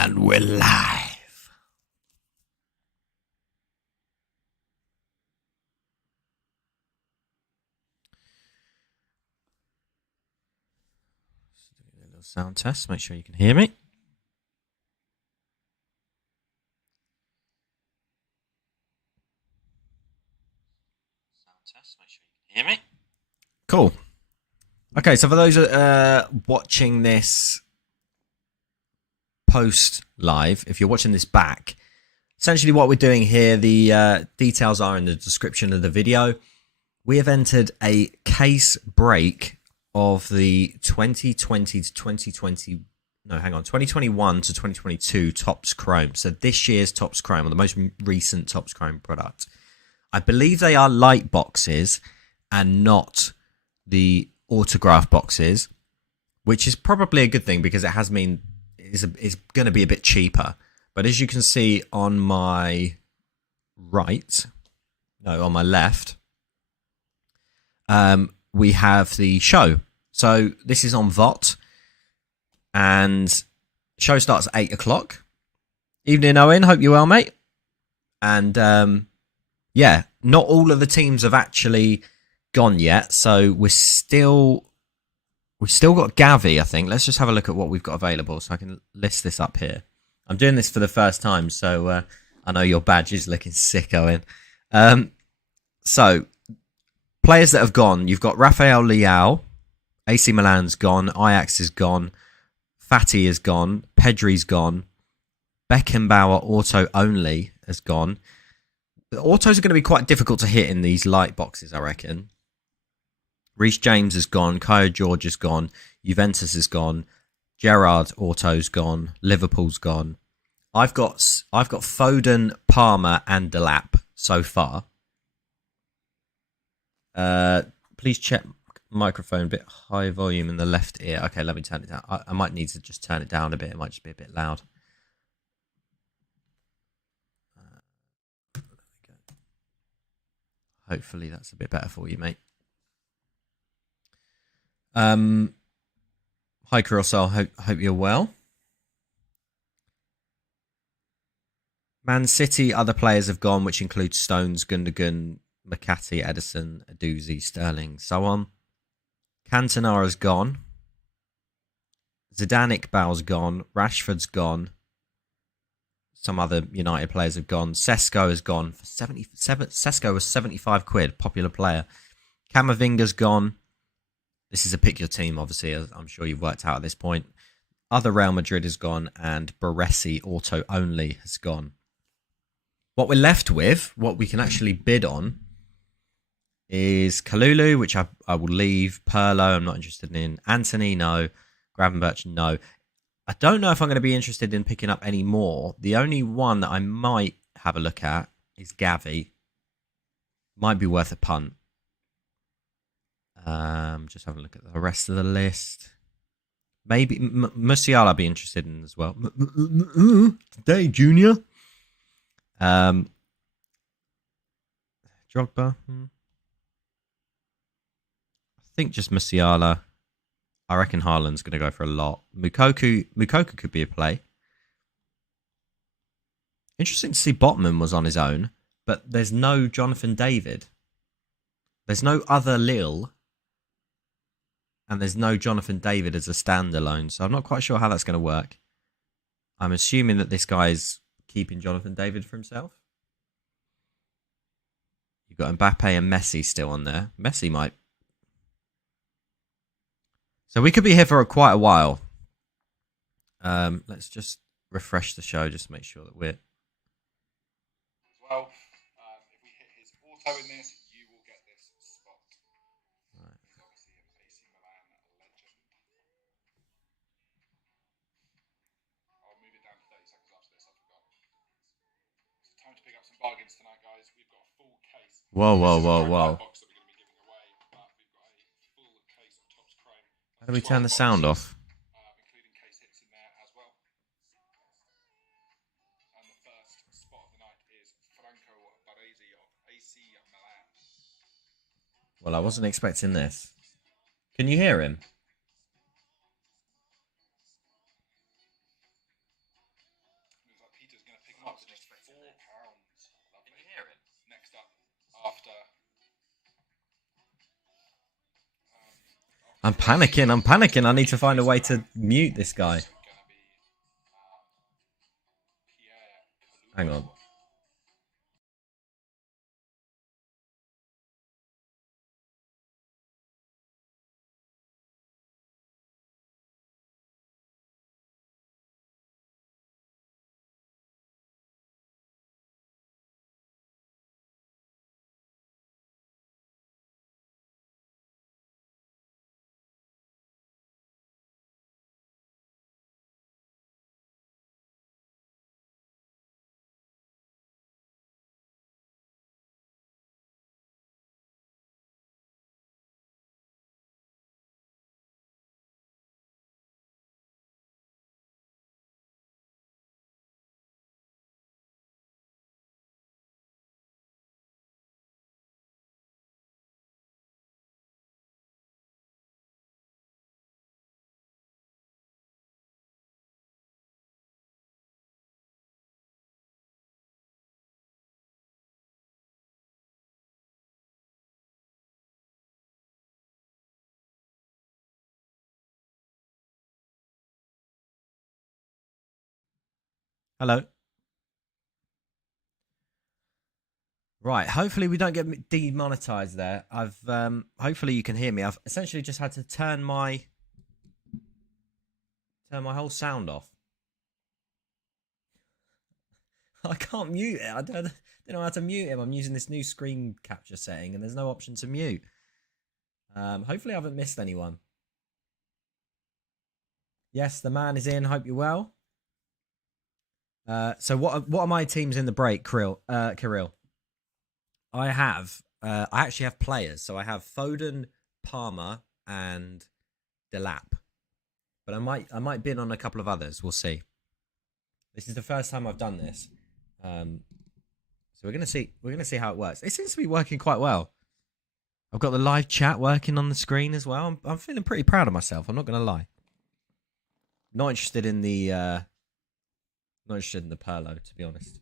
And we're live. A little sound test, make sure you can hear me. Sound test, make sure you can hear me. Cool. Okay, so for those watching this post live, if you're watching this back, essentially what we're doing here, the details are in the description of the video. We have entered a case break of the 2020 to 2020, no, hang on, 2021 to 2022 Topps Chrome. So this year's Topps Chrome, or the most recent Topps Chrome product. I believe they are light boxes and not the autograph boxes, which is probably a good thing because it has mean it's going to be a bit cheaper. But as you can see on my right, no, on my left, we have the show. So this is on Voggt, and show starts at 8 o'clock. Evening, Owen. Hope you're well, mate. And yeah, not all of the teams have actually gone yet, so we've still got Gavi, I think. Let's just have a look at what we've got available so I can list this up here. I'm doing this for the first time, so I know your badge is looking sick, Owen. So, players that have gone, you've got Rafael Leao, AC Milan's gone, Ajax is gone, Fati is gone, Pedri's gone, Beckenbauer auto only has gone. The autos are going to be quite difficult to hit in these light boxes, I reckon. Reece James is gone, Kyle George is gone, Juventus is gone, Gerrard auto's gone, Liverpool's gone. I've got Foden, Palmer, and Delap so far. Please check microphone a bit high volume in the left ear. Okay, let me turn it down. I might need to just turn it down a bit. It might just be a bit loud. There we go. Hopefully that's a bit better for you, mate. Hi, Carousel. Hope you're well. Man City, other players have gone, which include Stones, Gundogan, McCarthy, Edison, Aduzzi, Sterling, so on. Cantona's gone. Zidane Iqbal's gone. Rashford's gone. Some other United players have gone. Sesko has gone for 77. Sesko was 75 quid, popular player. Camavinga's gone. This is a pick your team, obviously, as I'm sure you've worked out at this point. Other Real Madrid has gone, and Baresi auto only has gone. What we're left with, what we can actually bid on, is Kalulu, which I will leave. Perlo, I'm not interested in. Anthony, no. Gravenberch, no. I don't know if I'm going to be interested in picking up any more. The only one that I might have a look at is Gavi. Might be worth a punt. Just having a look at the rest of the list. Maybe Musiala I'd be interested in as well. Today, Junior. Drogba. I think just Musiala. I reckon Haaland's going to go for a lot. Mukoku could be a play. Interesting to see Botman was on his own, but there's no Jonathan David. There's no other Lille. And there's no Jonathan David as a standalone. So I'm not quite sure how that's going to work. I'm assuming that this guy's keeping Jonathan David for himself. You've got Mbappe and Messi still on there. Messi might. So we could be here for quite a while. Let's just refresh the show just to make sure that we're... Well, if we hit his auto in this, you will get this spot. Right. He's obviously an AC Milan legend. I'll move it down to 30 seconds after this, I forgot. It's time to pick up some bargains tonight, guys. We've got a full case. Whoa. Box that we're going to be giving away, but we've got a full case of Topps Chrome. How do we turn the sound off? Including case hits in there as well. And the first spot of the night is Franco Baresi of AC Milan. Well, I wasn't expecting this. Can you hear him? I'm panicking. I'm panicking. I need to find a way to mute this guy. Hang on. Hello. Right. Hopefully we don't get demonetized there. I've hopefully you can hear me. I've essentially just had to turn my whole sound off. I can't mute it. I don't know how to mute him. I'm using this new screen capture setting and there's no option to mute. Hopefully I haven't missed anyone. Yes, the man is in. Hope you're well. So what are my teams in the break, Kirill? I actually have players. So I have Foden, Palmer, and Delap. But I might bid on a couple of others. We'll see. This is the first time I've done this. So we're gonna see how it works. It seems to be working quite well. I've got the live chat working on the screen as well. I'm feeling pretty proud of myself. I'm not gonna lie. Not interested in the Perlo, to be honest.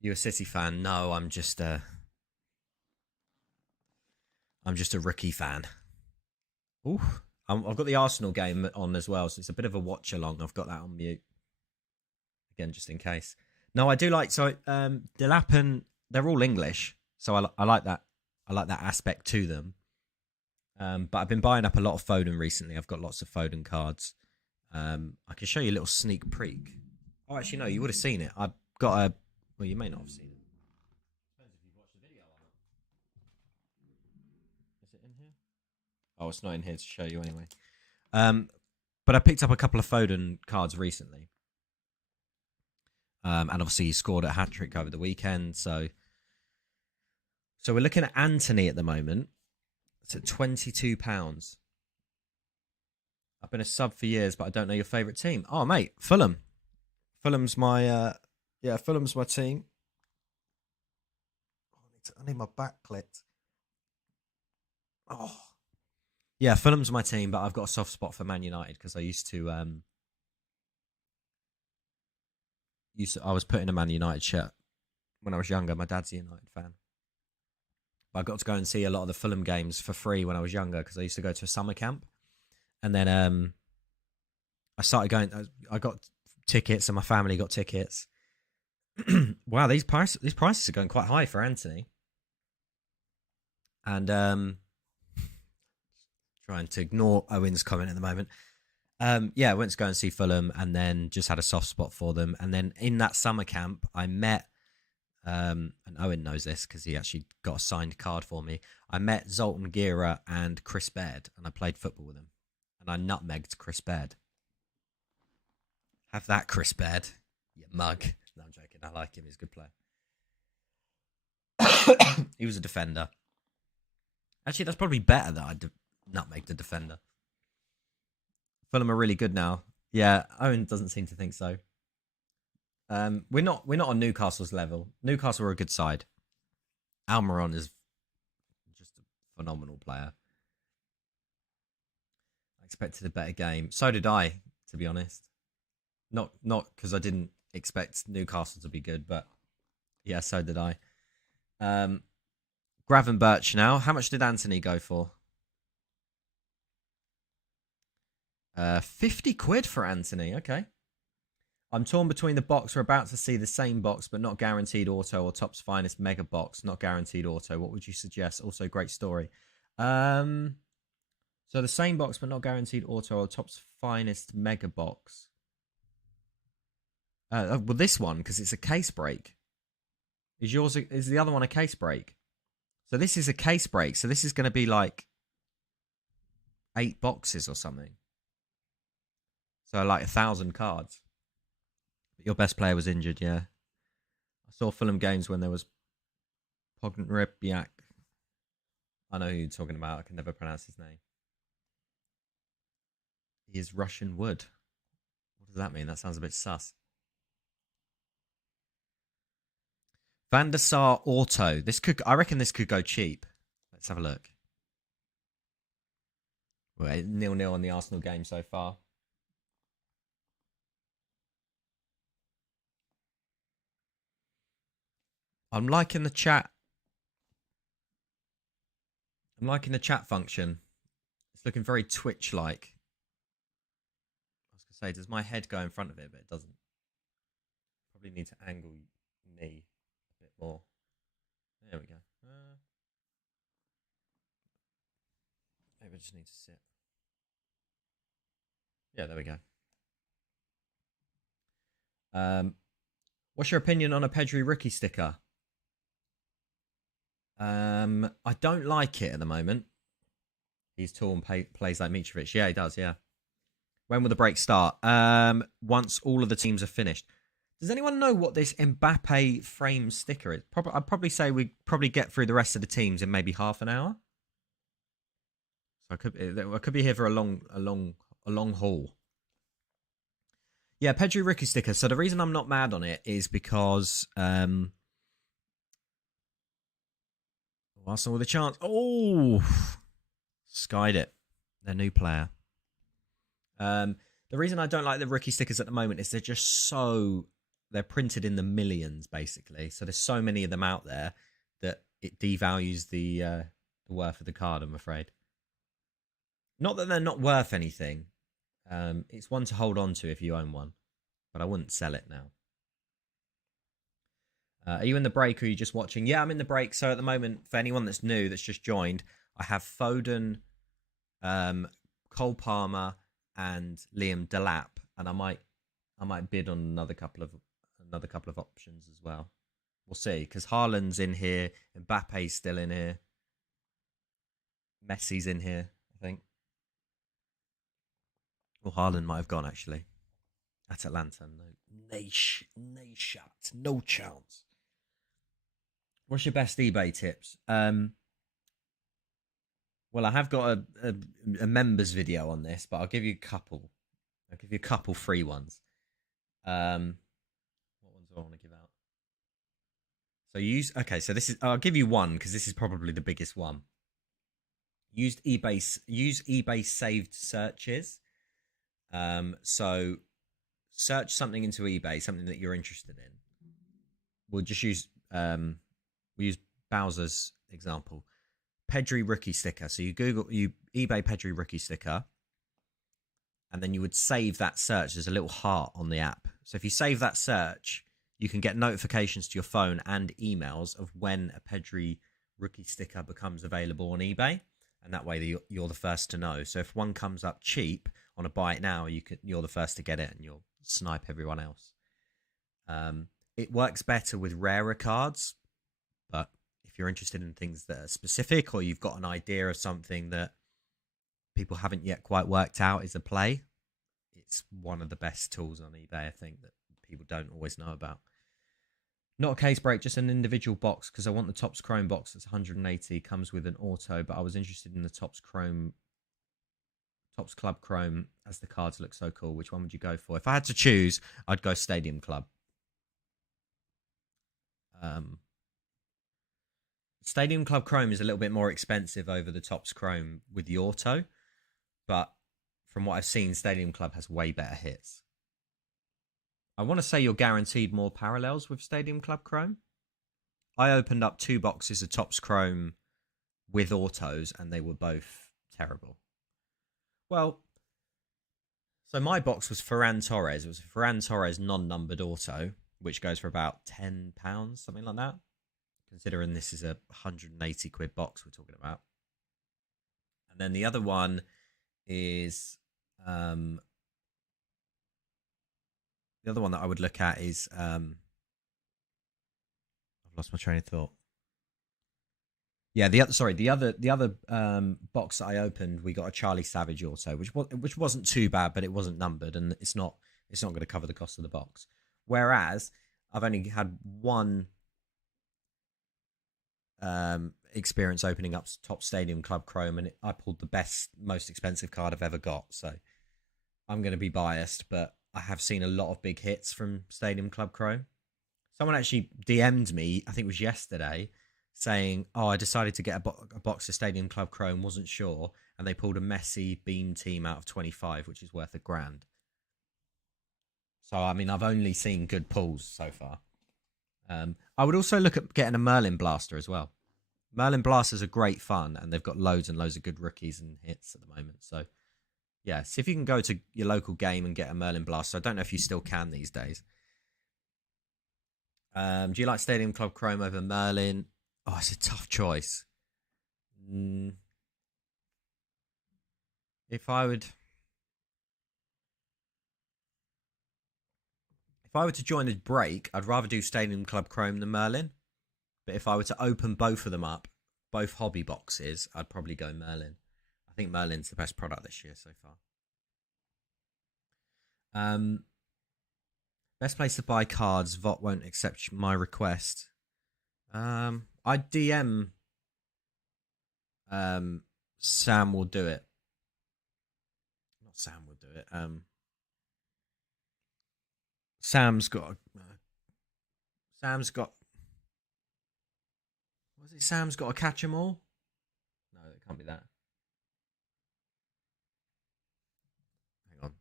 You a City fan? No, I'm just a rookie fan. Ooh, I've got the Arsenal game on as well, so it's a bit of a watch along. I've got that on mute again, just in case. No, I do like Delap and they're all English, so I like that. I like that aspect to them. But I've been buying up a lot of Foden recently. I've got lots of Foden cards. I can show you a little sneak peek. Oh, actually, no, you would have seen it. I've got a. Well, you may not have seen it. Depends if you've watched the video or not. Is it in here? Oh, it's not in here to show you anyway. But I picked up a couple of Foden cards recently. And obviously he scored a hat-trick over the weekend. So we're looking at Anthony at the moment. It's at £22. I've been a sub for years, but I don't know your favourite team. Oh, mate, Fulham. Fulham's my Fulham's my team. I need my back clipped. Oh, yeah, Fulham's my team, but I've got a soft spot for Man United because I used to I was putting a Man United shirt when I was younger. My dad's a United fan. But I got to go and see a lot of the Fulham games for free when I was younger because I used to go to a summer camp. And then I started going. I got tickets, and my family got tickets. Wow, these prices are going quite high for Anthony. And trying to ignore Owen's comment at the moment. I went to go and see Fulham, and then just had a soft spot for them. And then in that summer camp, I met, and Owen knows this because he actually got a signed card for me. I met Zoltan Gira and Chris Baird, and I played football with them. And I nutmegged Chris Baird. Have that, Chris Baird, you mug. No, I'm joking. I like him. He's a good player. He was a defender. Actually, that's probably better that I nutmegged the defender. Fulham are really good now. Yeah, Owen doesn't seem to think so. We're not on Newcastle's level. Newcastle are a good side. Almiron is just a phenomenal player. I expected a better game. So did I, to be honest. Not because I didn't expect Newcastle to be good, but yeah, so did I. Gravenberch now. How much did Anthony go for? £50 for Anthony. Okay. I'm torn between the box. We're about to see the same box, but not guaranteed auto, or Topps Finest Mega Box, not guaranteed auto. What would you suggest? Also, great story. So the same box, but not guaranteed auto, or Topps Finest Mega Box. Well, this one, because it's a case break. Is the other one a case break? So this is a case break. So this is going to be like 8 boxes or something. So like 1,000 cards. But your best player was injured, yeah. I saw Fulham games when there was Pogrebiak. I know who you're talking about. I can never pronounce his name. He is Russian wood. What does that mean? That sounds a bit sus. Van der Sar Auto. I reckon this could go cheap. Let's have a look. Well, 0-0 on the Arsenal game so far. I'm liking the chat. I'm liking the chat function. It's looking very Twitch-like. I was going to say, does my head go in front of it? But it doesn't. Probably need to angle me a bit more. There we go. Maybe I just need to sit. Yeah, there we go. What's your opinion on a Pedri rookie sticker? I don't like it at the moment. He's tall and plays like Mitrovic. Yeah, he does, yeah. When will the break start? Once all of the teams are finished. Does anyone know what this Mbappe frame sticker is? I'd probably say we probably get through the rest of the teams in maybe half an hour. So I could be here for a long haul. Yeah, Pedri rookie sticker. So the reason I'm not mad on it is because Arsenal with a chance. Oh, skied it. Their new player. The reason I don't like the rookie stickers at the moment is they're printed in the millions, basically. So there's so many of them out there that it devalues the worth of the card, I'm afraid. Not that they're not worth anything. It's one to hold on to if you own one, but I wouldn't sell it now. Are you in the break or are you just watching? Yeah, I'm in the break. So at the moment, for anyone that's new, that's just joined, I have Foden, Cole Palmer, and Liam Delap, and I might bid on another couple of options as well. We'll see, because Haaland's in here, Mbappe's still in here, Messi's in here, I think. Well, Haaland might have gone actually. At Atlanta, no chance. What's your best eBay tips? Well, I have got a members video on this, but I'll give you a couple. I'll give you a couple free ones. What ones do I want to give out? So I'll give you one because this is probably the biggest one. Use eBay saved searches. So search something into eBay, something that you're interested in. We'll just use Bowser's example. Pedri rookie sticker. So you eBay Pedri rookie sticker, and then you would save that search. There's a little heart on the app. So if you save that search, you can get notifications to your phone and emails of when a Pedri rookie sticker becomes available on eBay, and that way you're the first to know. So if one comes up cheap on a buy it now, you're the first to get it, and you'll snipe everyone else. It works better with rarer cards, but if you're interested in things that are specific, or you've got an idea of something that people haven't yet quite worked out is a play, it's one of the best tools on eBay, I think, that people don't always know about. Not a case break, just an individual box, because I want the Topps Chrome box that's 180, comes with an auto, but I was interested in the Topps Club Chrome, as the cards look so cool. Which one would you go for? If I had to choose, I'd go Stadium Club. Stadium Club Chrome is a little bit more expensive over the Topps Chrome with the auto, but from what I've seen, Stadium Club has way better hits. I want to say you're guaranteed more parallels with Stadium Club Chrome. I opened up 2 boxes of Topps Chrome with autos, and they were both terrible. Well, So my box was Ferran Torres. It was a Ferran Torres non-numbered auto, which goes for about £10, something like that. Considering this is a 180 quid box we're talking about. And then the other one is the other one that I would look at is I've lost my train of thought. Yeah, the other box that I opened, we got a Charlie Savage auto, which wasn't too bad, but it wasn't numbered, and it's not going to cover the cost of the box. Whereas I've only had one experience opening up Top Stadium Club Chrome, and I pulled the most expensive card I've ever got. So I'm going to be biased, but I have seen a lot of big hits from Stadium Club Chrome. Someone actually DM'd me, I think it was yesterday, saying, "Oh, I decided to get a box of Stadium Club Chrome, wasn't sure," and they pulled a Messi Beam Team out of 25, which is worth £1,000. So I mean, I've only seen good pulls so far. I would also look at getting a Merlin Blaster as well. Merlin Blasters are great fun, and they've got loads and loads of good rookies and hits at the moment. So, yeah, see if you can go to your local game and get a Merlin Blaster. I don't know if you still can these days. Do you like Stadium Club Chrome over Merlin? Oh, it's a tough choice. If I were to join the break, I'd rather do Stadium Club Chrome than Merlin. But if I were to open both of them up, both hobby boxes, I'd probably go Merlin. I think Merlin's the best product this year so far. Best place to buy cards. Voggt won't accept my request. I DM Sam will do it. Not Sam will do it. Sam's got. Was it Sam's got to catch 'em all? No, it can't be that. Hang on.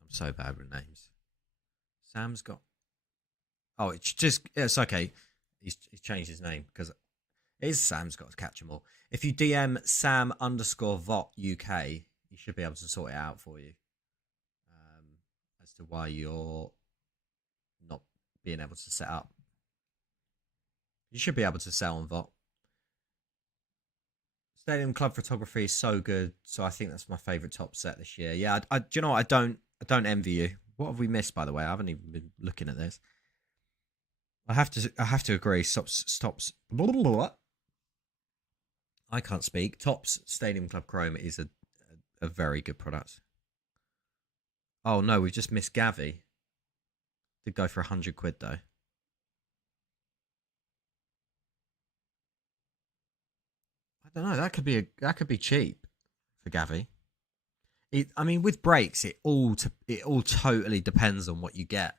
I'm so bad with names. Sam's got. Oh, it's okay. He's changed his name because it is Sam's got to catch 'em all. If you DM Sam_Voggt UK, he should be able to sort it out for you. As to why you're not being able to set up. You should be able to sell on Voggt. Stadium Club photography is so good, so I think that's my favourite top set this year. Yeah, do you know what? I don't envy you. What have we missed, by the way? I haven't even been looking at this. I have to agree. Stops. Blah, blah, blah, blah. I can't speak. Topps Stadium Club Chrome is a very good product. Oh no, we've just missed Gavi. Did go for £100 though. I don't know. That could be cheap for Gavi. I mean, with breaks, it all totally depends on what you get.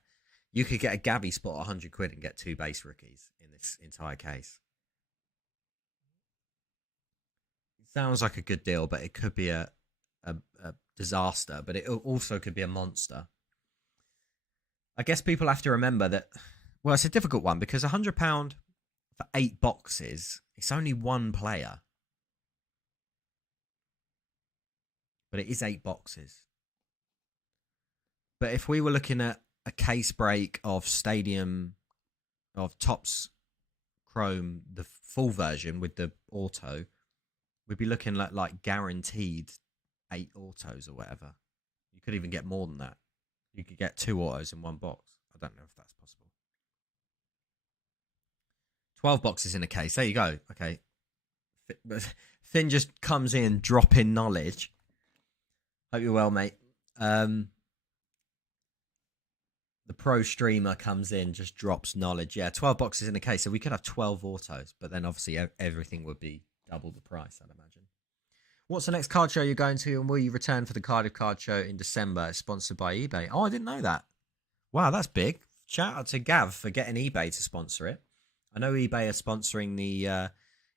You could get a Gavi spot at £100 and get 2 base rookies in this entire case. It sounds like a good deal, but it could be a disaster. But it also could be a monster. I guess people have to remember that. Well, it's a difficult one because £100 for 8 boxes. It's only one player. But it is 8 boxes. But if we were looking at a case break of Topps Chrome, the full version with the auto, we'd be looking at like guaranteed 8 autos or whatever. You could even get more than that. You could get 2 autos in one box. I don't know if that's possible. 12 boxes in a case. There you go. Okay. Finn just comes in, dropping knowledge. Hope you're well, mate. The pro streamer comes in, just drops knowledge. Yeah, 12 boxes in a case. So we could have 12 autos, but then obviously everything would be double the price, I'd imagine. What's the next card show you're going to, and will you return for the Cardiff Card Show in December? It's sponsored by eBay. Oh, I didn't know that. Wow, that's big. Shout out to Gav for getting eBay to sponsor it. I know eBay are sponsoring the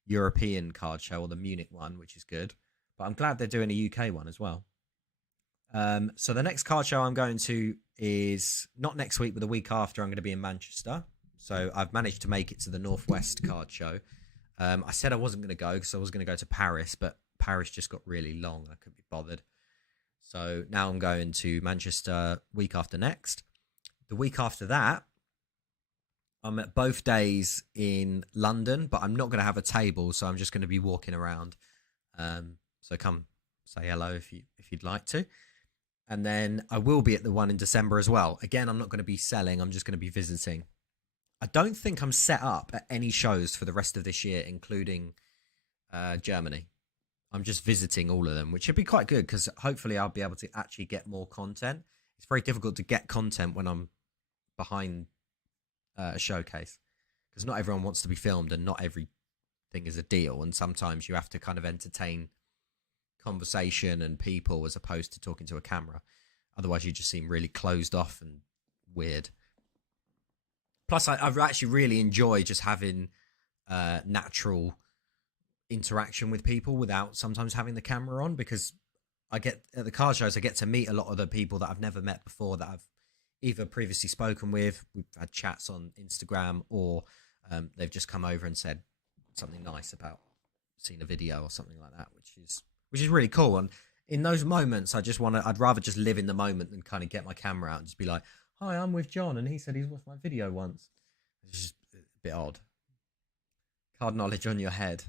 European card show, or the Munich one, which is good. But I'm glad they're doing a UK one as well. So the next card show I'm going to is not next week, but the week after. I'm going to be in Manchester. So I've managed to make it to the Northwest card show. I said I wasn't going to go because I was going to go to Paris, but Paris just got really long. I couldn't be bothered. So now I'm going to Manchester week after next. The week after that, I'm at both days in London, but I'm not going to have a table, so I'm just going to be walking around. So come say hello if you'd like to. And then I will be at the one in December as well. Again, I'm not going to be selling. I'm just going to be visiting. I don't think I'm set up at any shows for the rest of this year, including Germany. I'm just visiting all of them, which should be quite good because hopefully I'll be able to actually get more content. It's very difficult to get content when I'm behind a showcase because not everyone wants to be filmed and not everything is a deal. And sometimes you have to kind of entertain conversation and people as opposed to talking to a camera. Otherwise you just seem really closed off and weird. Plus I actually really enjoy just having natural interaction with people without sometimes having the camera on, because I get at the car shows I get to meet a lot of the people that I've never met before, that I've either previously spoken with, we've had chats on Instagram, or they've just come over and said something nice about seeing a video or something like that, which is really cool. And in those moments, I'd rather just live in the moment than kind of get my camera out and just be like, hi, I'm with John, and he said he's watched my video once. It's just a bit odd. Card knowledge on your head.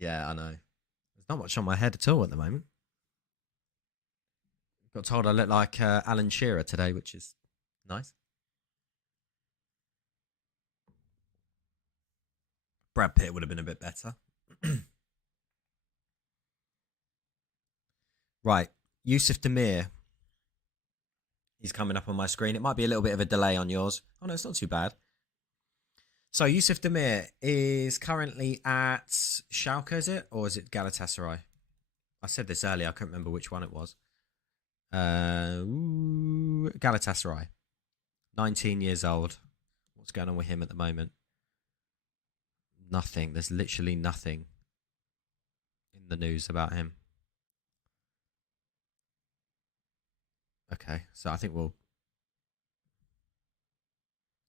Yeah, I know. There's not much on my head at all at the moment. Got told I look like Alan Shearer today, which is nice. Brad Pitt would have been a bit better. Right, Yusuf Demir. He's coming up on my screen. It might be a little bit of a delay on yours. Oh no, it's not too bad. So Yusuf Demir is currently at Schalke, is it? Or is it Galatasaray? I said this earlier. I can't remember which one it was. Galatasaray. 19 years old. What's going on with him at the moment? Nothing. There's literally nothing in the news about him. Okay, so I think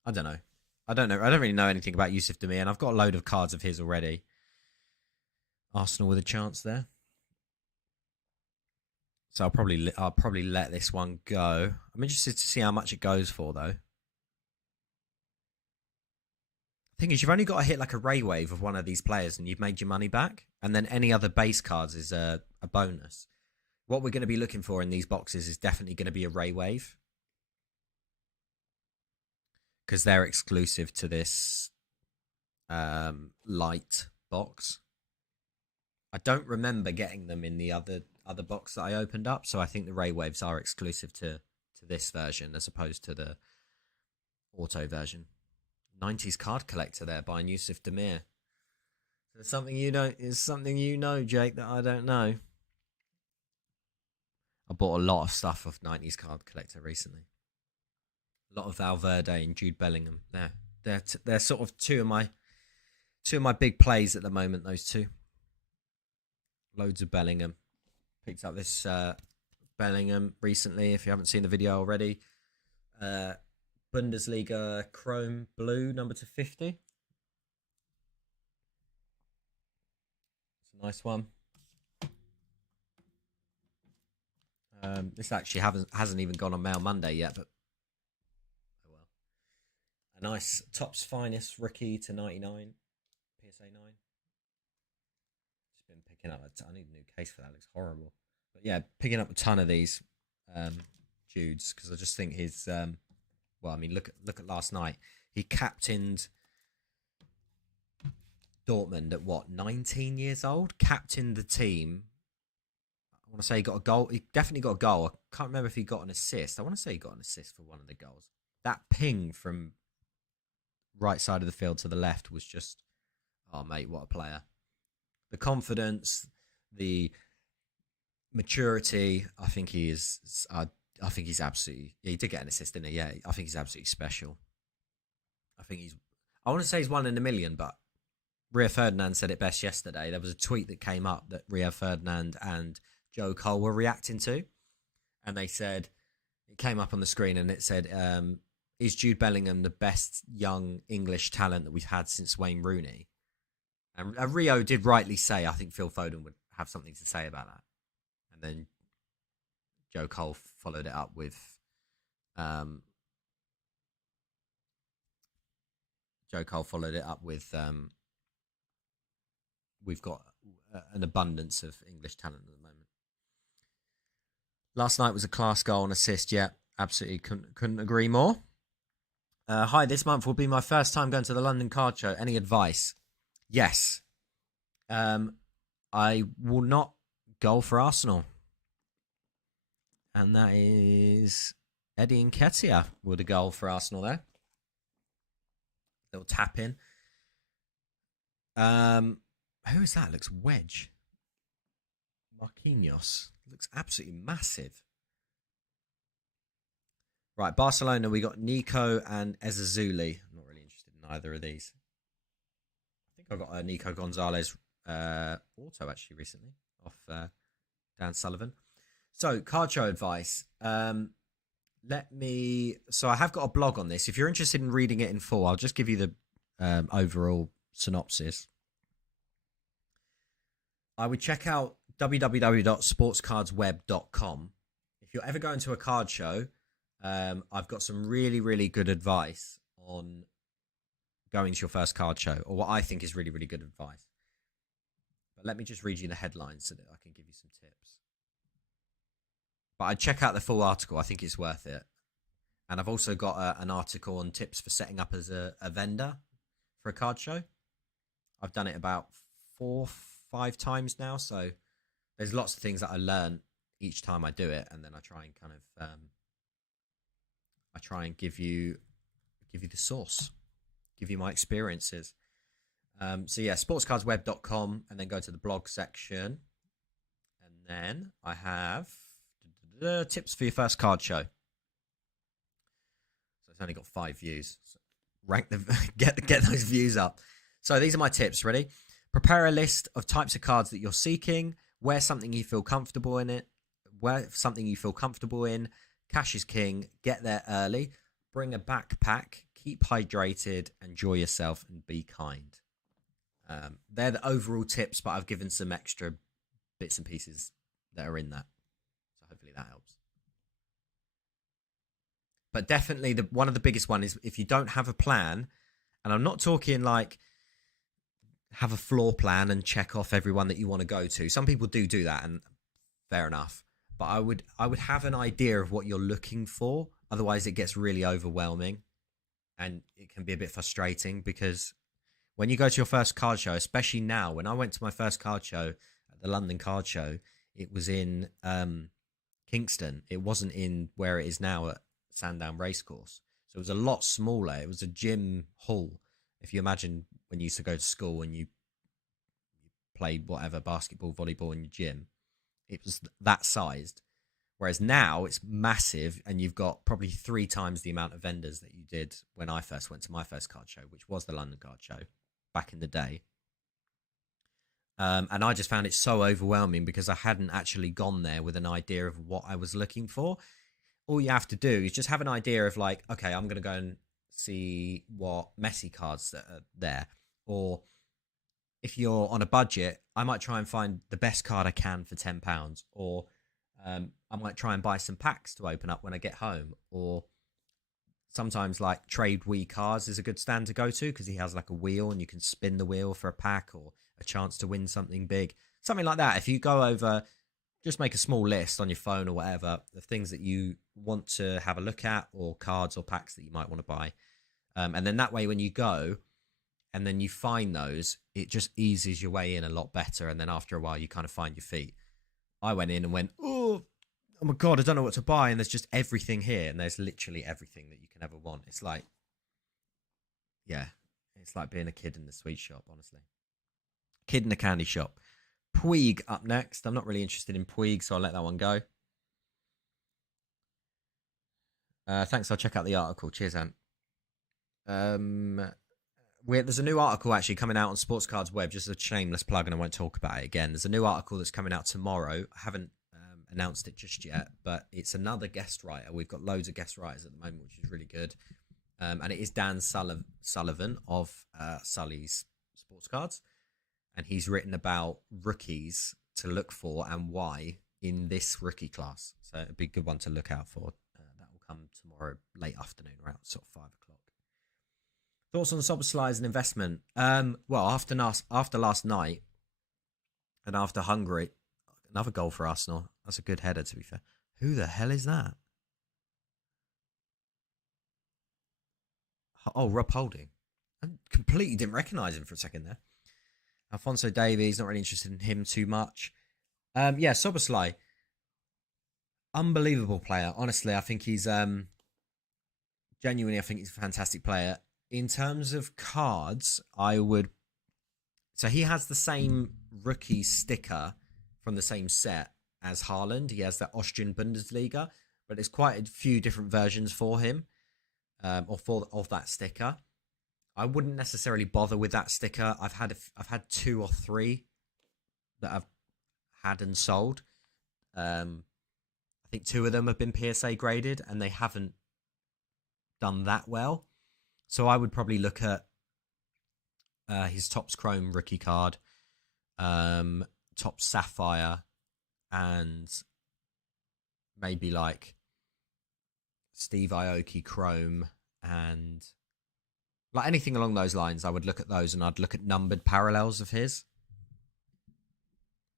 I don't know. I don't really know anything about Yusuf Demir, and I've got a load of cards of his already. Arsenal with a chance there. So I'll probably let this one go. I'm interested to see how much it goes for, though. Thing is, you've only got to hit like a ray wave of one of these players and you've made your money back. And then any other base cards is a bonus. What we're going to be looking for in these boxes is definitely going to be a ray wave, because they're exclusive to this light box. I don't remember getting them in the other box that I opened up, so I think the ray waves are exclusive to this version as opposed to the auto version. 90s card collector there by Yusuf Demir. It's something you know, Jake, that I don't know. I bought a lot of stuff off 90s card collector recently. A lot of Valverde and Jude Bellingham. They're sort of two of my big plays at the moment. Those two. Loads of Bellingham. Picked up this Bellingham recently. If you haven't seen the video already, Bundesliga Chrome Blue number to 50. It's a nice one. This actually hasn't even gone on Mail Monday yet, but oh well. A nice Topps Finest rookie to 99, PSA 9. Just been picking up I need a new case for that. It looks horrible, but yeah, picking up a ton of these Judes, because I just think his well, I mean, look at last night. He captained Dortmund at what, 19 years old? Captained the team. I want to say he got a goal. He definitely got a goal. I can't remember if he got an assist. I want to say he got an assist for one of the goals. That ping from right side of the field to the left was just, oh mate, what a player. The confidence, the maturity, I think he is. I think he's absolutely. Yeah, he did get an assist, didn't he? Yeah, I think he's absolutely special. I want to say he's 1 in a million, but Rio Ferdinand said it best yesterday. There was a tweet that came up that Rio Ferdinand and Joe Cole were reacting to, and they said, it came up on the screen and it said, is Jude Bellingham the best young English talent that we've had since Wayne Rooney? And Rio did rightly say, I think Phil Foden would have something to say about that. And then Joe Cole followed it up with we've got an abundance of English talent at the moment. Last night was a class goal and assist. Yeah, absolutely couldn't agree more. Hi, this month will be my first time going to the London Card Show. Any advice? Yes. I will not goal for Arsenal. And that is Eddie Nketiah with a goal for Arsenal there. Little tap in. Who is that? Looks wedge. Marquinhos. Looks absolutely massive. Right, Barcelona, we got Nico and Ezazuli. I'm not really interested in either of these. I think I got a Nico Gonzalez auto actually recently off Dan Sullivan. So, card show advice. So I have got a blog on this. If you're interested in reading it in full, I'll just give you the overall synopsis. I would check out www.sportscardsweb.com. If you're ever going to a card show, I've got some really, really good advice on going to your first card show, or what I think is really, really good advice. But let me just read you the headlines so that I can give you some tips. But I'd check out the full article. I think it's worth it. And I've also got an article on tips for setting up as a vendor for a card show. I've done it about 4-5 times now, so there's lots of things that I learn each time I do it, and then I try and kind of give you the source, give you my experiences. So yeah, sportscardsweb.com, and then go to the blog section, and then I have the tips for your first card show. So it's only got 5 views. So rank them, get those views up. So these are my tips. Ready? Prepare a list of types of cards that you're seeking. Wear something you feel comfortable in. Cash is king. Get there early. Bring a backpack. Keep hydrated. Enjoy yourself and be kind. They're the overall tips, but I've given some extra bits and pieces that are in that. So hopefully that helps. But definitely one of the biggest one is if you don't have a plan, and I'm not talking like have a floor plan and check off everyone that you want to go to. Some people do that, and fair enough. But I would have an idea of what you're looking for. Otherwise, it gets really overwhelming, and it can be a bit frustrating because when you go to your first card show, especially now, when I went to my first card show at the London Card Show, it was in Kingston. It wasn't in where it is now at Sandown Racecourse. So it was a lot smaller. It was a gym hall. If you imagine when you used to go to school and you played whatever, basketball, volleyball in your gym, it was that sized. Whereas now it's massive, and you've got probably 3 times the amount of vendors that you did when I first went to my first card show, which was the London Card Show back in the day. And I just found it so overwhelming because I hadn't actually gone there with an idea of what I was looking for. All you have to do is just have an idea of like, okay, I'm going to go and see what Messi cards that are there. Or if you're on a budget, I might try and find the best card I can for £10. Or I might try and buy some packs to open up when I get home. Or sometimes like Trade Wee Cards is a good stand to go to because he has like a wheel and you can spin the wheel for a pack or a chance to win something big. Something like that. If you go over, just make a small list on your phone or whatever of things that you want to have a look at, or cards or packs that you might want to buy. And then that way when you go and then you find those, it just eases your way in a lot better. And then after a while, you kind of find your feet. I went in and went, oh my God, I don't know what to buy. And there's just everything here. And there's literally everything that you can ever want. It's like, yeah, it's like being a kid in the sweet shop, honestly. Kid in a candy shop. Puig up next. I'm not really interested in Puig, so I'll let that one go. Thanks. I'll check out the article. Cheers, Ant. There's a new article actually coming out on Sports Cards Web. Just a shameless plug, and I won't talk about it again. There's a new article that's coming out tomorrow. I haven't announced it just yet, but it's another guest writer. We've got loads of guest writers at the moment, which is really good. And it is Dan Sullivan of Sully's Sports Cards. And he's written about rookies to look for and why in this rookie class. So it'd be a good one to look out for. That will come tomorrow late afternoon, around sort of 5 o'clock. Thoughts on Szoboszlai as an investment? Well, after last night and after Hungary, another goal for Arsenal. That's a good header, to be fair. Who the hell is that? Oh, Rob Holding. I completely didn't recognise him for a second there. Alphonso Davies, not really interested in him too much. Yeah, Szoboszlai. Unbelievable player. Honestly, I think he's genuinely, I think he's a fantastic player. In terms of cards, I would. So he has the same rookie sticker from the same set as Haaland. He has that Austrian Bundesliga, but there's quite a few different versions for him, of that sticker. I wouldn't necessarily bother with that sticker. I've had 2 or 3 that I've had and sold. I think 2 of them have been PSA graded, and they haven't done that well. So I would probably look at his Topps Chrome rookie card, Topps Sapphire, and maybe like Steve Aoki Chrome, and like anything along those lines. I would look at those, and I'd look at numbered parallels of his.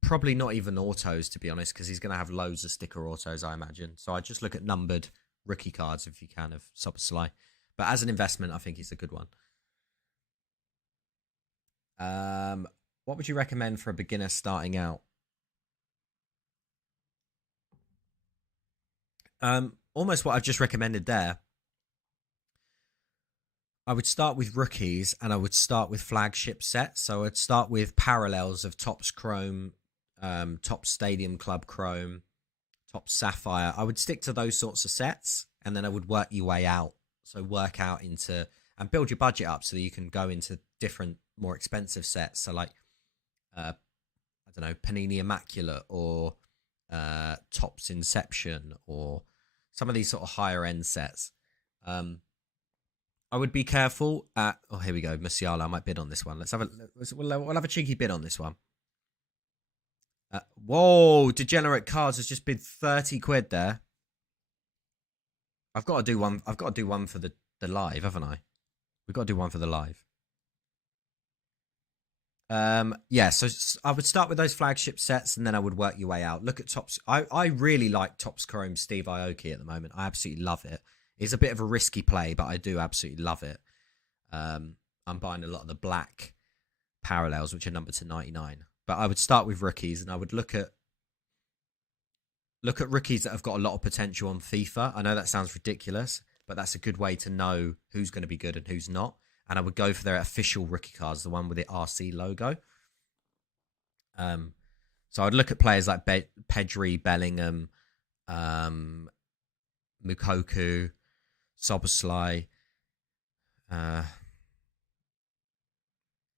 Probably not even autos, to be honest, because he's going to have loads of sticker autos, I imagine. So I'd just look at numbered rookie cards if you can of Szoboszlai. But as an investment, I think it's a good one. What would you recommend for a beginner starting out? Almost what I've just recommended there. I would start with rookies, and I would start with flagship sets. So I'd start with parallels of Topps Chrome, Topps Stadium Club Chrome, Topps Sapphire. I would stick to those sorts of sets, and then I would work your way out. So work out into and build your budget up so that you can go into different, more expensive sets. So like, I don't know, Panini Immaculate or Topps Inception or some of these sort of higher end sets. I would be careful at. Oh, here we go, Musiala. I might bid on this one. We'll have a cheeky bid on this one. Whoa, Degenerate Cards has just bid 30 quid there. I've got to do one. I've got to do one for the live, haven't I? We've got to do one for the live. Yeah, so I would start with those flagship sets, and then I would work your way out. Look at Topps. I really like Topps Chrome Steve Aoki at the moment. I absolutely love it. It's a bit of a risky play, but I do absolutely love it. I'm buying a lot of the black parallels, which are numbered to 99. But I would start with rookies, and I would look at rookies that have got a lot of potential on FIFA. I know that sounds ridiculous, but that's a good way to know who's going to be good and who's not. And I would go for their official rookie cards, the one with the RC logo. So I'd look at players like Pedri, Bellingham, Mukoku, Szoboszlai,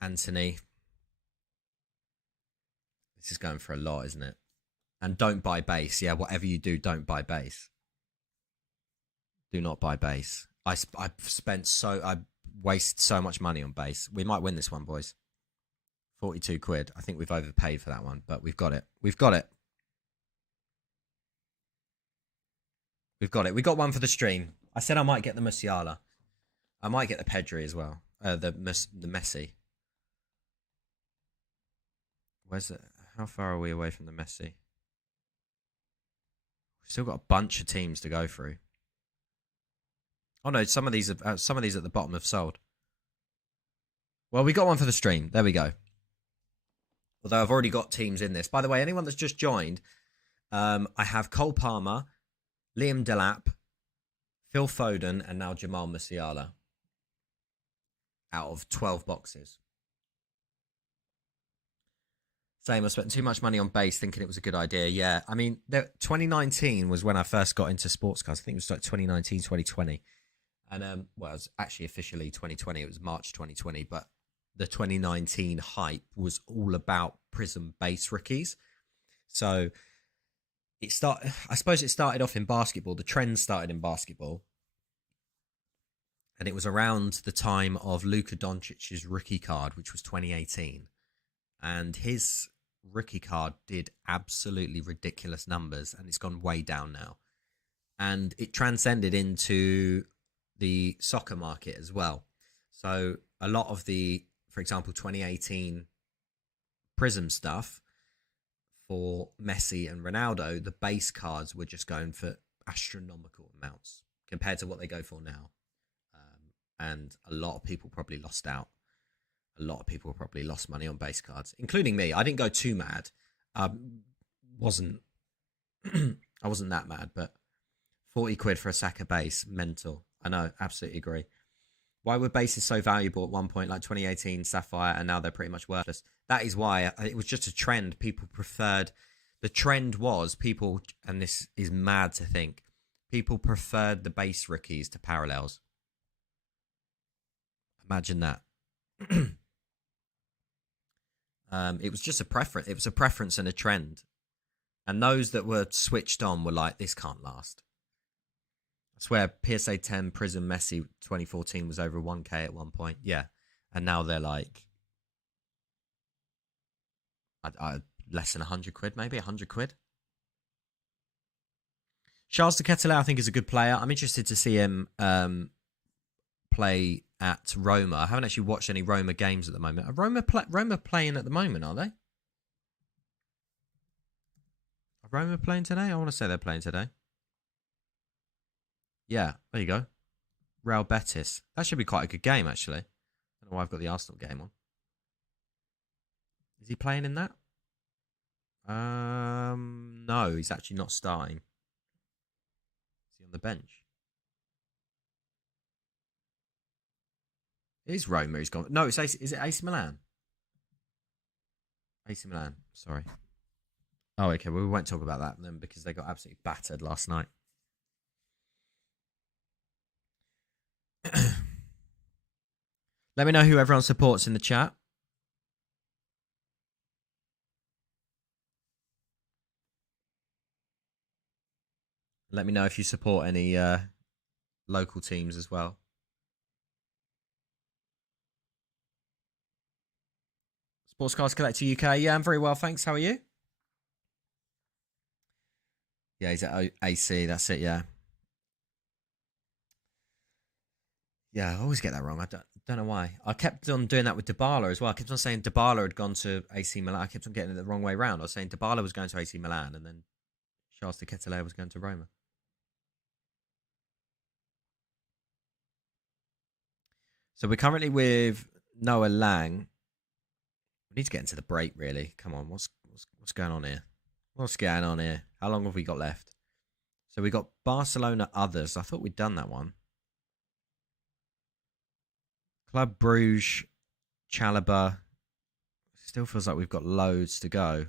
Anthony. This is going for a lot, isn't it? And don't buy base. Yeah, whatever you do, don't buy base. Do not buy base. I wasted so much money on base. We might win this one, boys. 42 quid. I think we've overpaid for that one, but we've got it. We've got it. We've got it. We got one for the stream. I said I might get the Musiala. I might get the Pedri as well. The Messi. Where's it? How far are we away from the Messi? We've still got a bunch of teams to go through. Oh no, some of these at the bottom have sold. Well, we got one for the stream. There we go. Although I've already got teams in this. By the way, anyone that's just joined, I have Cole Palmer, Liam Delap, Phil Foden, and now Jamal Musiala out of 12 boxes. Same, I spent too much money on base thinking it was a good idea. Yeah, I mean, 2019 was when I first got into sports cards. I think it was like 2019, 2020. And, well, it was actually officially 2020. It was March 2020. But the 2019 hype was all about Prism base rookies. So I suppose it started off in basketball. The trend started in basketball. And it was around the time of Luka Doncic's rookie card, which was 2018. And his rookie card did absolutely ridiculous numbers, and it's gone way down now. And it transcended into the soccer market as well. So a lot of the, for example, 2018 Prism stuff for Messi and Ronaldo, the base cards were just going for astronomical amounts compared to what they go for now. And a lot of people probably lost out. A lot of people probably lost money on base cards, including me. I didn't go too mad. Wasn't I wasn't that mad, but 40 quid for a Saka base, mental. I know, absolutely agree. Why were bases so valuable at one point, like 2018 Sapphire, and now they're pretty much worthless? That is why it was just a trend. People preferred. The trend was people, and this is mad to think, people preferred the base rookies to parallels. Imagine that. It was just a preference. It was a preference and a trend. And those that were switched on were like, this can't last. I swear PSA 10 Prism Messi 2014 was over 1k at one point. Yeah. And now they're like less than 100 quid, maybe 100 quid. Charles de Ketelaere, I think, is a good player. I'm interested to see him play at Roma. I haven't actually watched any Roma games at the moment. Are Roma playing at the moment, are they? Are Roma playing today? I want to say they're playing today. Yeah, there you go. Real Betis. That should be quite a good game, actually. I don't know why I've got the Arsenal game on. Is he playing in that? No, he's actually not starting. Is he on the bench? It is Roma who's gone. No, it's AC, is it AC Milan? AC Milan, sorry. Oh, okay, well, we won't talk about that then because they got absolutely battered last night. Let me know who everyone supports in the chat. Let me know if you support any local teams as well. Sports Cards Collector UK. Yeah, I'm very well, thanks. How are you? Yeah, he's at AC. That's it, yeah. Yeah, I always get that wrong. I don't know why. I kept on doing that with Dybala as well. I kept on saying Dybala had gone to AC Milan. I kept on getting it the wrong way around. I was saying Dybala was going to AC Milan and then Charles de Ketelaere was going to Roma. So we're currently with Noah Lang. We need to get into the break, really. Come on, what's going on here? What's going on here? How long have we got left? So we got Barcelona others. I thought we'd done that one. Club Bruges, Chalobah. Still feels like we've got loads to go.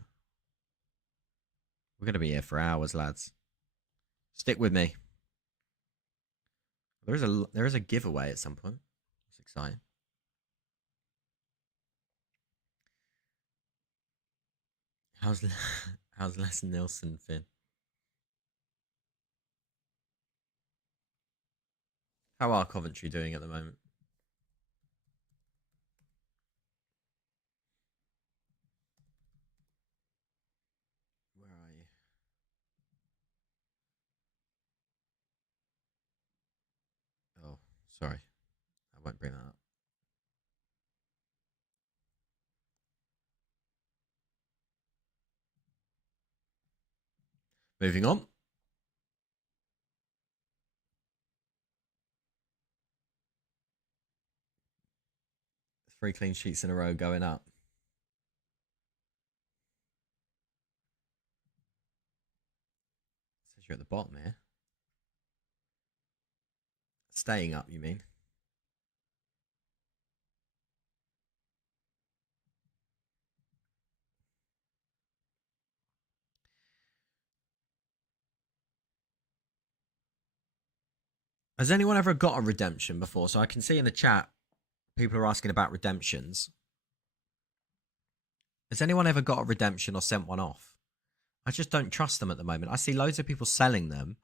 We're going to be here for hours, lads. Stick with me. There is a giveaway at some point. It's exciting. How's Les Nilsson, Finn? How are Coventry doing at the moment? Where are you? Oh, sorry. I won't bring that up. Moving on. Three clean sheets in a row going up. Says you're at the bottom here. Staying up, you mean? Has anyone ever got a redemption before? So I can see in the chat, people are asking about redemptions. Has anyone ever got a redemption or sent one off? I just don't trust them at the moment. I see loads of people selling them.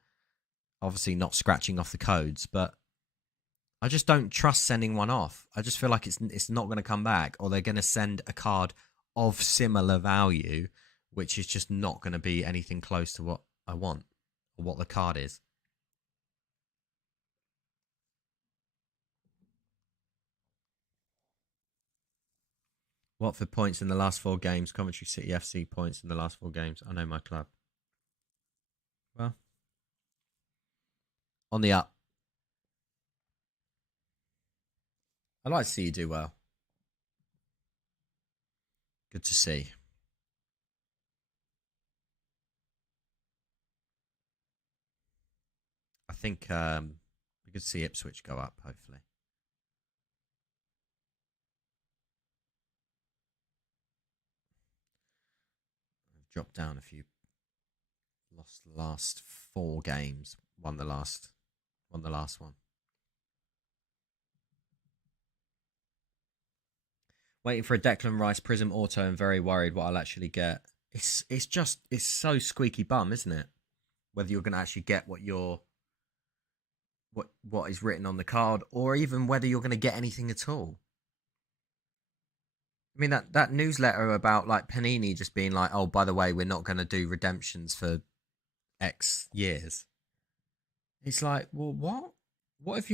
Obviously not scratching off the codes, but I just don't trust sending one off. I just feel like it's not going to come back, or they're going to send a card of similar value, which is just not going to be anything close to what I want or what the card is. Watford points in the last 4 games. Coventry City FC points in the last 4 games. I know my club. Well, on the up. I'd like to see you do well. Good to see. I think we could see Ipswich go up, hopefully. I've dropped down a few. Lost the last 4 games. Won the last one. Waiting for a Declan Rice Prism Auto and very worried what I'll actually get. It's so squeaky bum, isn't it? Whether you're going to actually get what is written on the card, or even whether you're going to get anything at all. I mean, that newsletter about like Panini just being like, oh, by the way, we're not going to do redemptions for X years. It's like, well, what? What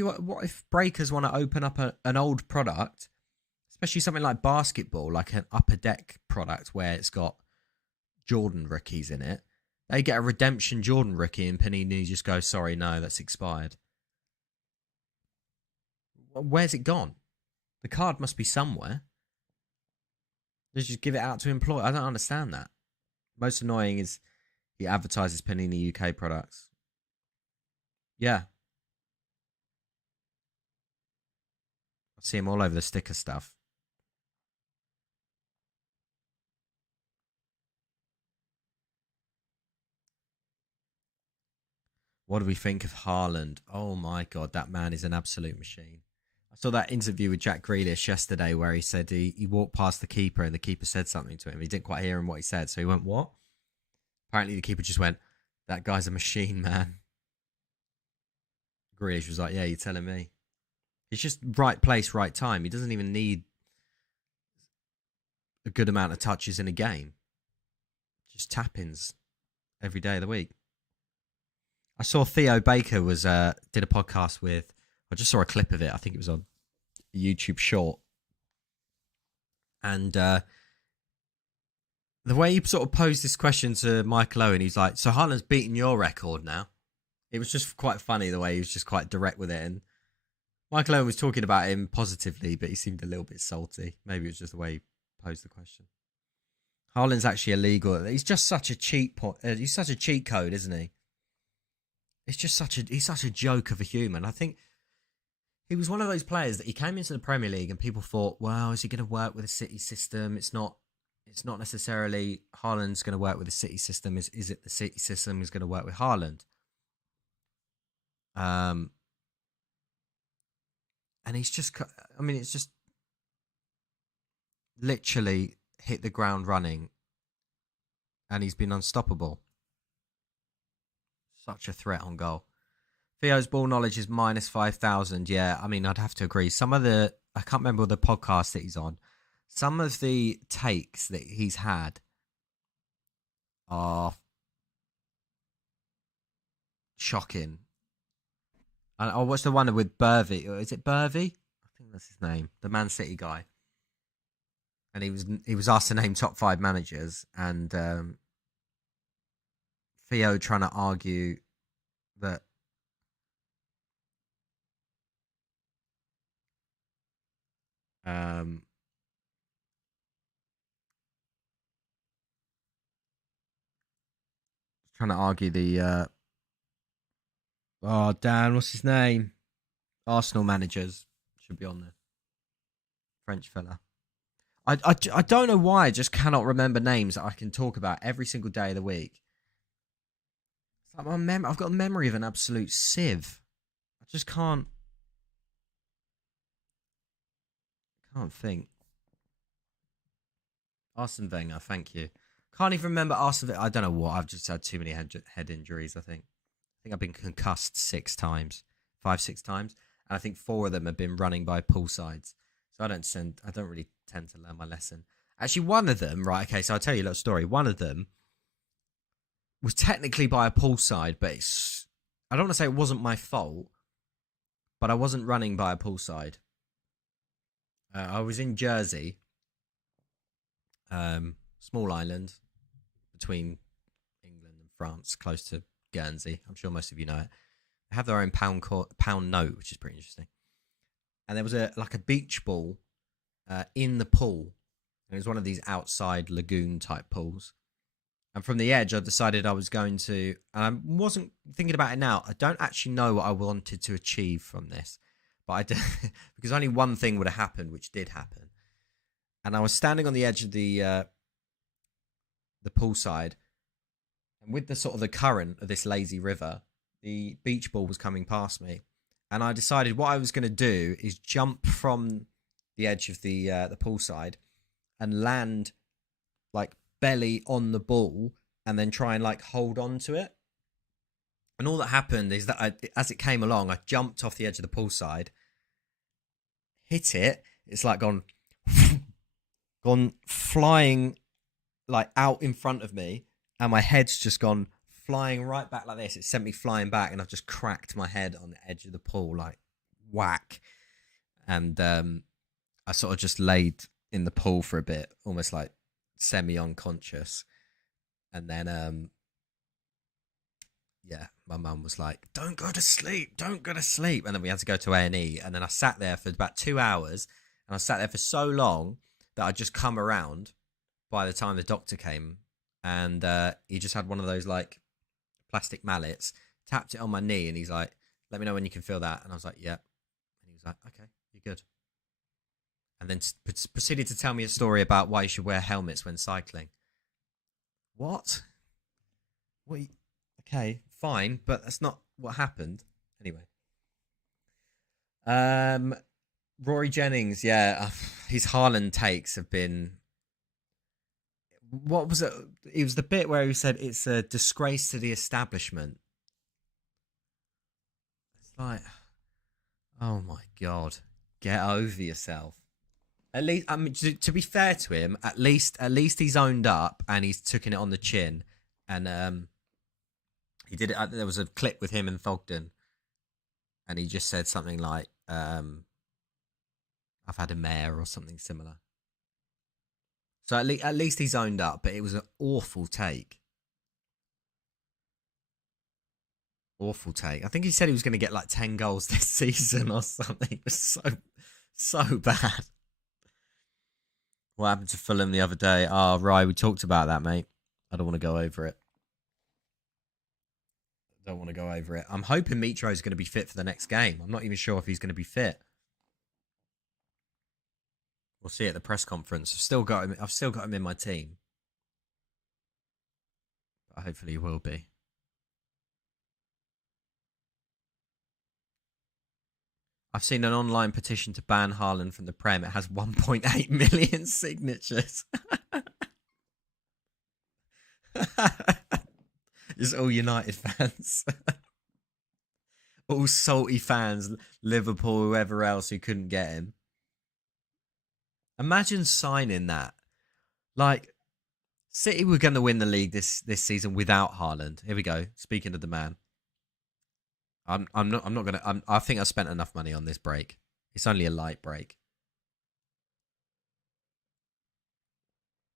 if breakers want to open up an old product, especially something like basketball, like an upper deck product where it's got Jordan rookies in it? They get a redemption Jordan rookie and Panini just go, sorry, no, that's expired. Where's it gone? The card must be somewhere. They just give it out to employ. I don't understand that. Most annoying is he advertises Panini UK products. Yeah. I see him all over the sticker stuff. What do we think of Haaland? Oh my God, that man is an absolute machine. I saw that interview with Jack Grealish yesterday where he said he walked past the keeper and the keeper said something to him. He didn't quite hear him what he said, so he went, what? Apparently the keeper just went, that guy's a machine, man. Grealish was like, yeah, you're telling me. It's just right place, right time. He doesn't even need a good amount of touches in a game. Just tap-ins every day of the week. I saw Theo Baker did a podcast with, I just saw a clip of it. I think it was on a YouTube short. And the way he sort of posed this question to Michael Owen, he's like, so Haaland's beaten your record now. It was just quite funny the way he was just quite direct with it. And Michael Owen was talking about him positively, but he seemed a little bit salty. Maybe it was just the way he posed the question. Haaland's actually illegal. He's just such a he's such a cheat code, isn't he? It's just he's such a joke of a human. I think he was one of those players that he came into the Premier League and people thought, well, is he going to work with a City system? It's not necessarily Haaland's going to work with the City system. Is it the City system is going to work with Haaland? And he's just, I mean, it's just literally hit the ground running and he's been unstoppable. Such a threat on goal. Theo's ball knowledge is minus 5,000. Yeah, I mean, I'd have to agree. I can't remember the podcast that he's on. Some of the takes that he's had are shocking. And I watched the one with Burvey. Is it Burvey? I think that's his name. The Man City guy. And he was asked to name top 5 managers, and Theo trying to argue that trying to argue the Dan, what's his name? Arsenal managers should be on there. French fella. I don't know why I just cannot remember names that I can talk about every single day of the week. It's like I've got a memory of an absolute sieve. I just can't think. Arsene Wenger, thank you. Can't even remember Arsene Wenger. I don't know what. I've just had too many head injuries, I think. I think I've been concussed 6 times. 5-6 times. And I think 4 of them have been running by poolsides. So I don't really tend to learn my lesson. Actually, one of them, right? Okay, so I'll tell you a little story. One of them was technically by a poolside, but I don't want to say it wasn't my fault, but I wasn't running by a poolside. I was in Jersey, small island between England and France, close to Guernsey. I'm sure most of you know it. They have their own pound note, which is pretty interesting. And there was a beach ball in the pool. And it was one of these outside lagoon type pools. And from the edge, I decided I was going to, and I wasn't thinking about it now. I don't actually know what I wanted to achieve from this, but I did, because only one thing would have happened, which did happen. And I was standing on the edge of the poolside, and with the sort of the current of this lazy river, the beach ball was coming past me, and I decided what I was going to do is jump from the edge of the poolside and land like belly on the ball and then try and like hold on to it. And all that happened is that as it came along, I jumped off the edge of the poolside, hit it. It's like gone flying like out in front of me, and my head's just gone flying right back like this. It sent me flying back, and I've just cracked my head on the edge of the pool, like whack. And I sort of just laid in the pool for a bit, almost like semi-unconscious. And then yeah, my mum was like, don't go to sleep, and then we had to go to A&E. And then I sat there for about 2 hours, and I sat there for so long that I'd just come around by the time the doctor came. And he just had one of those like plastic mallets, tapped it on my knee, and he's like, let me know when you can feel that. And I was like, yep. And he was like, okay, you're good. And then proceeded to tell me a story about why you should wear helmets when cycling. What? Okay, fine, but that's not what happened. Anyway. Rory Jennings, yeah, his Haaland takes have been... What was it? It was the bit where he said it's a disgrace to the establishment. It's like, oh my God, get over yourself. At least, I mean, to be fair to him, at least he's owned up and he's taken it on the chin. And he did it. There was a clip with him and Voggt, and he just said something like, "I've had a mare" or something similar. So at least he's owned up, but it was an awful take. Awful take. I think he said he was going to get like 10 goals this season or something. It was so bad. What happened to Fulham the other day? Oh, right, we talked about that, mate. I don't want to go over it. I'm hoping Mitro's going to be fit for the next game. I'm not even sure if he's going to be fit. We'll see at the press conference. I've still got him in my team. But hopefully he will be. I've seen an online petition to ban Haaland from the Prem. It has 1.8 million signatures. It's all United fans. All salty fans, Liverpool, whoever else who couldn't get him. Imagine signing that. Like, City were going to win the league this season without Haaland. Here we go. Speaking of the man. I'm not gonna. I think I spent enough money on this break. It's only a light break.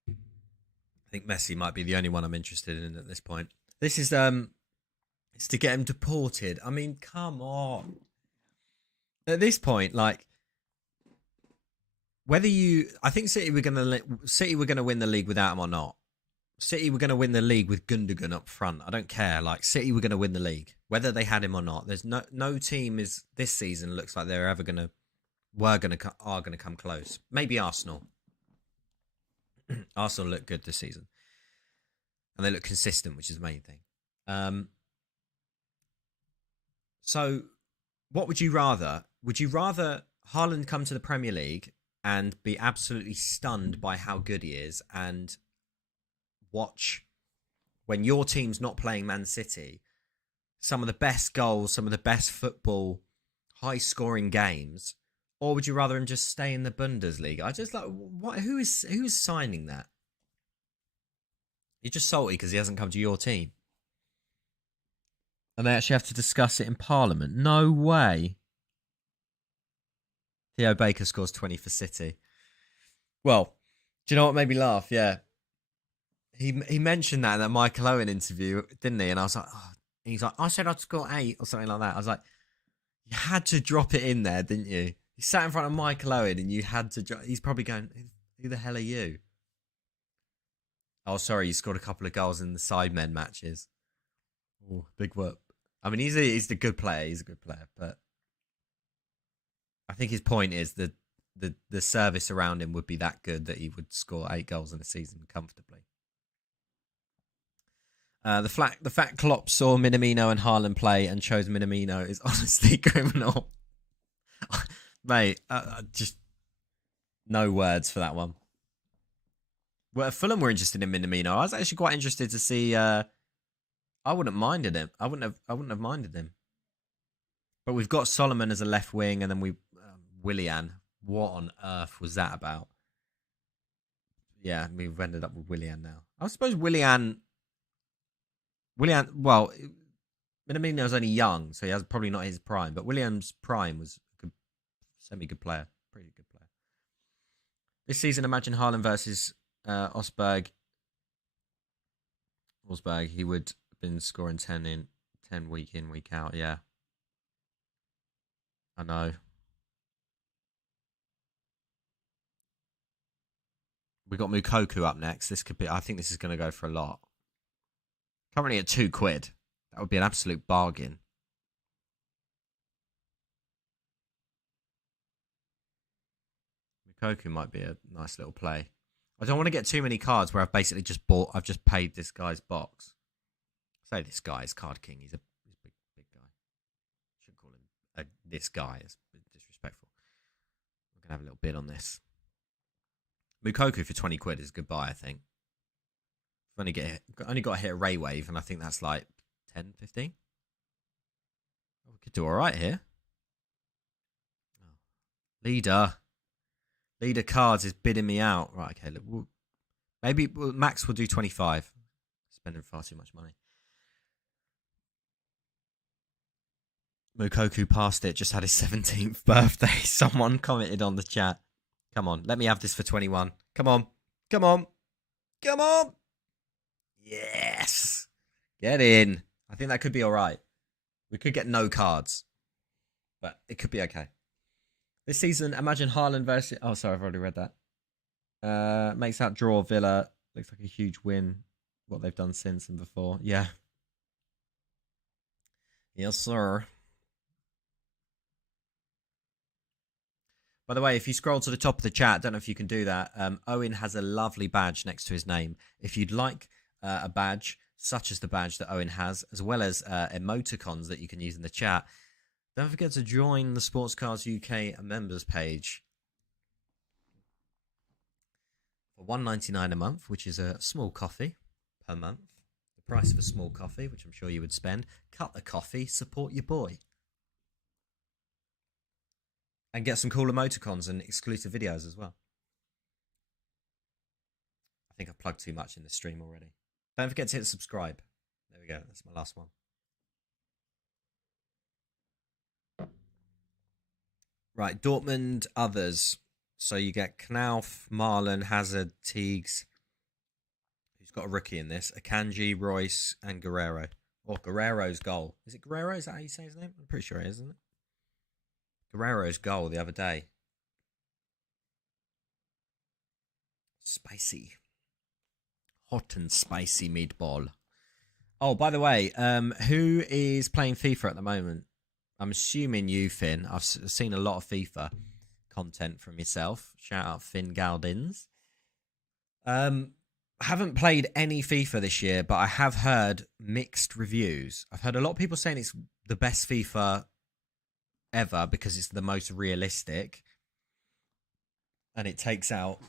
I think Messi might be the only one I'm interested in at this point. This is it's to get him deported. I mean, come on. At this point, like, I think City were gonna win the league without him or not. City were going to win the league with Gundogan up front. I don't care. Like, City were going to win the league, whether they had him or not. There's no team is this season looks like they're ever are going to come close. Maybe Arsenal. Arsenal look good this season, and they look consistent, which is the main thing. So, what would you rather? Would you rather Haaland come to the Premier League and be absolutely stunned by how good he is, and watch when your team's not playing Man City, some of the best goals, some of the best football, high scoring games Or would you rather him just stay in the Bundesliga? I just like what? Who is signing that? You're just salty because he hasn't come to your team, and they actually have to discuss it in Parliament. No way. Theo Baker scores 20 for City. Well, do you know what made me laugh? Yeah, he mentioned that in that Michael Owen interview, didn't he? And I was like, oh. He's like, I said I'd score 8 or something like that. I was like, you had to drop it in there, didn't you? You sat in front of Michael Owen and you had to drop. He's probably going, who the hell are you? Oh, sorry, you scored a couple of goals in the Sidemen matches. Oh, big whoop. I mean, he's a good player. He's a good player, but I think his point is that the service around him would be that good that he would score 8 goals in a season comfortably. The fact Klopp saw Minamino and Haaland play and chose Minamino is honestly criminal. Mate, just no words for that one. Well, if Fulham were interested in Minamino, I was actually quite interested to see. I wouldn't have minded him. I wouldn't have minded him. But we've got Solomon as a left wing, and then Willian. What on earth was that about? Yeah, we've ended up with Willian now. I suppose Willian. Well, Minamino's only young, so he has probably not his prime. But William's prime was a good, semi-good player, pretty good player. This season, imagine Haaland versus Osberg. He would have been scoring 10 week in, week out. Yeah, I know. We got Mukoku up next. This could be. I think this is going to go for a lot. Currently at £2. That would be an absolute bargain. Mukoku might be a nice little play. I don't want to get too many cards where I've basically I've just paid this guy's box. Say this guy's card king. He's a big guy. Shouldn't call him this guy. It's a bit disrespectful. I'm gonna have a little bid on this. Mukoku for £20 is a good buy, I think. Only got to hit a Ray Wave, and I think that's like 10, 15. We could do all right here. Leader cards is bidding me out. Right, okay. Look, maybe Max will do 25. Spending far too much money. Mukoku passed it. Just had his 17th birthday. Someone commented on the chat. Come on, let me have this for 21. Come on. Yes. Get in. I think that could be all right. We could get no cards, but it could be okay. This season, imagine Haaland versus... Oh, sorry, I've already read that. Makes that draw Villa. Looks like a huge win. What they've done since and before. Yeah. Yes, sir. By the way, if you scroll to the top of the chat, I don't know if you can do that. Owen has a lovely badge next to his name. If you'd like a badge, such as the badge that Owen has, as well as emoticons that you can use in the chat, don't forget to join the Sports Cards UK members page for $1.99 a month, which is a small coffee per month. The price of a small coffee, which I'm sure you would spend. Cut the coffee, support your boy. And get some cool emoticons and exclusive videos as well. I think I've plugged too much in the stream already. Don't forget to hit subscribe. There we go. That's my last one. Right, Dortmund others. So you get Knauf, Marlon, Hazard, Teagues. Who's got a rookie in this? Akanji, Royce, and Guerrero. Or Guerrero's goal. Is it Guerrero? Is that how you say his name? I'm pretty sure it is, isn't it? Guerrero's goal the other day. Spicy. Hot and spicy meatball. Oh, by the way, who is playing FIFA at the moment? I'm assuming you, Finn. I've seen a lot of FIFA content from yourself. Shout out Finn Galdins. Haven't played any FIFA this year, but I have heard mixed reviews. I've heard a lot of people saying it's the best FIFA ever because it's the most realistic and it takes out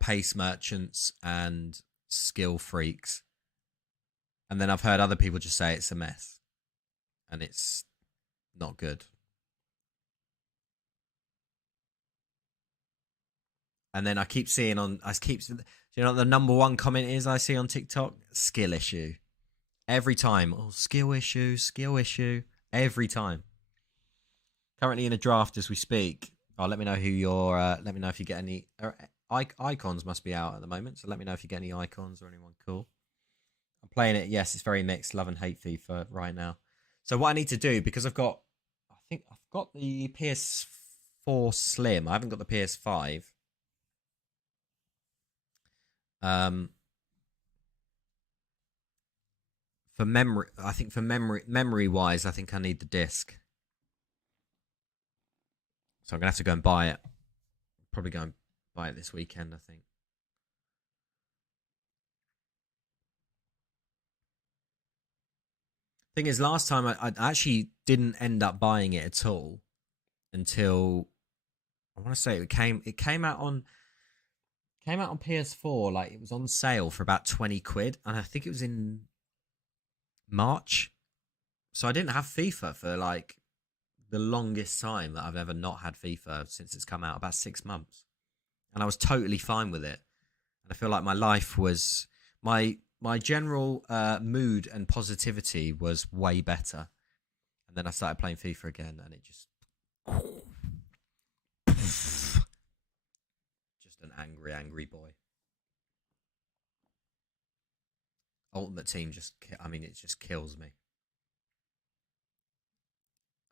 pace merchants and skill freaks. And then I've heard other people just say it's a mess and it's not good. And then I keep seeing you know what the number one comment is I see on TikTok? Skill issue. Every time. Oh, skill issue. Every time. Currently in a draft as we speak. Oh, let me know who your. Let me know if you get any. Icons must be out at the moment, so let me know if you get any icons or anyone cool. I'm playing it. Yes, it's very mixed. Love and hate FIFA right now. So what I need to do, because I think I've got the PS4 Slim. I haven't got the PS5. For memory wise, I think I need the disc. So I'm gonna have to go and buy it. Probably go and buy it this weekend, I think. Thing is, last time I actually didn't end up buying it at all until I want to say it came out on PS4. Like, it was on sale for about 20 quid, and I think it was in March. So I didn't have FIFA for like the longest time that I've ever not had FIFA since it's come out, about 6 months, and I was totally fine with it. And I feel like my life was my general mood and positivity was way better. And then I started playing FIFA again, and it just an angry boy. Ultimate Team it just kills me.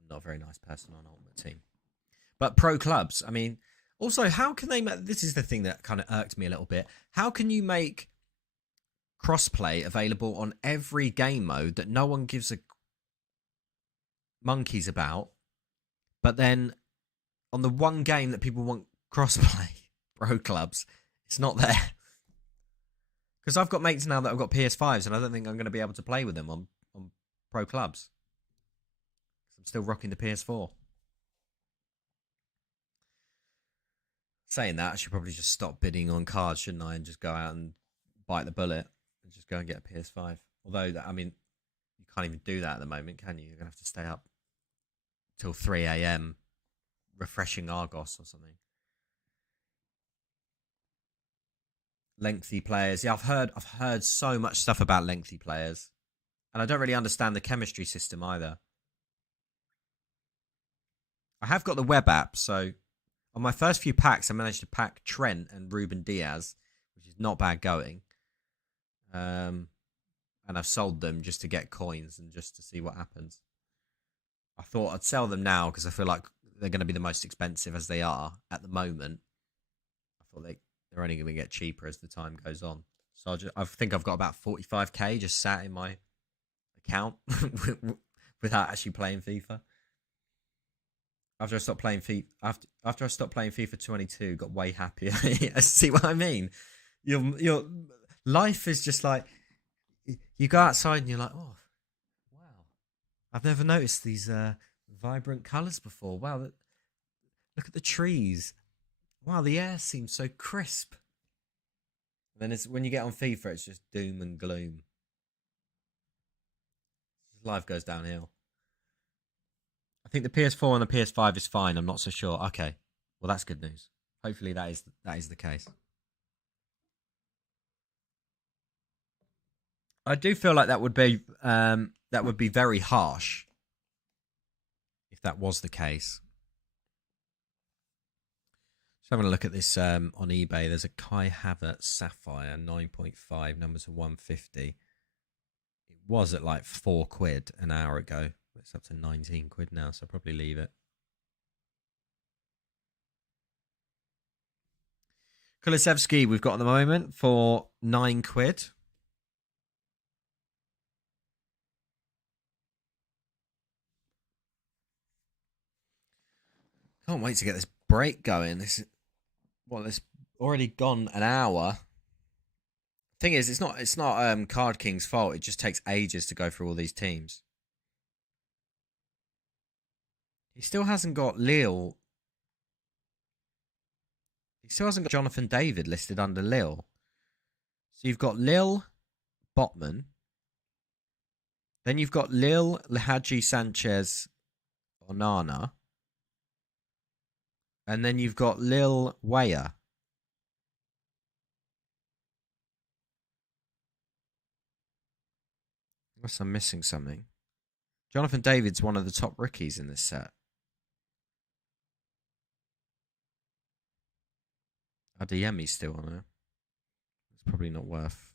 I'm not a very nice person on Ultimate Team. But pro clubs, I mean, also, how can they this is the thing that kind of irked me a little bit. How can you make crossplay available on every game mode that no one gives a monkeys about, but then on the one game that people want crossplay, pro clubs, it's not there? Because I've got mates now that have got PS5s, and I don't think I'm going to be able to play with them on pro clubs. I'm still rocking the PS4. Saying that, I should probably just stop bidding on cards, shouldn't I, and just go out and bite the bullet and just go and get a PS5. Although, you can't even do that at the moment, can you? You're going to have to stay up till 3 a.m. refreshing Argos or something. Lengthy players. Yeah, I've heard so much stuff about lengthy players, and I don't really understand the chemistry system either. I have got the web app, so on my first few packs, I managed to pack Trent and Ruben Diaz, which is not bad going. And I've sold them just to get coins and just to see what happens. I thought I'd sell them now because I feel like they're going to be the most expensive as they are at the moment. I thought they're only going to get cheaper as the time goes on. So I think I've got about 45k just sat in my account without actually playing FIFA. After I stopped playing FIFA 22, got way happier. See what I mean? Your life is just like, you go outside and you're like, oh, wow, I've never noticed these vibrant colours before. Wow, look at the trees. Wow, the air seems so crisp. And then when you get on FIFA, it's just doom and gloom. Life goes downhill. I think the PS4 and the PS5 is fine. I'm not so sure. Okay, well, that's good news. Hopefully that is the case. I do feel like that would be very harsh if that was the case. Just having a look at this on eBay. There's a Kai Havertz Sapphire 9.5, numbers of 150. It was at like £4 an hour ago. It's up to 19 quid now, so I'll probably leave it. Kulusevski we've got at the moment for 9 quid. Can't wait to get this break going. It's already gone an hour. Thing is, it's not Card King's fault. It just takes ages to go through all these teams. He still hasn't got Lille. He still hasn't got Jonathan David listed under Lille. So you've got Lille, Botman. Then you've got Lille, Lahaji Sanchez. Oh, Onana. And then you've got Lil Weyer. Unless I'm missing something. Jonathan David's one of the top rookies in this set. Adeyemi's still on there. It's probably not worth.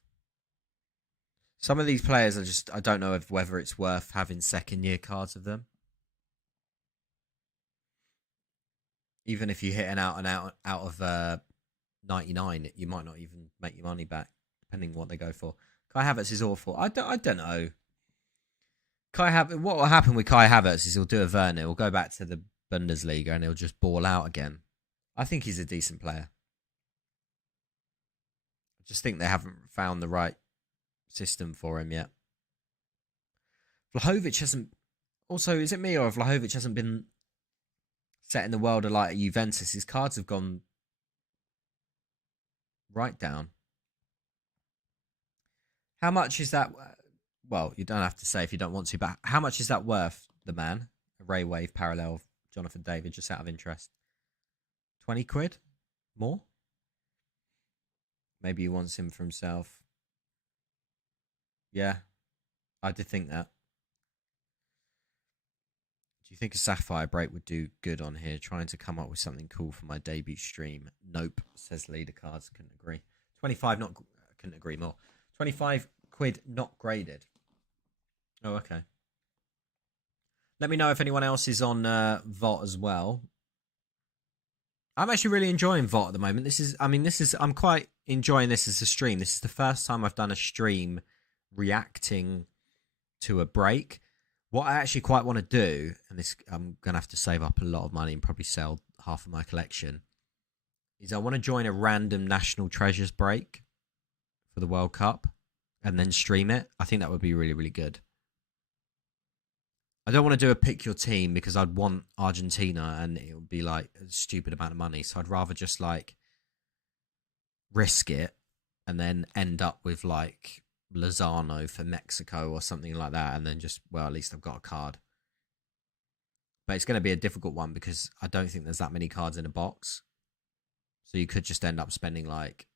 Some of these players are just, I don't know whether it's worth having second year cards of them. Even if you hit an out of 99, you might not even make your money back, depending on what they go for. Kai Havertz is awful. I don't know. What will happen with Kai Havertz is he'll do a Werner, he'll go back to the Bundesliga and he'll just ball out again. I think he's a decent player. I just think they haven't found the right system for him yet. Vlahovic hasn't... Also, is it me or Vlahovic hasn't been set in the world of like Juventus? His cards have gone right down. How much is that? Well, you don't have to say if you don't want to, but how much is that worth, the man? A Ray Wave parallel of Jonathan David, just out of interest. 20 quid? More? Maybe he wants him for himself. Yeah, I did think that. Do you think a Sapphire break would do good on here? Trying to come up with something cool for my debut stream. Nope, says Leader Cards. Couldn't agree. 25, not... Couldn't agree more. 25 quid not graded. Oh, okay. Let me know if anyone else is on Voggt as well. I'm actually really enjoying Voggt at the moment. I'm quite enjoying this as a stream. This is the first time I've done a stream reacting to a break. What I actually quite want to do, and this I'm going to have to save up a lot of money and probably sell half of my collection, is I want to join a random National Treasures break for the World Cup and then stream it. I think that would be really, really good. I don't want to do a pick your team because I'd want Argentina and it would be like a stupid amount of money. So I'd rather just like risk it and then end up with like Lozano for Mexico or something like that. And then just, well, at least I've got a card. But it's going to be a difficult one because I don't think there's that many cards in a box. So you could just end up spending like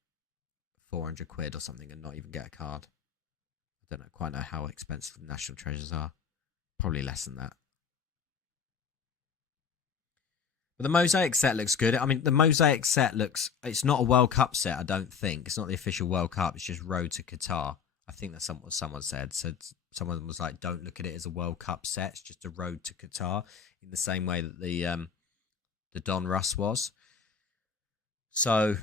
400 quid or something and not even get a card. I don't quite know how expensive the National Treasures are. Probably less than that. But the Mosaic set looks good. I mean, the Mosaic set looks... It's not a World Cup set, I don't think. It's not the official World Cup. It's just Road to Qatar. I think that's what someone said. So someone was like, don't look at it as a World Cup set. It's just a Road to Qatar. In the same way that the Don Russ was. So...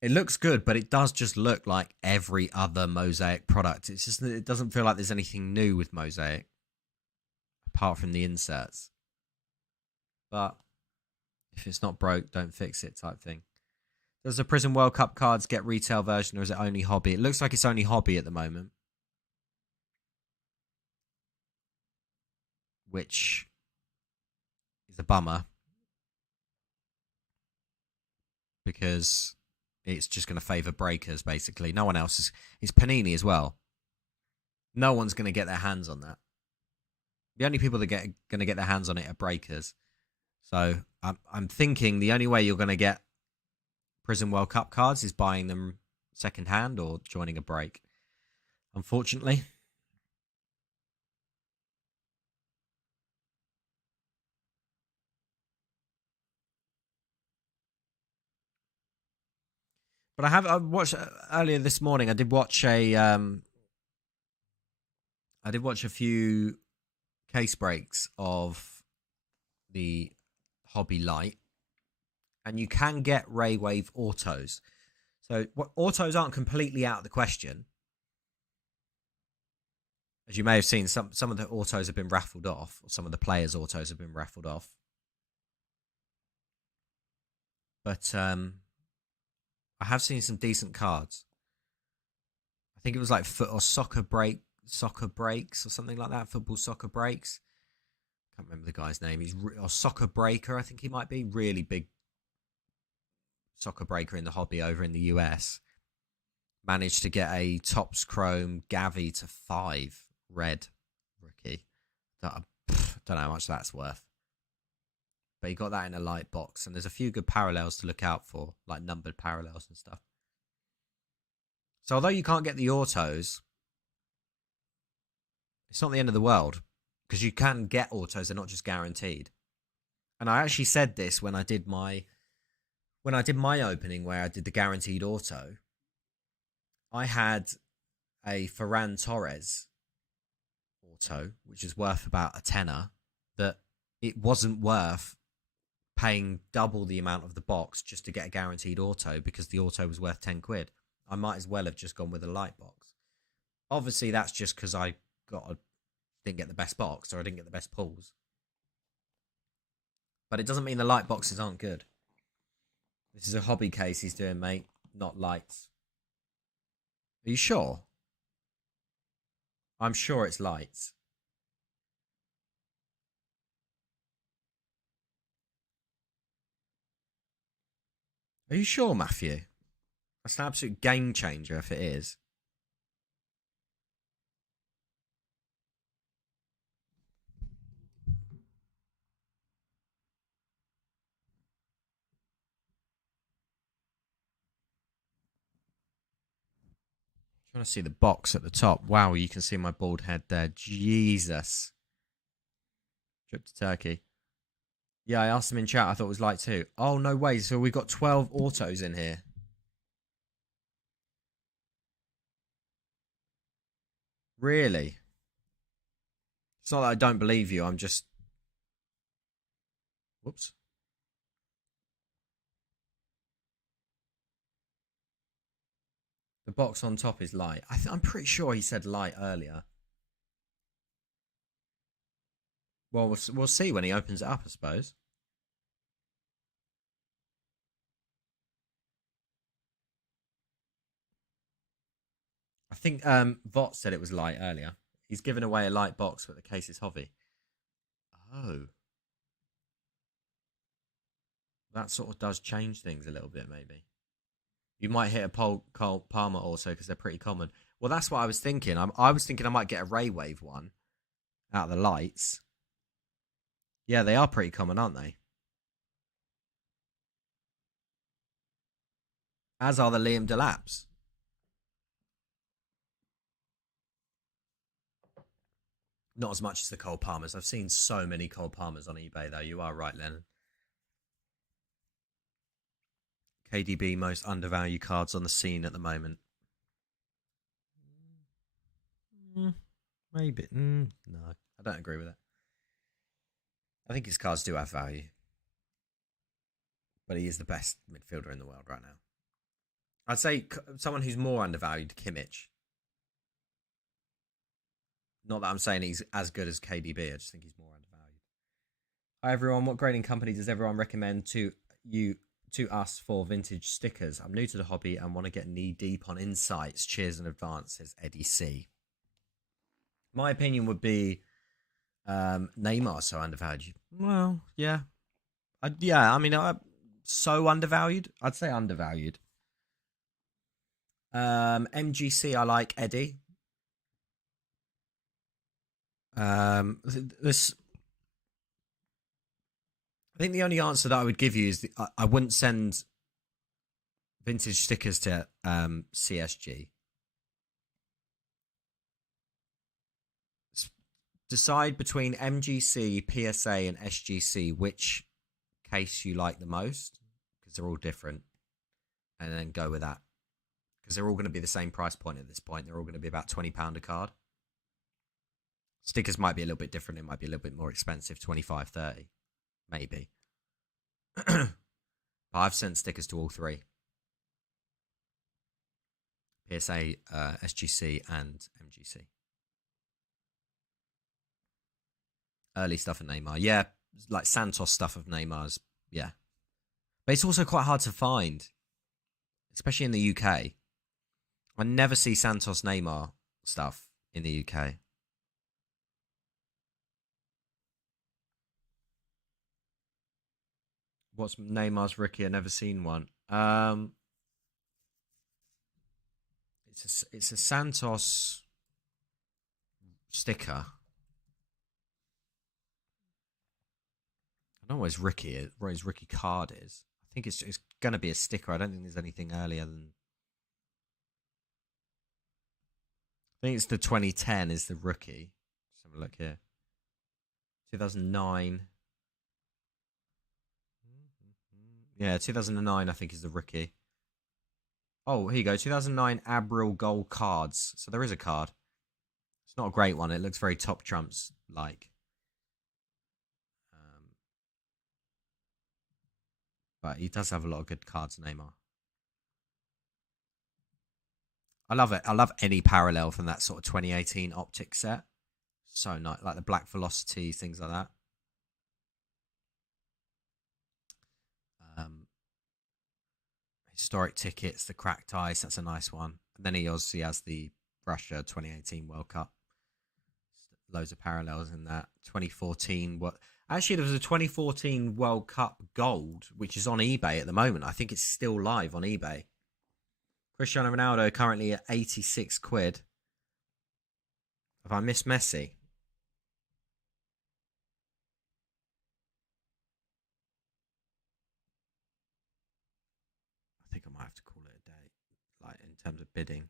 It looks good, but it does just look like every other Mosaic product. It's just... It doesn't feel like there's anything new with Mosaic. Apart from the inserts. But if it's not broke, don't fix it type thing. Does the Prism World Cup cards get retail version or is it only hobby? It looks like it's only hobby at the moment. Which is a bummer. Because it's just going to favour breakers, basically. No one else is... It's Panini as well. No one's going to get their hands on that. The only people that going to get their hands on it are breakers. So I'm thinking the only way you're going to get Prism World Cup cards is buying them second hand or joining a break. Unfortunately. But I watched earlier this morning. I did watch a few case breaks of the Hobby Light, and you can get Ray Wave autos. So autos aren't completely out of the question. As you may have seen, some of the autos have been raffled off, or some of the players' autos have been raffled off. But I have seen some decent cards. I think it was like soccer breaks or something like that. Football soccer breaks. Can't remember the guy's name. Or Soccer Breaker, I think he might be. Really big soccer breaker in the hobby over in the US. Managed to get a Topps Chrome Gavi to 5 red rookie. Don't know how much that's worth. but he got that in a light box. And there's a few good parallels to look out for, like numbered parallels and stuff. So although you can't get the autos, it's not the end of the world, because you can get autos. They're not just guaranteed. And I actually said this when I did my opening, where I did the guaranteed auto. I had a Ferran Torres auto, which is worth about a tenner, that it wasn't worth paying double the amount of the box just to get a guaranteed auto, because the auto was worth 10 quid. I might as well have just gone with a light box. Obviously, that's just because I didn't get the best box, or I didn't get the best pulls. But it doesn't mean the light boxes aren't good. This is a hobby case he's doing, mate, not lights. Are you sure? I'm sure it's lights. Are you sure, Matthew? That's an absolute game changer if it is. Trying to see the box at the top. Wow, you can see my bald head there. Jesus. Trip to Turkey. Yeah, I asked him in chat. I thought it was light too. Oh, no way. So we've got 12 autos in here. Really? It's not that I don't believe you. I'm just... Whoops. The box on top is light. I'm pretty sure he said light earlier. Well, we'll see when he opens it up, I suppose. I think Voggt said it was light earlier. He's given away a light box, but the case is heavy. Oh. That sort of does change things a little bit, maybe. You might hit a Cole Palmer also, because they're pretty common. Well, that's what I was thinking. I was thinking I might get a Ray Wave one out of the lights. Yeah, they are pretty common, aren't they? As are the Liam Delaps. Not as much as the Cole Palmers. I've seen so many Cole Palmers on eBay, though. You are right, Lennon. KDB most undervalued cards on the scene at the moment. Maybe. No, I don't agree with it. I think his cards do have value. But he is the best midfielder in the world right now. I'd say someone who's more undervalued, Kimmich. Not that I'm saying he's as good as KDB. I just think he's more undervalued. Hi, everyone. What grading company does everyone recommend to us for vintage stickers? I'm new to the hobby and want to get knee deep on insights. Cheers in advance, says Eddie C. My opinion would be Neymar so undervalued. Well, yeah. So undervalued? I'd say undervalued. MGC, I like Eddie. I think the only answer that I would give you is I wouldn't send vintage stickers to CSG. Decide between MGC, PSA, and SGC which case you like the most, because they're all different, and then go with that, because they're all going to be the same price point at this point. They're all going to be about £20 a card. Stickers might be a little bit different. It might be a little bit more expensive, 25, 30, maybe. But I've sent stickers to all three. PSA, SGC, and MGC. Early stuff of Neymar. Yeah, like Santos stuff of Neymar's. Yeah. But it's also quite hard to find, especially in the UK. I never see Santos Neymar stuff in the UK. What's Neymar's rookie? I've never seen one. It's a Santos sticker. I don't know what his rookie card is. I think it's going to be a sticker. I don't think there's anything earlier than. I think it's the 2010 is the rookie. Let's have a look here. 2009. Yeah, 2009 I think is the rookie. Oh, here you go. 2009 Abril Gold cards. So there is a card. It's not a great one. It looks very Top Trumps like. But he does have a lot of good cards, Neymar. I love it. I love any parallel from that sort of 2018 optic set. So nice. Like the Black Velocities, things like that. Historic tickets, the cracked ice. That's a nice one. And then he obviously has the Russia 2018 World Cup. Loads of parallels in that. 2014. What? Actually, there was a 2014 World Cup gold, which is on eBay at the moment. I think it's still live on eBay. Cristiano Ronaldo currently at 86 quid. Have I missed Messi? I think I might have to call it a day, like in terms of bidding.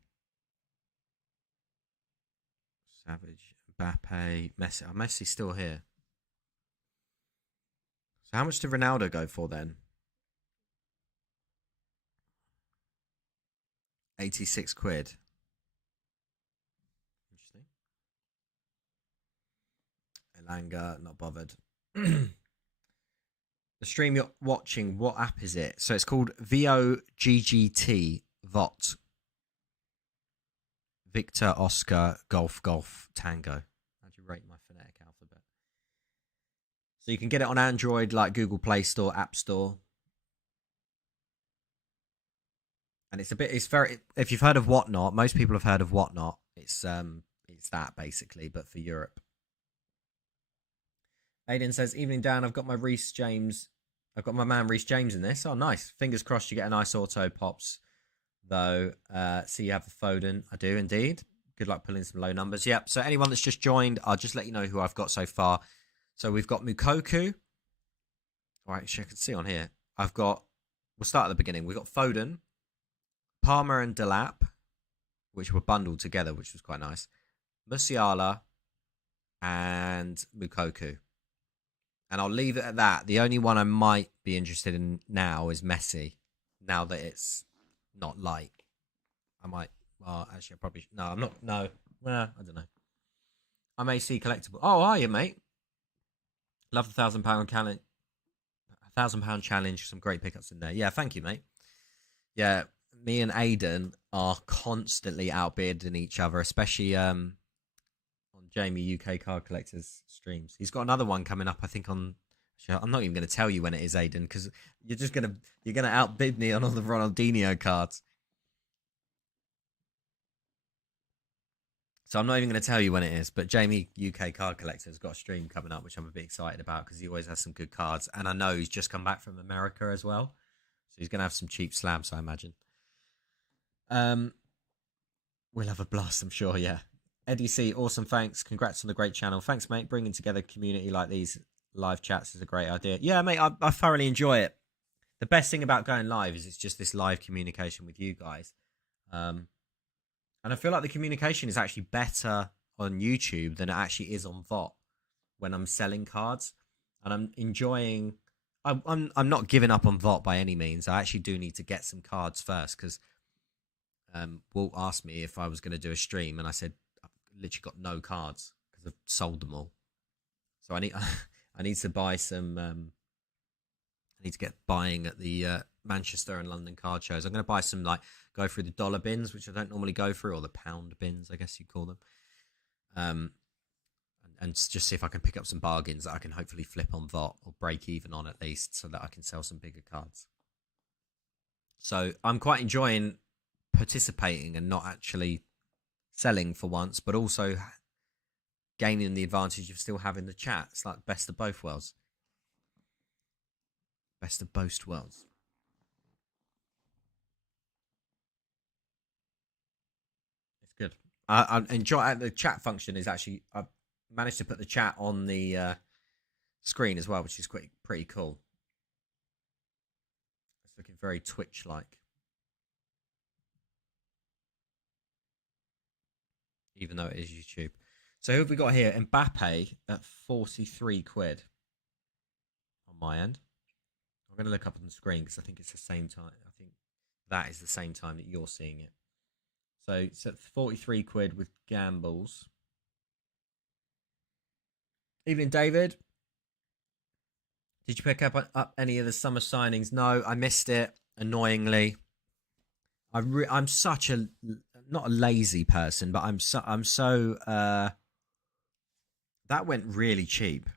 Savage, Mbappe, Messi. Oh, Messi's still here. So how much did Ronaldo go for then? 86 quid. Interesting. Elanga, not bothered. The stream you're watching, what app is it? So it's called VOGGT Voggt. Victor, Oscar, Golf, Golf, Tango. How do you rate my phonetic alphabet? So you can get it on Android, like Google Play Store, App Store. And it's very, if you've heard of Whatnot, most people have heard of Whatnot. It's that basically, but for Europe. Aiden says, evening Dan, I've got my man Reece James in this. Oh, nice. Fingers crossed you get a nice auto pops, though. See you have the Foden. I do indeed. Good luck pulling some low numbers. Yep. So anyone that's just joined, I'll just let you know who I've got so far. So we've got Mukoku. All right, I can see on here. We'll start at the beginning. We've got Foden, Palmer and Delap, which were bundled together, which was quite nice. Musiala and Mukoku. And I'll leave it at that. The only one I might be interested in now is Messi. Now that it's not light. I might. Well, actually, I probably. No, I'm not. No. Well, I don't know. I may see collectible. Oh, are you, mate? Love the £1,000 challenge. £1,000 challenge. Some great pickups in there. Yeah, thank you, mate. Yeah, me and Aiden are constantly outbidding each other, especially on Jamie UK Card Collectors streams. He's got another one coming up, I think on. I'm not even going to tell you when it is, Aiden, because you're gonna outbid me on all the Ronaldinho cards. So I'm not even going to tell you when it is. But Jamie UK Card Collector's got a stream coming up, which I'm a bit excited about because he always has some good cards, and I know he's just come back from America as well, so he's going to have some cheap slabs, I imagine. We'll have a blast, I'm sure. Yeah. Eddie C, awesome, thanks. Congrats on the great channel. Thanks, mate. Bringing together a community like these live chats is a great idea. Yeah, mate, I thoroughly enjoy it. The best thing about going live is it's just this live communication with you guys. And I feel like the communication is actually better on YouTube than it actually is on Vought when I'm selling cards. And I'm enjoying. I'm not giving up on Vought by any means. I actually do need to get some cards first because Walt asked me if I was going to do a stream, and I said I've literally got no cards because I've sold them all. So I need to buy some. I need to get buying at the Manchester and London card shows. I'm going to buy some, like, go through the dollar bins, which I don't normally go through, or the pound bins, I guess you call them. And just see if I can pick up some bargains that I can hopefully flip on Vought or break even on at least, so that I can sell some bigger cards. So I'm quite enjoying participating and not actually selling for once, but also gaining the advantage of still having the chat. It's like best of both worlds. Best of both worlds. It's good. I enjoy the chat function. Is actually I've managed to put the chat on the screen as well, which is pretty cool. It's looking very Twitch-like. Even though it is YouTube. So who have we got here? Mbappe at 43 quid on my end. I'm going to look up on the screen because I think it's the same time. I think that is the same time that you're seeing it. So it's at 43 quid with gambles. Evening, David. Did you pick up any of the summer signings? No, I missed it, annoyingly. I'm such a, not a lazy person, but I'm so that went really cheap.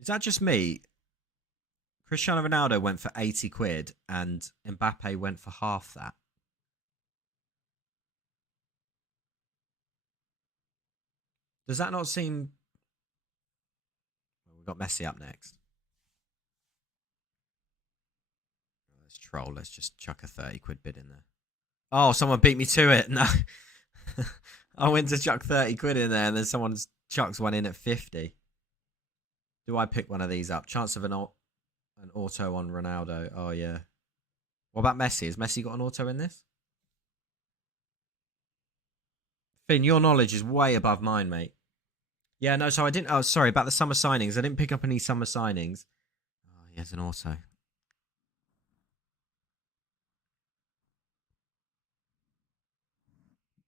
Is that just me? Cristiano Ronaldo went for 80 quid and Mbappe went for half that. Does that not seem... Well, we've got Messi up next. Let's troll. Let's just chuck a 30 quid bid in there. Oh, someone beat me to it. No. I went to chuck 30 quid in there and then someone chucks one in at 50. Do I pick one of these up? Chance of an auto on Ronaldo. Oh, yeah. What about Messi? Has Messi got an auto in this? Finn, your knowledge is way above mine, mate. Yeah, no, so I didn't... Oh, sorry, about the summer signings. I didn't pick up any summer signings. Oh, he has an auto.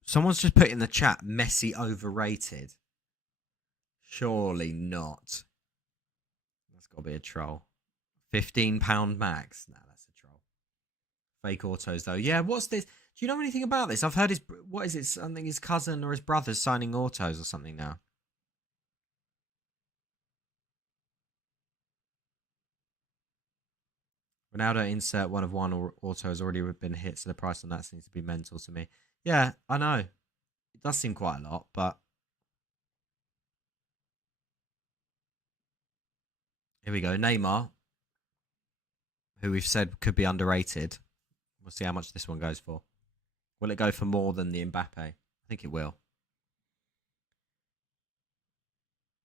Someone's just put in the chat, Messi overrated. Surely not. That's got to be a troll. £15 max. Nah, that's a troll. Fake autos, though. Yeah, what's this? Do you know anything about this? I've heard his... What is it? Something his cousin or his brother's signing autos or something now. Ronaldo insert one of one or auto has already been hit, so the price on that seems to be mental to me. Yeah, I know. It does seem quite a lot, but... Here we go. Neymar, who we've said could be underrated. We'll see how much this one goes for. Will it go for more than the Mbappe? I think it will.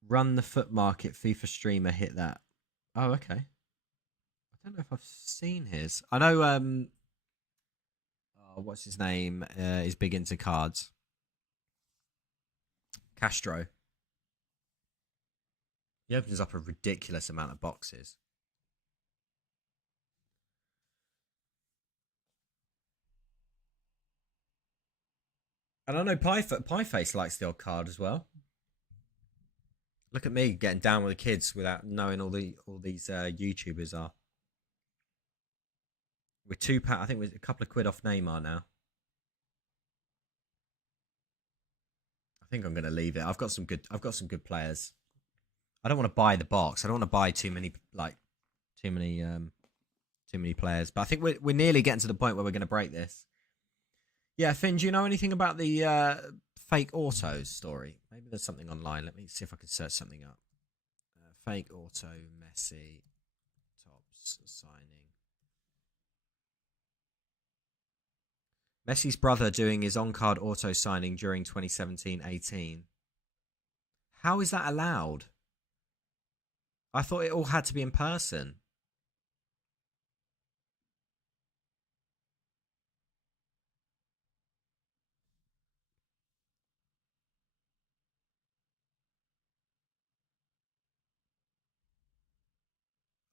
Run the foot market FIFA streamer hit that. Oh, okay. I don't know if I've seen his. I know what's his name? Is big into cards. Castro. He opens up a ridiculous amount of boxes. And I know Pieface likes the odd card as well. Look at me getting down with the kids without knowing all these YouTubers are. We're £2. I think we're a couple of quid off Neymar now. I think I'm going to leave it. I've got some good players. I don't want to buy the box. I don't want to buy too many players. But I think we're nearly getting to the point where we're going to break this. Yeah, Finn, do you know anything about the fake autos story? Maybe there's something online. Let me see if I can search something up. Fake auto Messi tops signing. Messi's brother doing his on-card auto signing during 2017-18. How is that allowed? I thought it all had to be in person.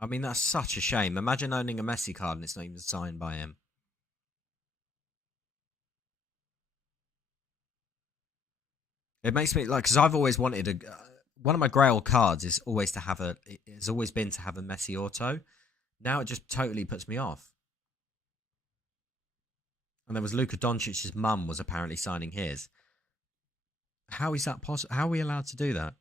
I mean, that's such a shame. Imagine owning a Messi card and it's not even signed by him. It makes me like, because I've always wanted one of my grail cards has always been to have a Messi auto. Now it just totally puts me off. And there was Luka Doncic's mum was apparently signing his. How is that possible? How are we allowed to do that?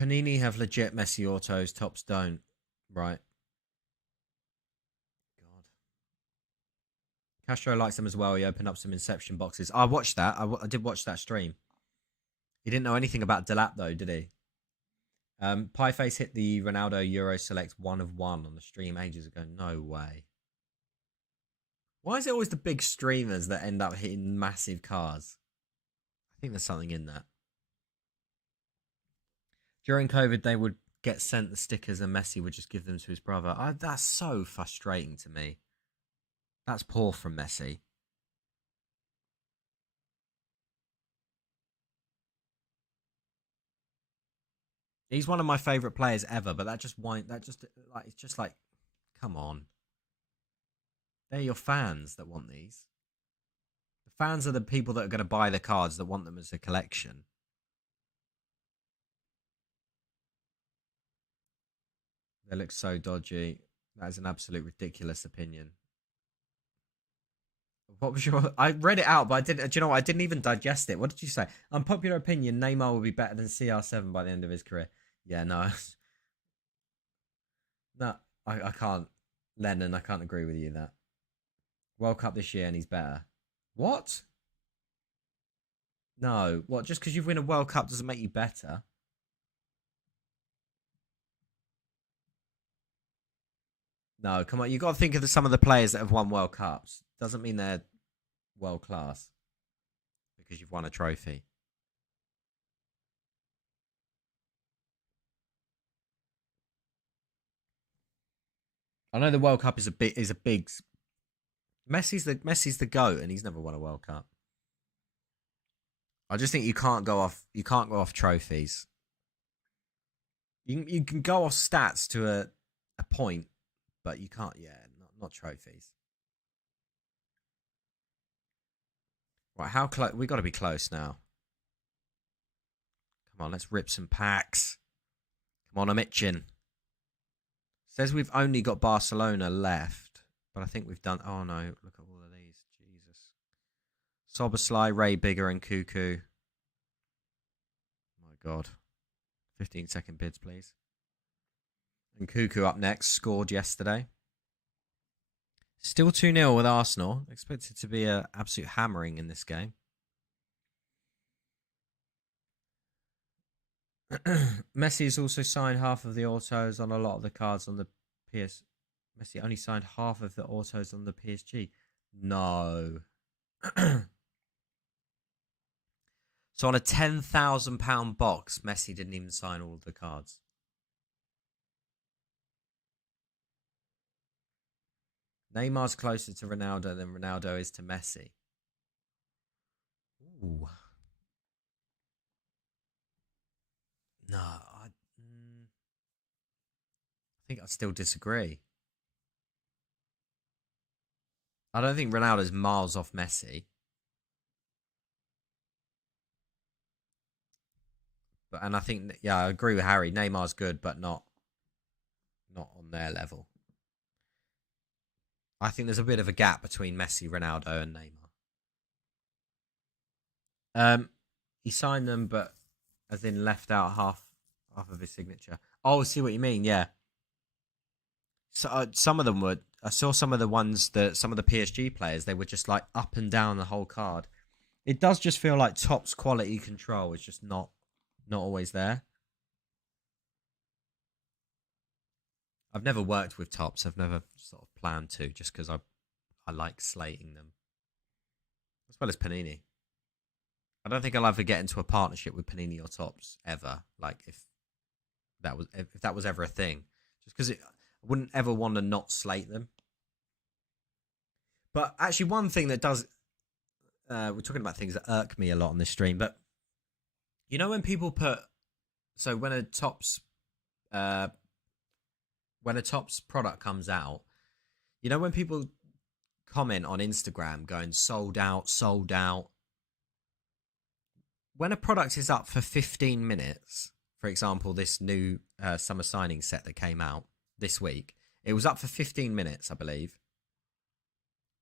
Panini have legit Messi autos, tops don't. Right. God. Castro likes them as well. He opened up some Inception boxes. I watched that. I did watch that stream. He didn't know anything about Delap though, did he? Pieface hit the Ronaldo Euro Select 1 of 1 on the stream ages ago. No way. Why is it always the big streamers that end up hitting massive cars? I think there's something in that. During COVID, they would get sent the stickers and Messi would just give them to his brother. That's so frustrating to me. That's poor from Messi. He's one of my favourite players ever, but it's just like, come on. They're your fans that want these. The fans are the people that are going to buy the cards that want them as a collection. They look so dodgy. That is an absolute ridiculous opinion. What was your? I read it out, but I didn't. Do you know what? I didn't even digest it. What did you say? Unpopular opinion: Neymar will be better than CR7 by the end of his career. Yeah, no, no, I can't. Lennon, I can't agree with you that. World Cup this year and he's better. What? No, what? Just because you win a World Cup doesn't make you better. No, come on. You got to think of some of the players that have won World Cups. Doesn't mean they're world class because you've won a trophy. I know the World Cup is a big. Messi's the GOAT and he's never won a World Cup. I just think you can't go off trophies. You can go off stats to a point, but you can't. Yeah, not trophies. Right, how close? We got to be close now. Come on, let's rip some packs. Come on, I'm itching. Says we've only got Barcelona left, but I think we've done. Oh no, look at all of these. Jesus. Soberslay, Ray Bigger, and Cuckoo. My God. 15-second bids, please. And Cuckoo up next, scored yesterday. Still 2-0 with Arsenal. Expected to be an absolute hammering in this game. Messi has also signed half of the autos on a lot of the cards on the PS. Messi only signed half of the autos on the PSG. No. So on a £10,000 box, Messi didn't even sign all of the cards. Neymar's closer to Ronaldo than Ronaldo is to Messi. Ooh. No, I think I still disagree. I don't think Ronaldo's miles off Messi. And I think, yeah, I agree with Harry. Neymar's good, but not on their level. I think there's a bit of a gap between Messi, Ronaldo, and Neymar. He signed them, but as in left out half of his signature. Oh, I see what you mean. Yeah. So some of them were. I saw some of the ones that some of the PSG players. They were just like up and down the whole card. It does just feel like Topps quality control is just not always there. I've never worked with Topps. I've never sort of planned to, just because I like slating them, as well as Panini. I don't think I'll ever get into a partnership with Panini or Topps ever. Like if that was ever a thing, just because I wouldn't ever want to not slate them. But actually, one thing that does, we're talking about things that irk me a lot on this stream, but you know when people put, so when a Topps product comes out, you know when people comment on Instagram going sold out, sold out. When a product is up for 15 minutes, for example, this new summer signing set that came out this week, it was up for 15 minutes, I believe,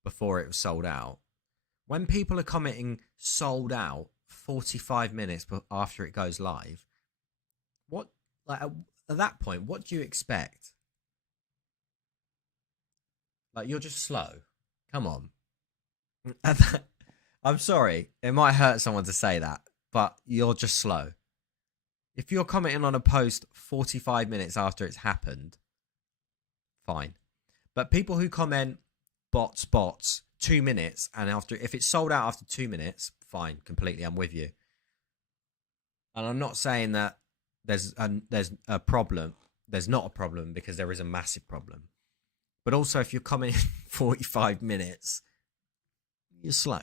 before it was sold out. When people are commenting sold out 45 minutes after it goes live, what, like at that point, what do you expect? Like, you're just slow. Come on. I'm sorry. It might hurt someone to say that, but you're just slow. If you're commenting on a post 45 minutes after it's happened, fine. But people who comment bots 2 minutes, and after, if it's sold out after 2 minutes, fine, completely, I'm with you. And I'm not saying that there's a problem. There's not a problem, because there is a massive problem. But also, if you're commenting 45 minutes, you're slow.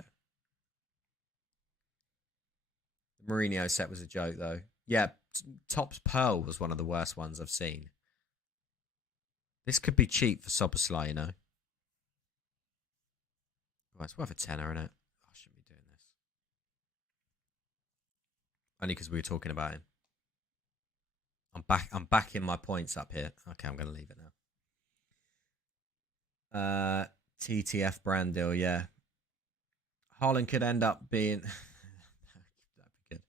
The Mourinho set was a joke, though. Yeah, Topps Pearl was one of the worst ones I've seen. This could be cheap for Sobersly, you know. Well, it's worth a tenner, isn't it? I shouldn't be doing this. Only because we were talking about him. I'm backing my points up here. Okay, I'm going to leave it now. TTF brand deal, yeah. Haaland could end up being... That'd be good.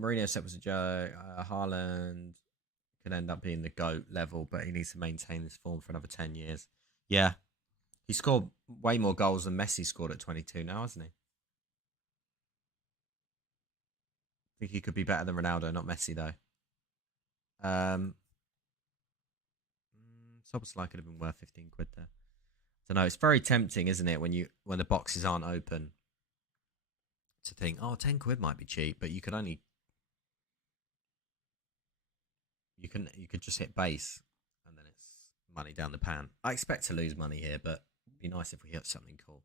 Mourinho set was a joke. Haaland could end up being the GOAT level, but he needs to maintain this form for another 10 years. Yeah. He scored way more goals than Messi scored at 22 now, hasn't he? I think he could be better than Ronaldo, not Messi, though. Soboslai could have been worth 15 quid there. I don't know. It's very tempting, isn't it, when the boxes aren't open, to think, oh, 10 quid might be cheap, but you could just hit base, and then it's money down the pan. I expect to lose money here, but it'd be nice if we hit something cool.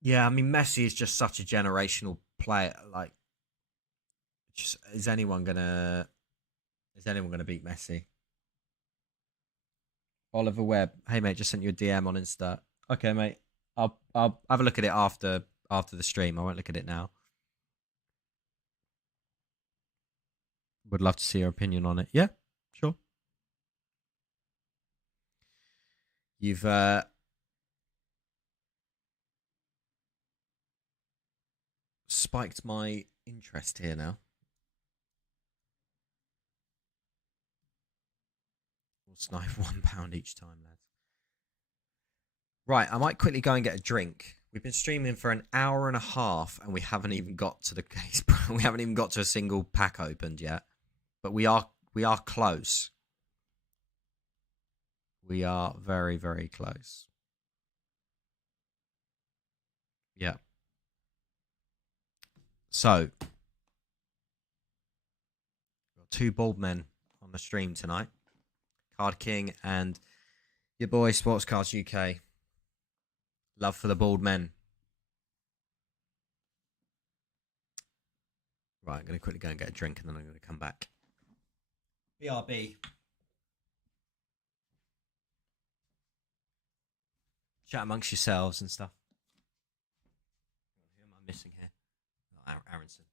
Yeah, I mean, Messi is just such a generational player. Like, is anyone gonna beat Messi? Oliver Webb, hey mate, just sent you a DM on Insta. Okay, mate, I'll have a look at it after the stream. I won't look at it now. Would love to see your opinion on it. Yeah, sure. You've spiked my interest here now. We'll snipe £1 each time, lads. Right, I might quickly go and get a drink. We've been streaming for an hour and a half, and we haven't even got to the case. We haven't even got to a single pack opened yet. But we are close. We are very, very close. Yeah. So, got two bald men on the stream tonight. Card King and your boy Sportscards UK. Love for the bald men. Right, I'm going to quickly go and get a drink, and then I'm going to come back. BRB. Chat amongst yourselves and stuff. Who am I missing here? Oh, Aronson.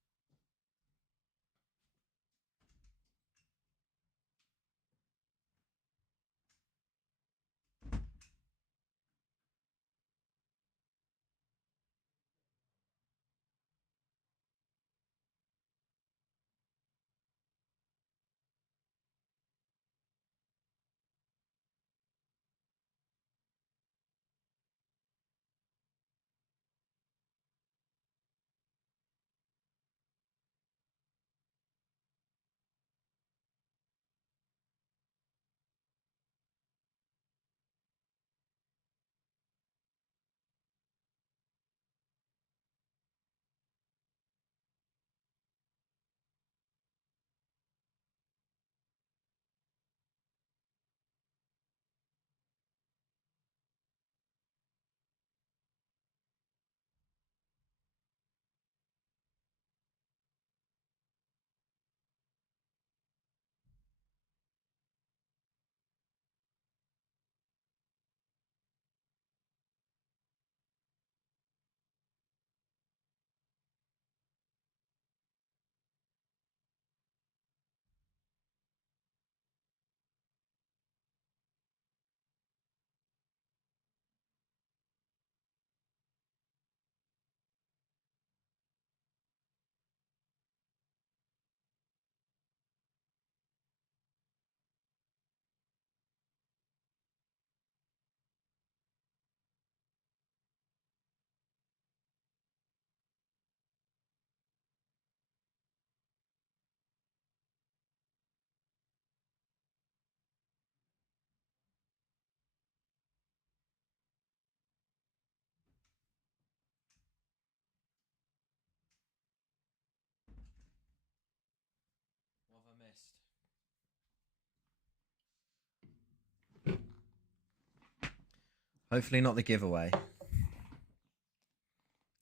Hopefully not the giveaway.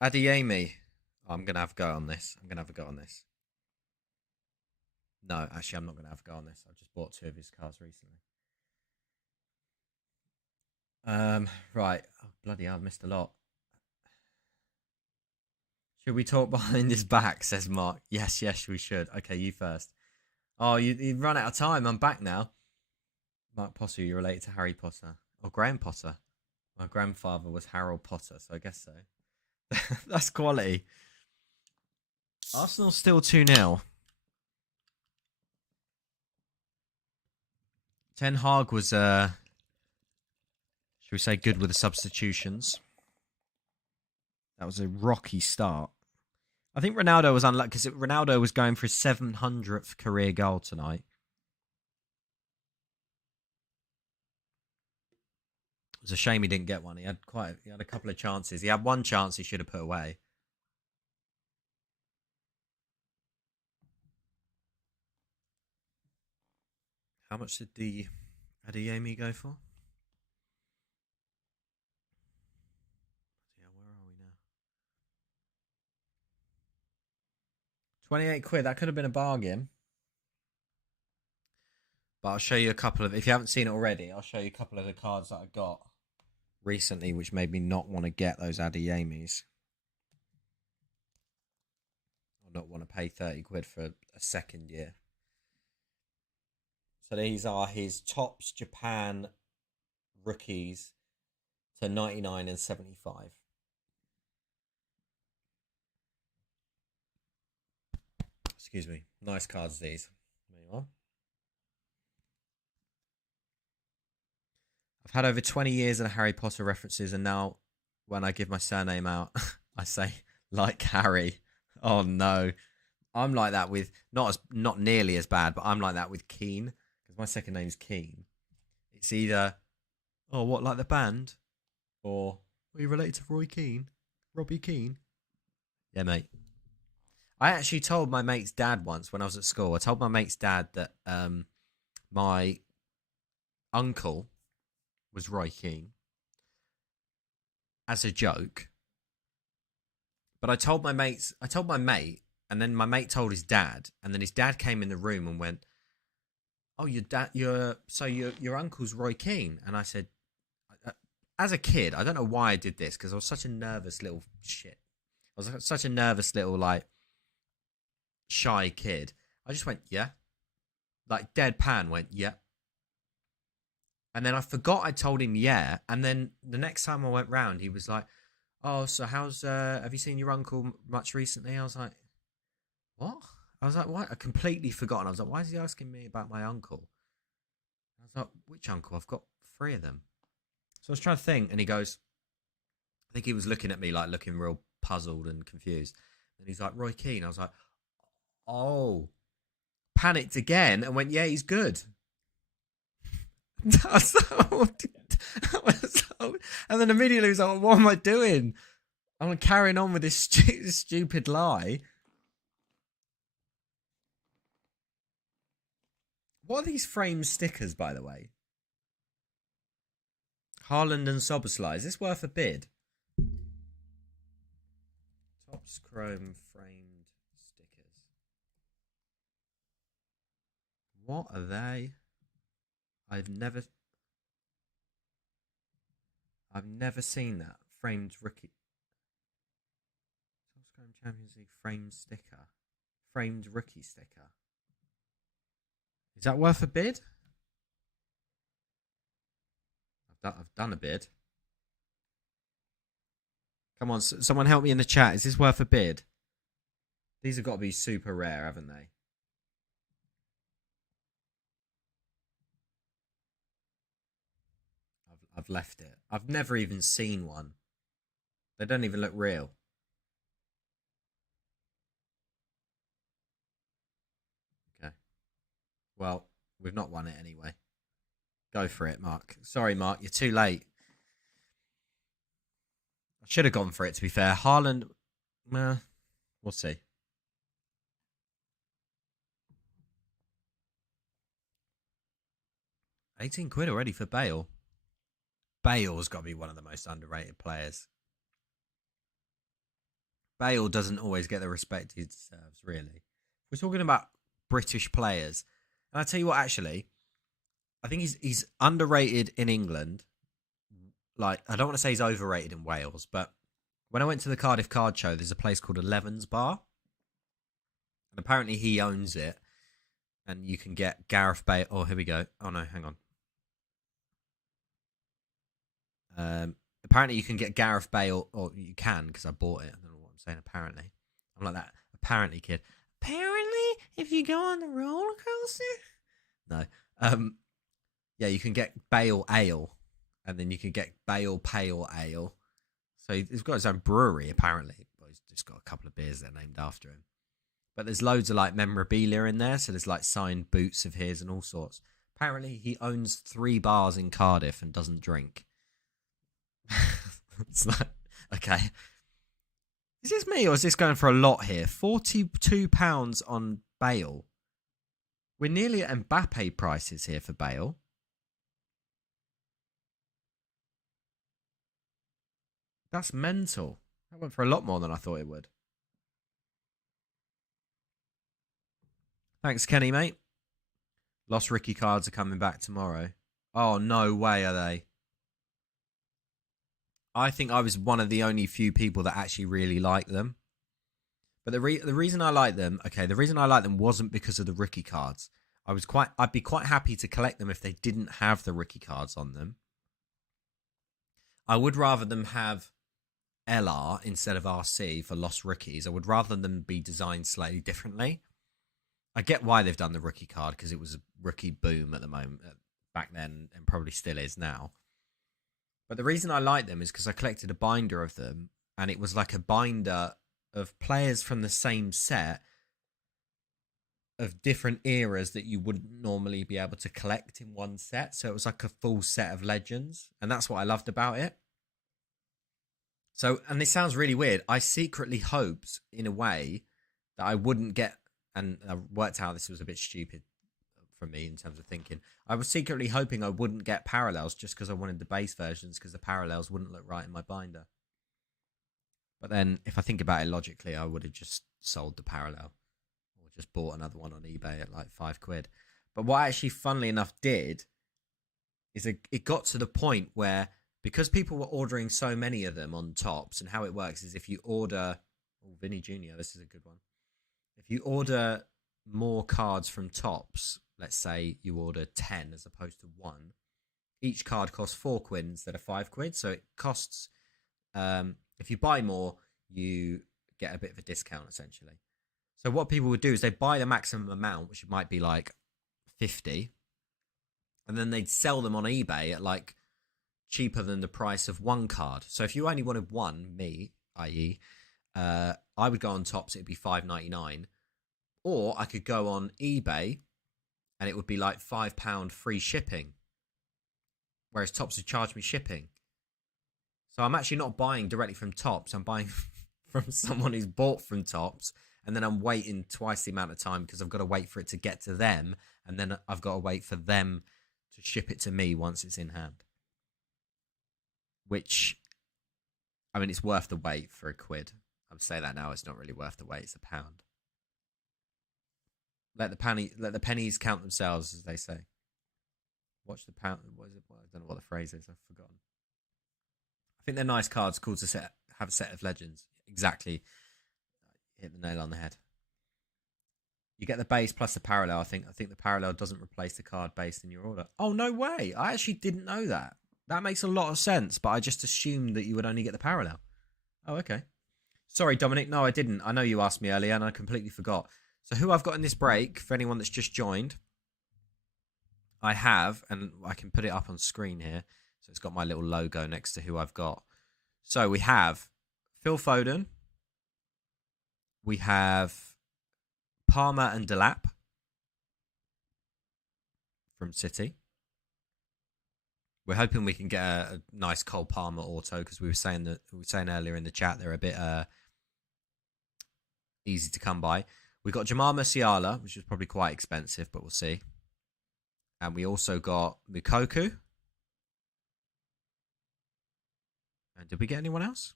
Adeyemi. I'm going to have a go on this. No, actually, I'm not going to have a go on this. I've just bought 2 of his cards recently. Right. Oh, bloody hell, I've missed a lot. Should we talk behind his back, says Mark. Yes, we should. Okay, you first. Oh, you've run out of time. I'm back now. Mark Potter, you're related to Harry Potter. Or Graham Potter. My grandfather was Harold Potter, so I guess so. That's quality. Arsenal's still 2-0. Ten Hag was, should we say, good with the substitutions. That was a rocky start. I think Ronaldo was unlucky because Ronaldo was going for his 700th career goal tonight. It was a shame he didn't get one. He had a couple of chances. He had one chance he should have put away. How much did the Adeyemi go for? Yeah, where are we now? 28 quid. That could have been a bargain. But I'll show you a couple of, if you haven't seen it already, I'll show you a couple of the cards that I got recently, which made me not want to get those Adeyemis. Or not want to pay 30 quid for a second year. So these are his Topps Japan rookies to 99 and 75. Excuse me. Nice cards, these. There you are. I've had over 20 years of Harry Potter references, and now when I give my surname out, I say, like Harry. Oh, no. I'm like that with, not nearly as bad, but I'm like that with Keane. My second name's Keane. It's either, oh, what, like the band? Or, are you related to Roy Keane? Robbie Keane? Yeah, mate. I actually told my mate's dad once when I was at school. I told my mate's dad that my uncle was Roy Keane as a joke. But I told my mate, and then my mate told his dad, and then his dad came in the room and went, oh, your uncle's Roy Keane. And I said, as a kid, I don't know why I did this, because I was such a nervous little shit. I was such a nervous little, like, shy kid. I just went, yeah. Like, deadpan went, yeah. And then I forgot I told him, yeah. And then the next time I went round, he was like, oh, so have you seen your uncle much recently? I was like, what? I was like, what? I completely forgotten. I was like, why is he asking me about my uncle? I was like, which uncle? I've got 3 of them. So I was trying to think, and he goes, I think he was looking at me like looking real puzzled and confused. And he's like, Roy Keane. I was like, oh. Panicked again and went, yeah, he's good. And then immediately he was like, what am I doing? I'm carrying on with this stupid lie. What are these frame stickers, by the way? Haaland and Soboslai. Is this worth a bid? Topps Chrome framed stickers. What are they? I've never seen that. Framed rookie. Topps Chrome Champions League framed sticker. Framed rookie sticker. Is that worth a bid? I've done a bid. Come on, someone help me in the chat. Is this worth a bid? These have got to be super rare, haven't they? I've left it. I've never even seen one. They don't even look real. Okay. Well, we've not won it anyway. Go for it, Mark. Sorry, Mark. You're too late. I should have gone for it, to be fair. Haaland, we'll see. 18 quid already for Bale. Bale's got to be one of the most underrated players. Bale doesn't always get the respect he deserves, really. We're talking about British players. And I tell you what, actually, I think he's underrated in England. Like, I don't want to say he's overrated in Wales, but when I went to the Cardiff Card Show, there's a place called Eleven's Bar. And apparently he owns it. And you can get Gareth Bale. Oh, here we go. Oh, no, hang on. Apparently you can get Gareth Bale, or you can, because I bought it. I don't know what I'm saying, apparently. I'm like that. Apparently, kid. Apparently, if you go on the roller coaster. No. Yeah, you can get Bale Ale. And then you can get Bale Pale Ale. So he's got his own brewery, apparently. But he's just got a couple of beers that are named after him. But there's loads of like memorabilia in there. So there's like signed boots of his and all sorts. Apparently he owns 3 bars in Cardiff and doesn't drink. It's like, okay. Is this me or is this going for a lot here? £42 on Bale. We're nearly at Mbappe prices here for Bale. That's mental. That went for a lot more than I thought it would. Thanks, Kenny, mate. Lost Ricky cards are coming back tomorrow. Oh, no way are they. I think I was one of the only few people that actually really like them. But the reason I like them, okay, the reason I like them wasn't because of the Ricky cards. I'd be quite happy to collect them if they didn't have the Ricky cards on them. I would rather them have LR instead of RC for Lost Rickies. I would rather them be designed slightly differently. I get why they've done the rookie card because it was a rookie boom at the moment, back then, and probably still is now. But the reason I like them is because I collected a binder of them, and it was like a binder of players from the same set of different eras that you wouldn't normally be able to collect in one set. So it was like a full set of legends, and that's what I loved about it. So, and this sounds really weird, I secretly hoped, in a way, that I wouldn't get, and I worked out this was a bit stupid for me in terms of thinking. I was secretly hoping I wouldn't get parallels just because I wanted the base versions, because the parallels wouldn't look right in my binder. But then, if I think about it logically, I would have just sold the parallel or just bought another one on eBay at like £5. But what I actually, funnily enough, did is it got to the point where, because people were ordering so many of them on Tops, and how it works is if you order... Oh, Vinny Jr., this is a good one. If you order more cards from Tops, let's say you order 10 as opposed to 1, each card costs £4 instead of £5. So it costs, if you buy more, you get a bit of a discount essentially. So what people would do is they buy the maximum amount, which might be like 50, and then they'd sell them on eBay at like cheaper than the price of one card. So if you only wanted one, me, i.e., I would go on Tops, it'd be $5.99, or I could go on eBay and it would be like £5 free shipping, whereas Tops would charge me shipping. So I'm actually not buying directly from Tops, I'm buying from someone who's bought from Tops, and then I'm waiting twice the amount of time because I've got to wait for it to get to them, and then I've got to wait for them to ship it to me once it's in hand. Which, I mean, it's worth the wait for £1. I would say that now, it's not really worth the wait, it's £1. Let the pennies count themselves, as they say. Watch the pound. What is it? I don't know what the phrase is. I've forgotten. I think they're nice cards. Cool to have a set of legends. Exactly. Hit the nail on the head. You get the base plus the parallel. I think the parallel doesn't replace the card based in your order. Oh, no way! I actually didn't know that. That makes a lot of sense. But I just assumed that you would only get the parallel. Oh, okay. Sorry, Dominic. No, I didn't. I know you asked me earlier, and I completely forgot. So who I've got in this break, for anyone that's just joined, I have, and I can put it up on screen here, so it's got my little logo next to who I've got. So we have Phil Foden, we have Palmer and Delap from City. We're hoping we can get a nice Cole Palmer auto, because we were saying earlier in the chat they're a bit easy to come by. We got Jamal Musiala, which is probably quite expensive, but we'll see. And we also got Mukoku. And did we get anyone else?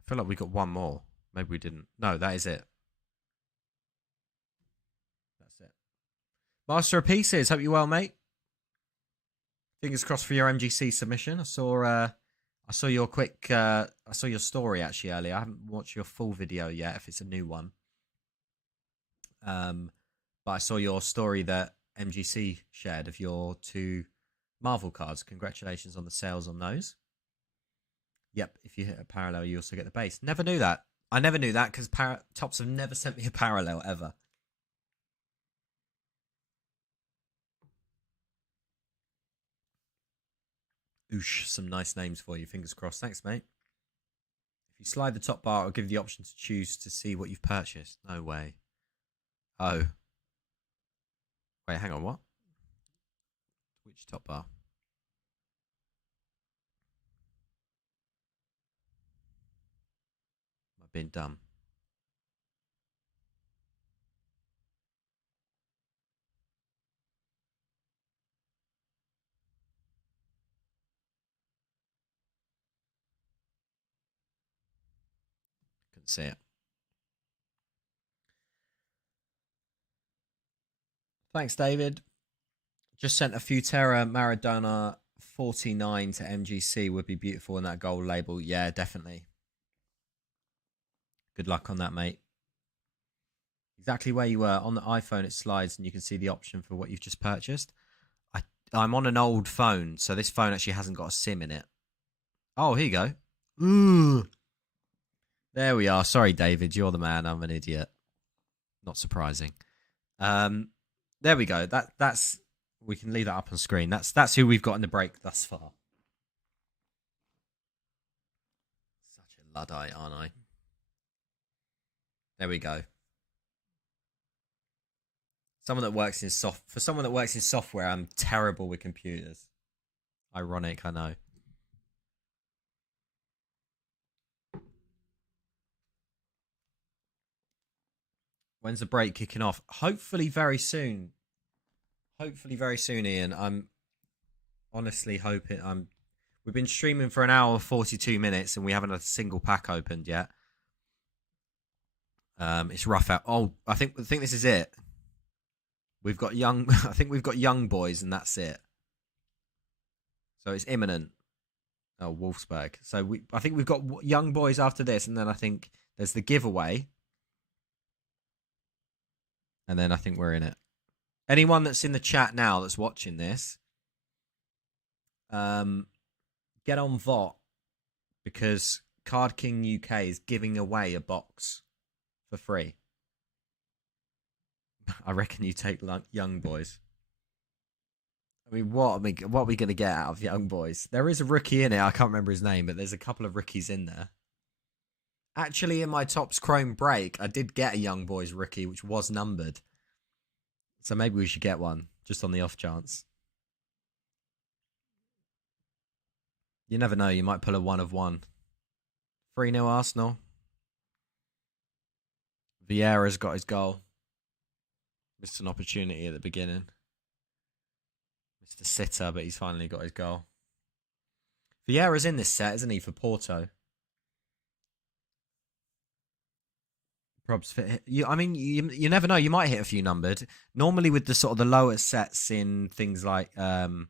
I feel like we got one more. Maybe we didn't. No, that is it. That's it. Master of Pieces, hope you're well, mate. Fingers crossed for your MGC submission. I saw your I saw your story actually earlier. I haven't watched your full video yet if it's a new one. But I saw your story that MGC shared of your 2 Marvel cards. Congratulations on the sales on those. Yep, if you hit a parallel, you also get the base. Never knew that. I never knew that because Tops have never sent me a parallel ever. Oosh, some nice names for you. Fingers crossed. Thanks, mate. If you slide the top bar, it'll give you the option to choose to see what you've purchased. No way. Oh. Wait, hang on, what? Which top bar? Am I being dumb? Couldn't see it. Thanks, David. Just sent a Futera Maradona 49 to MGC. Would be beautiful in that gold label. Yeah, definitely. Good luck on that, mate. Exactly where you were. On the iPhone, it slides and you can see the option for what you've just purchased. I'm on an old phone, so this phone actually hasn't got a SIM in it. Oh, here you go. Ooh. There we are. Sorry, David. You're the man. I'm an idiot. Not surprising. There we go. That's we can leave that up on screen. That's who we've got in the break thus far. Such a Luddite, aren't I? There we go. Someone that works in software, I'm terrible with computers. Ironic, I know. When's the break kicking off? Hopefully very soon. Hopefully very soon, Ian. I'm honestly hoping. We've been streaming for an hour and 42 minutes, and we haven't had a single pack opened yet. It's rough out. Oh, I think this is it. We've got young. I think we've got young boys, and that's it. So it's imminent. Oh, Wolfsburg. So I think we've got young boys after this, and then I think there's the giveaway, and then I think we're in it. Anyone that's in the chat now that's watching this, get on Voggt because Card King UK is giving away a box for free. I reckon you take young boys. I mean, what are we going to get out of young boys? There is a rookie in it. I can't remember his name, but there's a couple of rookies in there. Actually, in my Topps Chrome break, I did get a young boys rookie, which was numbered. So maybe we should get one, just on the off chance. You never know. You might pull a 1 of 1. 3-0 Arsenal. Vieira's got his goal. Missed an opportunity at the beginning. Missed a sitter, but he's finally got his goal. Vieira's in this set, isn't he, for Porto? Probs fit. I mean, you never know. You might hit a few numbered. Normally, with the sort of the lower sets in things like, here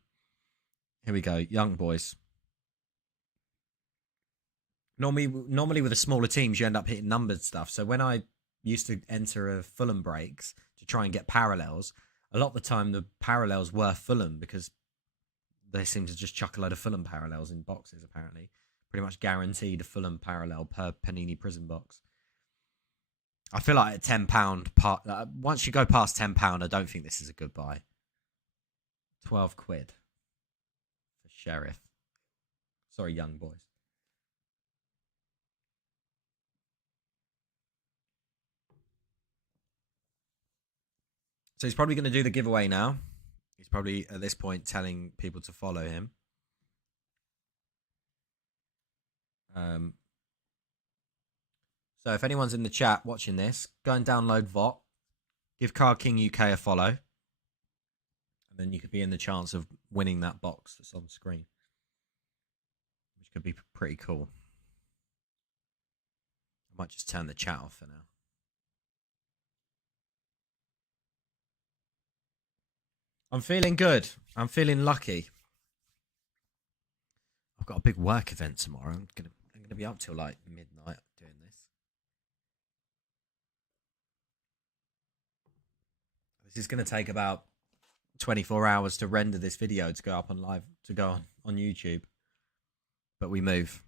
we go, young boys. Normally with the smaller teams, you end up hitting numbered stuff. So when I used to enter a Fulham breaks to try and get parallels, a lot of the time the parallels were Fulham because they seem to just chuck a load of Fulham parallels in boxes. Apparently, pretty much guaranteed a Fulham parallel per Panini Prism box. I feel like at £10, once you go past £10, I don't think this is a good buy. 12 quid for Sheriff. Sorry, young boys. So he's probably going to do the giveaway now. He's probably at this point telling people to follow him. So if anyone's in the chat watching this, go and download Voggt. Give Card King UK a follow. And then you could be in the chance of winning that box that's on screen, which could be pretty cool. I might just turn the chat off for now. I'm feeling good. I'm feeling lucky. I've got a big work event tomorrow. I'm gonna be up till like midnight doing this. This is gonna take about 24 hours to render this video to go up on live, to go on YouTube. But we move.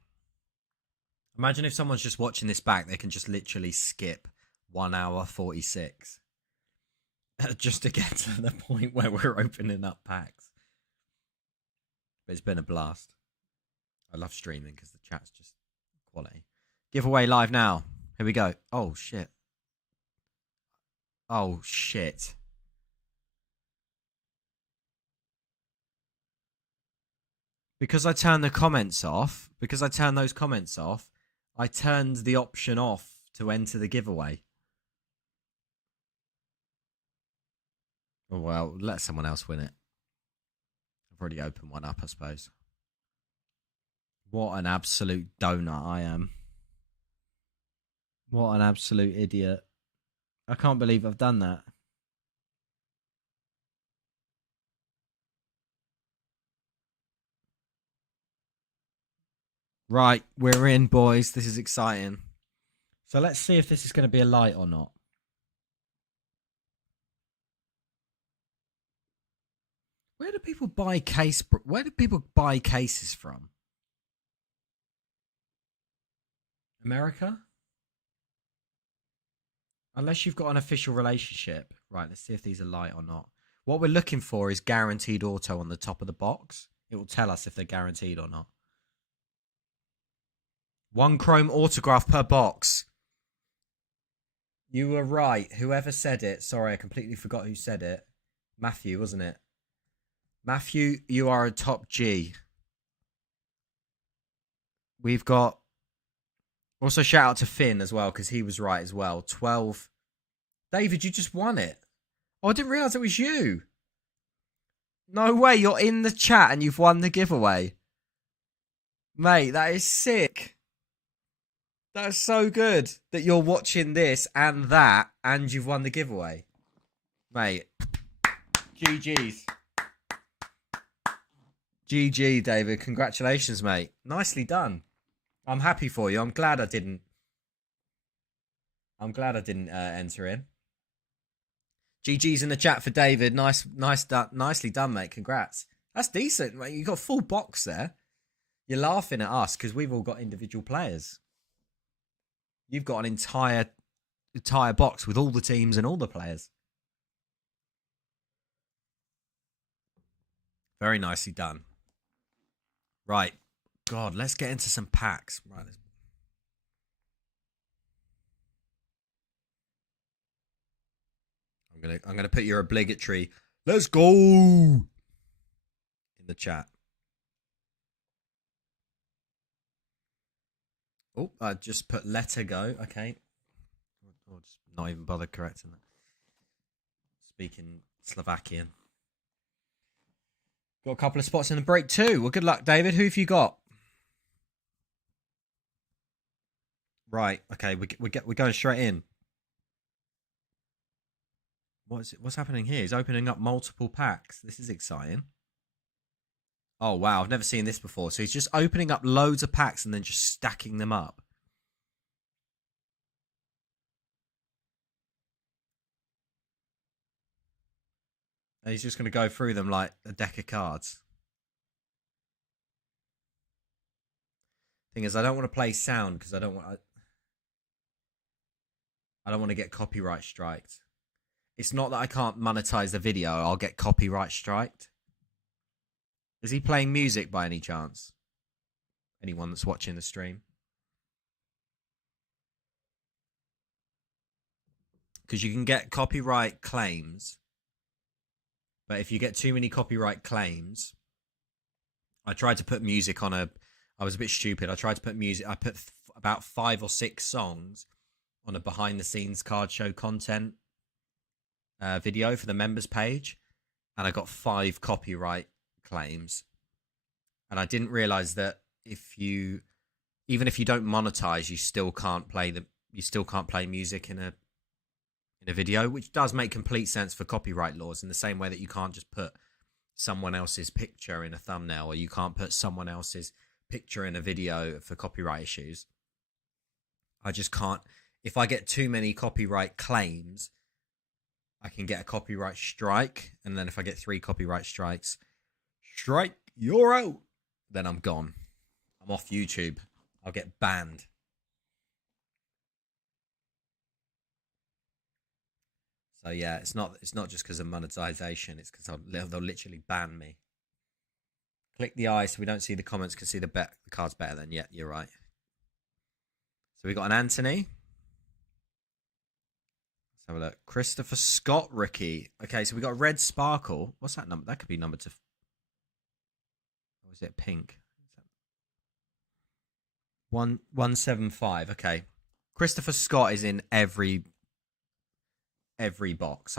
Imagine if someone's just watching this back, they can just literally skip 1 hour 46 just to get to the point where we're opening up packs. But it's been a blast. I love streaming because the chat's just quality. Giveaway live now. Here we go. Oh, shit. Oh, shit. Because I turned the comments off, because I turned those comments off, I turned the option off to enter the giveaway. Oh, well, let someone else win it. I've already opened one up, I suppose. What an absolute donut I am. What an absolute idiot. I can't believe I've done that. Right, we're in, boys. This is exciting. So let's see if this is going to be a light or not. Where do people buy cases from? America? Unless you've got an official relationship. Right, let's see if these are light or not. What we're looking for is guaranteed auto on the top of the box. It will tell us if they're guaranteed or not. 1 chrome autograph per box. You were right. Whoever said it. Sorry, I completely forgot who said it. Matthew, wasn't it? Matthew, you are a top G. We've got... Also, shout out to Finn as well, because he was right as well. 12. David, you just won it. Oh, I didn't realise it was you. No way, you're in the chat and you've won the giveaway. Mate, that is sick. That is so good that you're watching this and that, and you've won the giveaway. Mate, GG's. GG, David. Congratulations, mate. Nicely done. I'm happy for you. I'm glad I didn't enter in. GG's in the chat for David. Nicely done, mate. Congrats. That's decent, mate. You got a full box there. You're laughing at us because we've all got individual players. You've got an entire box with all the teams and all the players. Very nicely done. Right. God, let's get into some packs. Right. I'm gonna put your obligatory "Let's go" in the chat. Oh, I just put "Let her go." Okay. Or just not even bother correcting that. Speaking Slovakian. Got a couple of spots in the break too. Well, good luck, David. Who have you got? Right. Okay. We're going straight in. What's happening here? He's opening up multiple packs. This is exciting. Oh wow, I've never seen this before. So he's just opening up loads of packs and then just stacking them up. And he's just going to go through them like a deck of cards. Thing is, I don't want to play sound because I don't want to get copyright striked. It's not that I can't monetize the video. I'll get copyright striked. Is he playing music by any chance? Anyone that's watching the stream? Because you can get copyright claims. But if you get too many copyright claims... I tried to put music on a... I was a bit stupid. I tried to put music... I put about 5 or 6 songs on a behind-the-scenes card show content video for the members page. and I got 5 copyright claims. And I didn't realize that even if you don't monetize, you still can't play music in a video, which does make complete sense for copyright laws, in the same way that you can't just put someone else's picture in a thumbnail, or you can't put someone else's picture in a video for copyright issues. I just can't. If I get too many copyright claims, I can get a copyright strike, and then if I get 3 copyright strikes, strike, you're out, then I'm gone. I'm off YouTube. I'll get banned. So yeah, it's not just because of monetization. It's because they'll literally ban me. Click the eye so we don't see the comments. Can see the cards better than. Yeah, you're right. So we got an Anthony. Let's have a look. Christopher Scott rookie. Okay, so we got a red sparkle. What's that number? That could be number to. Or is it pink? 175. Okay, Christopher Scott is in every box.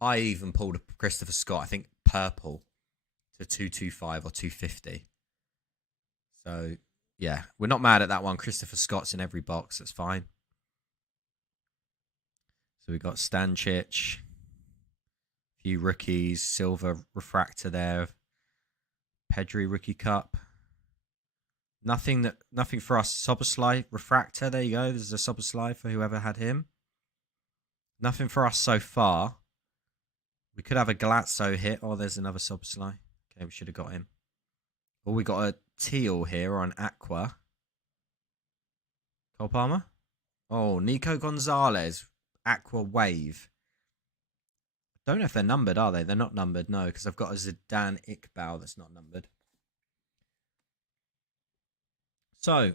I even pulled a Christopher Scott, I think purple, to 225 or 250. So yeah, we're not mad at that one. Christopher Scott's in every box. That's fine. So we got Stančić, a few rookies, silver refractor there, Pedri rookie cup. Nothing for us. Soboslai refractor. There you go. There's a Soboslai for whoever had him. Nothing for us so far. We could have a Galazzo hit. Oh, there's another Soboslai. Okay, we should have got him. Oh, we got a teal here, or an aqua. Cole Palmer. Oh, Nico Gonzalez. Aqua wave. Don't know if they're numbered, are they? They're not numbered, no, because I've got a Zidane Iqbal that's not numbered. So,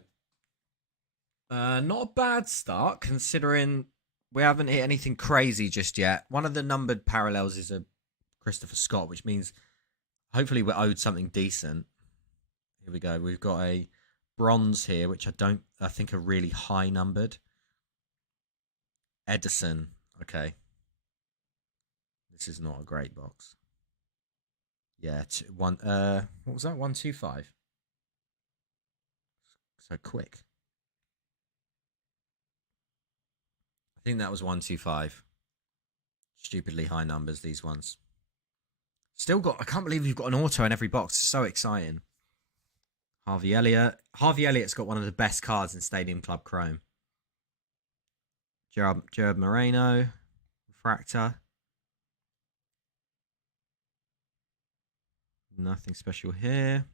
not a bad start, considering we haven't hit anything crazy just yet. One of the numbered parallels is a Christopher Scott, which means hopefully we're owed something decent. Here we go. We've got a bronze here, which I think are really high numbered. Edison. Okay. This is not a great box. Yeah, what was that? 125. So quick. I think that was 125. Stupidly high numbers, these ones. I can't believe you've got an auto in every box. It's so exciting. Harvey Elliott. Harvey Elliott's got one of the best cards in Stadium Club Chrome. Gerard Moreno. Refractor. Nothing special here.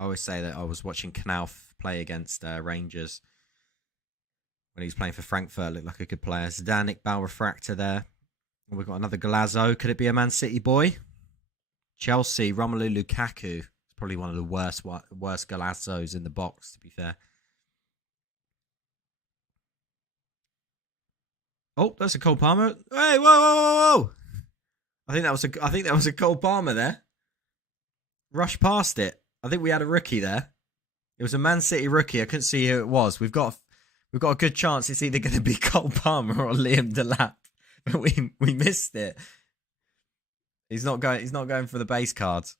I always say that I was watching Knauf play against Rangers when he was playing for Frankfurt. Looked like a good player. Zidane Iqbal refractor there. And we've got another Galazzo. Could it be a Man City boy? Chelsea, Romelu Lukaku. It's probably one of the worst Galazzos in the box, to be fair. Oh, that's a Cole Palmer. Hey, whoa. I think that was a Cole Palmer there. Rushed past it. I think we had a rookie there. It was a Man City rookie. I couldn't see who it was. We've got a good chance it's either going to be Cole Palmer or Liam Delap, but we missed it. He's not going for the base cards.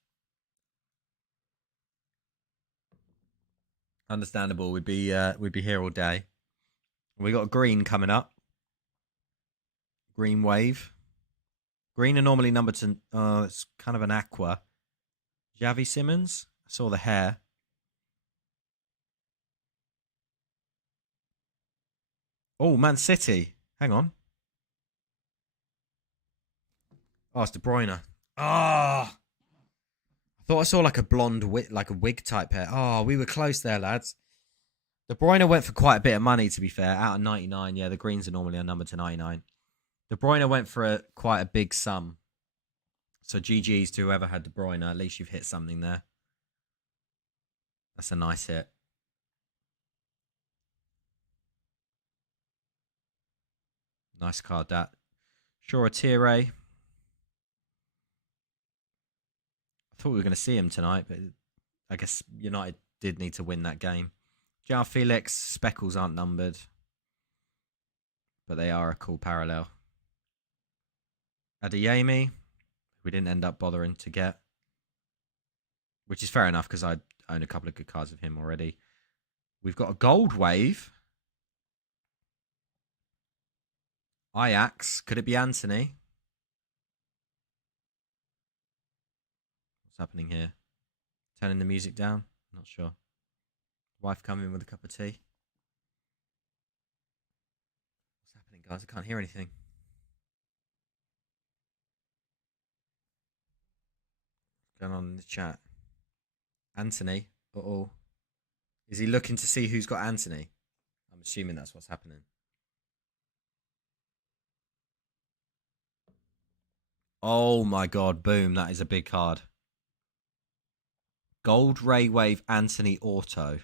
Understandable. We'd be here all day. We got a green coming up. Green wave. Green are normally numbered to. It's kind of an aqua. Xavi Simons. I saw the hair. Oh, Man City. Hang on. Oh, it's De Bruyne. Ah. I thought I saw like a blonde wig, like a wig type hair. Oh, we were close there, lads. De Bruyne went for quite a bit of money, to be fair. Out of 99. Yeah, the greens are normally unnumbered to 99. De Bruyne went for quite a big sum. So GG's to whoever had De Bruyne. At least you've hit something there. That's a nice hit. Nice card, that. Sure, Tire. I thought we were going to see him tonight, but I guess United did need to win that game. João Felix, speckles aren't numbered, but they are a cool parallel. Adeyemi, we didn't end up bothering to get, which is fair enough because I own a couple of good cards of him already. We've got a gold wave. Ajax. Could it be Anthony? What's happening here? Turning the music down? Not sure. Wife coming with a cup of tea. What's happening, guys? I can't hear anything. What's going on in the chat? Anthony. Uh-oh. Is he looking to see who's got Anthony? I'm assuming that's what's happening. Oh my god, boom. That is a big card. Gold Ray Wave Anthony Auto.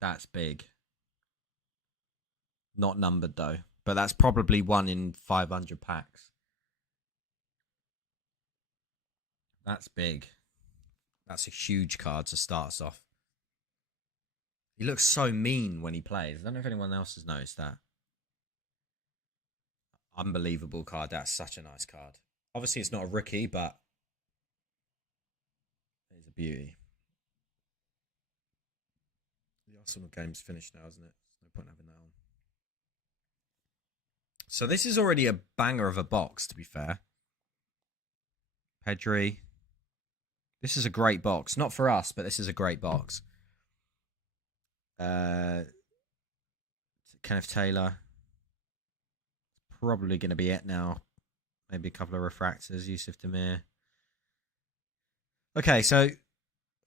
That's big. Not numbered though. But that's probably 1 in 500 packs. That's big. That's a huge card to start us off. He looks so mean when he plays. I don't know if anyone else has noticed that. Unbelievable card. That's such a nice card. Obviously, it's not a rookie, but it's a beauty. The Arsenal game's finished now, isn't it? There's no point having that on. So this is already a banger of a box, to be fair. Pedri. This is a great box. Not for us, but this is a great box. Kenneth Taylor. Probably going to be it now. Maybe a couple of refractors. Yusuf Demir. Okay, so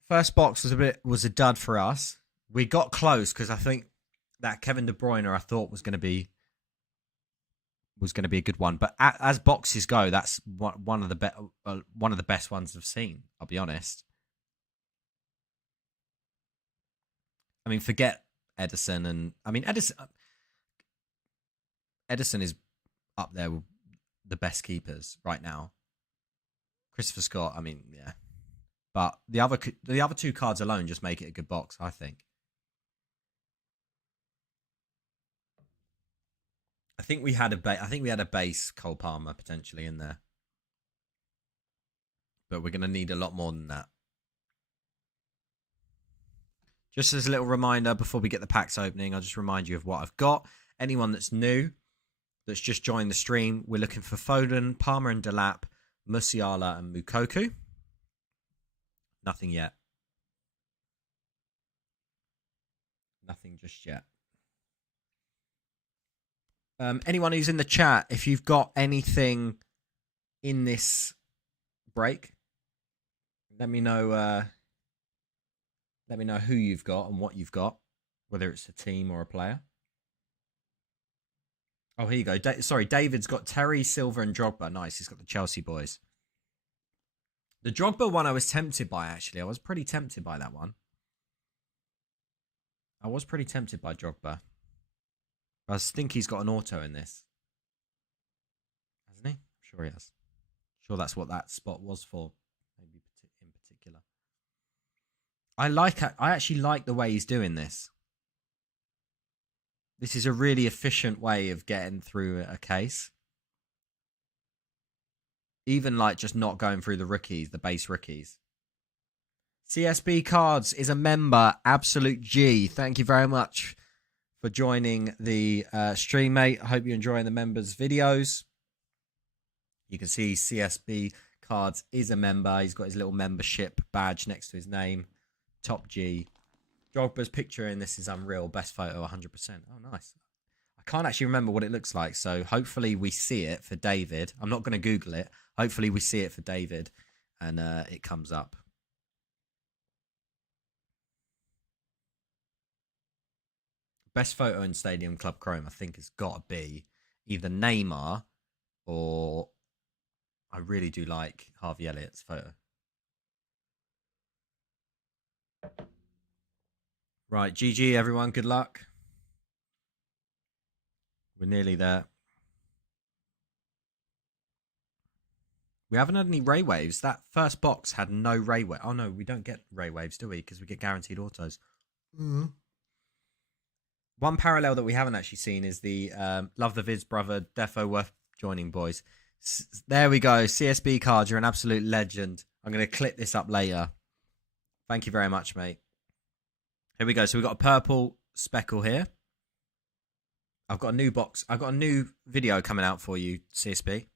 first box was a dud for us. We got close because I think that Kevin De Bruyne I thought was going to be a good one. But as boxes go, that's one of the best ones I've seen. I'll be honest. I mean, forget Edison, and I mean Edison is up there with the best keepers right now. Christopher Scott, I mean, yeah, but the other two cards alone just make it a good box, I think. I think we had a base Cole Palmer potentially in there, but we're going to need a lot more than that. Just as a little reminder before we get the packs opening, I'll just remind you of what I've got. Anyone that's new, that's just joined the stream, we're looking for Foden, Palmer and Delap, Musiala and Mukoku. Nothing yet. Nothing just yet. Anyone who's in the chat, if you've got anything in this break, let me know. Let me know who you've got and what you've got, whether it's a team or a player. Oh, here you go. Sorry, David's got Terry, Silva, and Drogba. Nice. He's got the Chelsea boys. The Drogba one I was tempted by, actually. I was pretty tempted by that one. I was pretty tempted by Drogba. I think he's got an auto in this. Hasn't he? I'm sure he has. I'm sure that's what that spot was for. Maybe in particular. I actually like the way he's doing this. This is a really efficient way of getting through a case. Even like just not going through the rookies, the base rookies. CSB Cards is a member. Absolute G. Thank you very much for joining the stream, mate. I hope you're enjoying the members' videos. You can see CSB Cards is a member. He's got his little membership badge next to his name. Top G. Drogba's picture in this is unreal. Best photo, 100%. Oh, nice. I can't actually remember what it looks like, so hopefully we see it for David. I'm not going to Google it. Hopefully we see it for David and it comes up. Best photo in Stadium Club Chrome, I think, has got to be either Neymar or I really do like Harvey Elliott's photo. Right, GG, everyone. Good luck. We're nearly there. We haven't had any ray waves. That first box had no ray wave. Oh, no, we don't get ray waves, do we? Because we get guaranteed autos. One parallel that we haven't actually seen is the Love the Vids brother, Defo worth joining, boys. There we go. CSB card. You're an absolute legend. I'm going to clip this up later. Thank you very much, mate. Here we go. So we've got a purple speckle here. I've got a new box. I've got a new video coming out for you, CSB.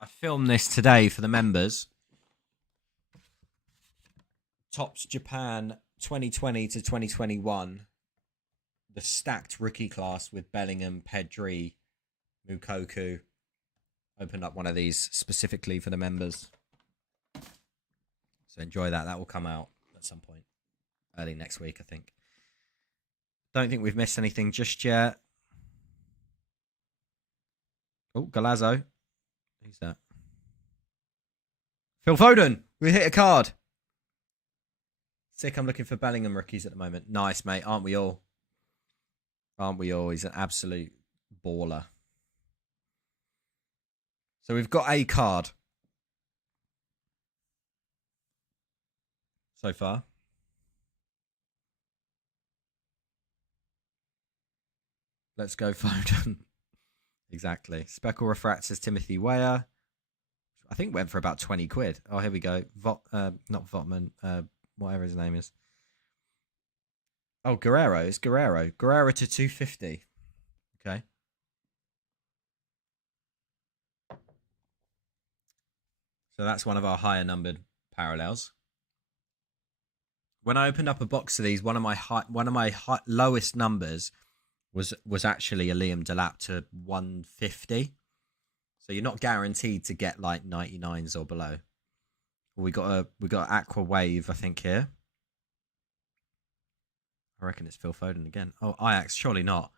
I filmed this today for the members. Topps Japan 2020 to 2021. The stacked rookie class with Bellingham, Pedri, Mukoku. Opened up one of these specifically for the members. So enjoy that. That will come out at some point. Early next week, I think. Don't think we've missed anything just yet. Oh, Galazzo. Who's that? Phil Foden. We hit a card. Sick, I'm looking for Bellingham rookies at the moment. Nice, mate. Aren't we all? Aren't we all? He's an absolute baller. So we've got a card. So far. Let's go Foden. Exactly. Speckle Refractors Timothy Weah. I think went for about 20 quid. Oh, here we go. Not Votman. Whatever his name is. Oh, Guerrero. It's Guerrero. Guerrero to 250. Okay. So that's one of our higher numbered parallels. When I opened up a box of these, one of my lowest numbers was actually a Liam Delap to 150. So you're not guaranteed to get like 99s or below. We got Aqua Wave, I think, here. I reckon it's Phil Foden again. Oh, Ajax, surely not.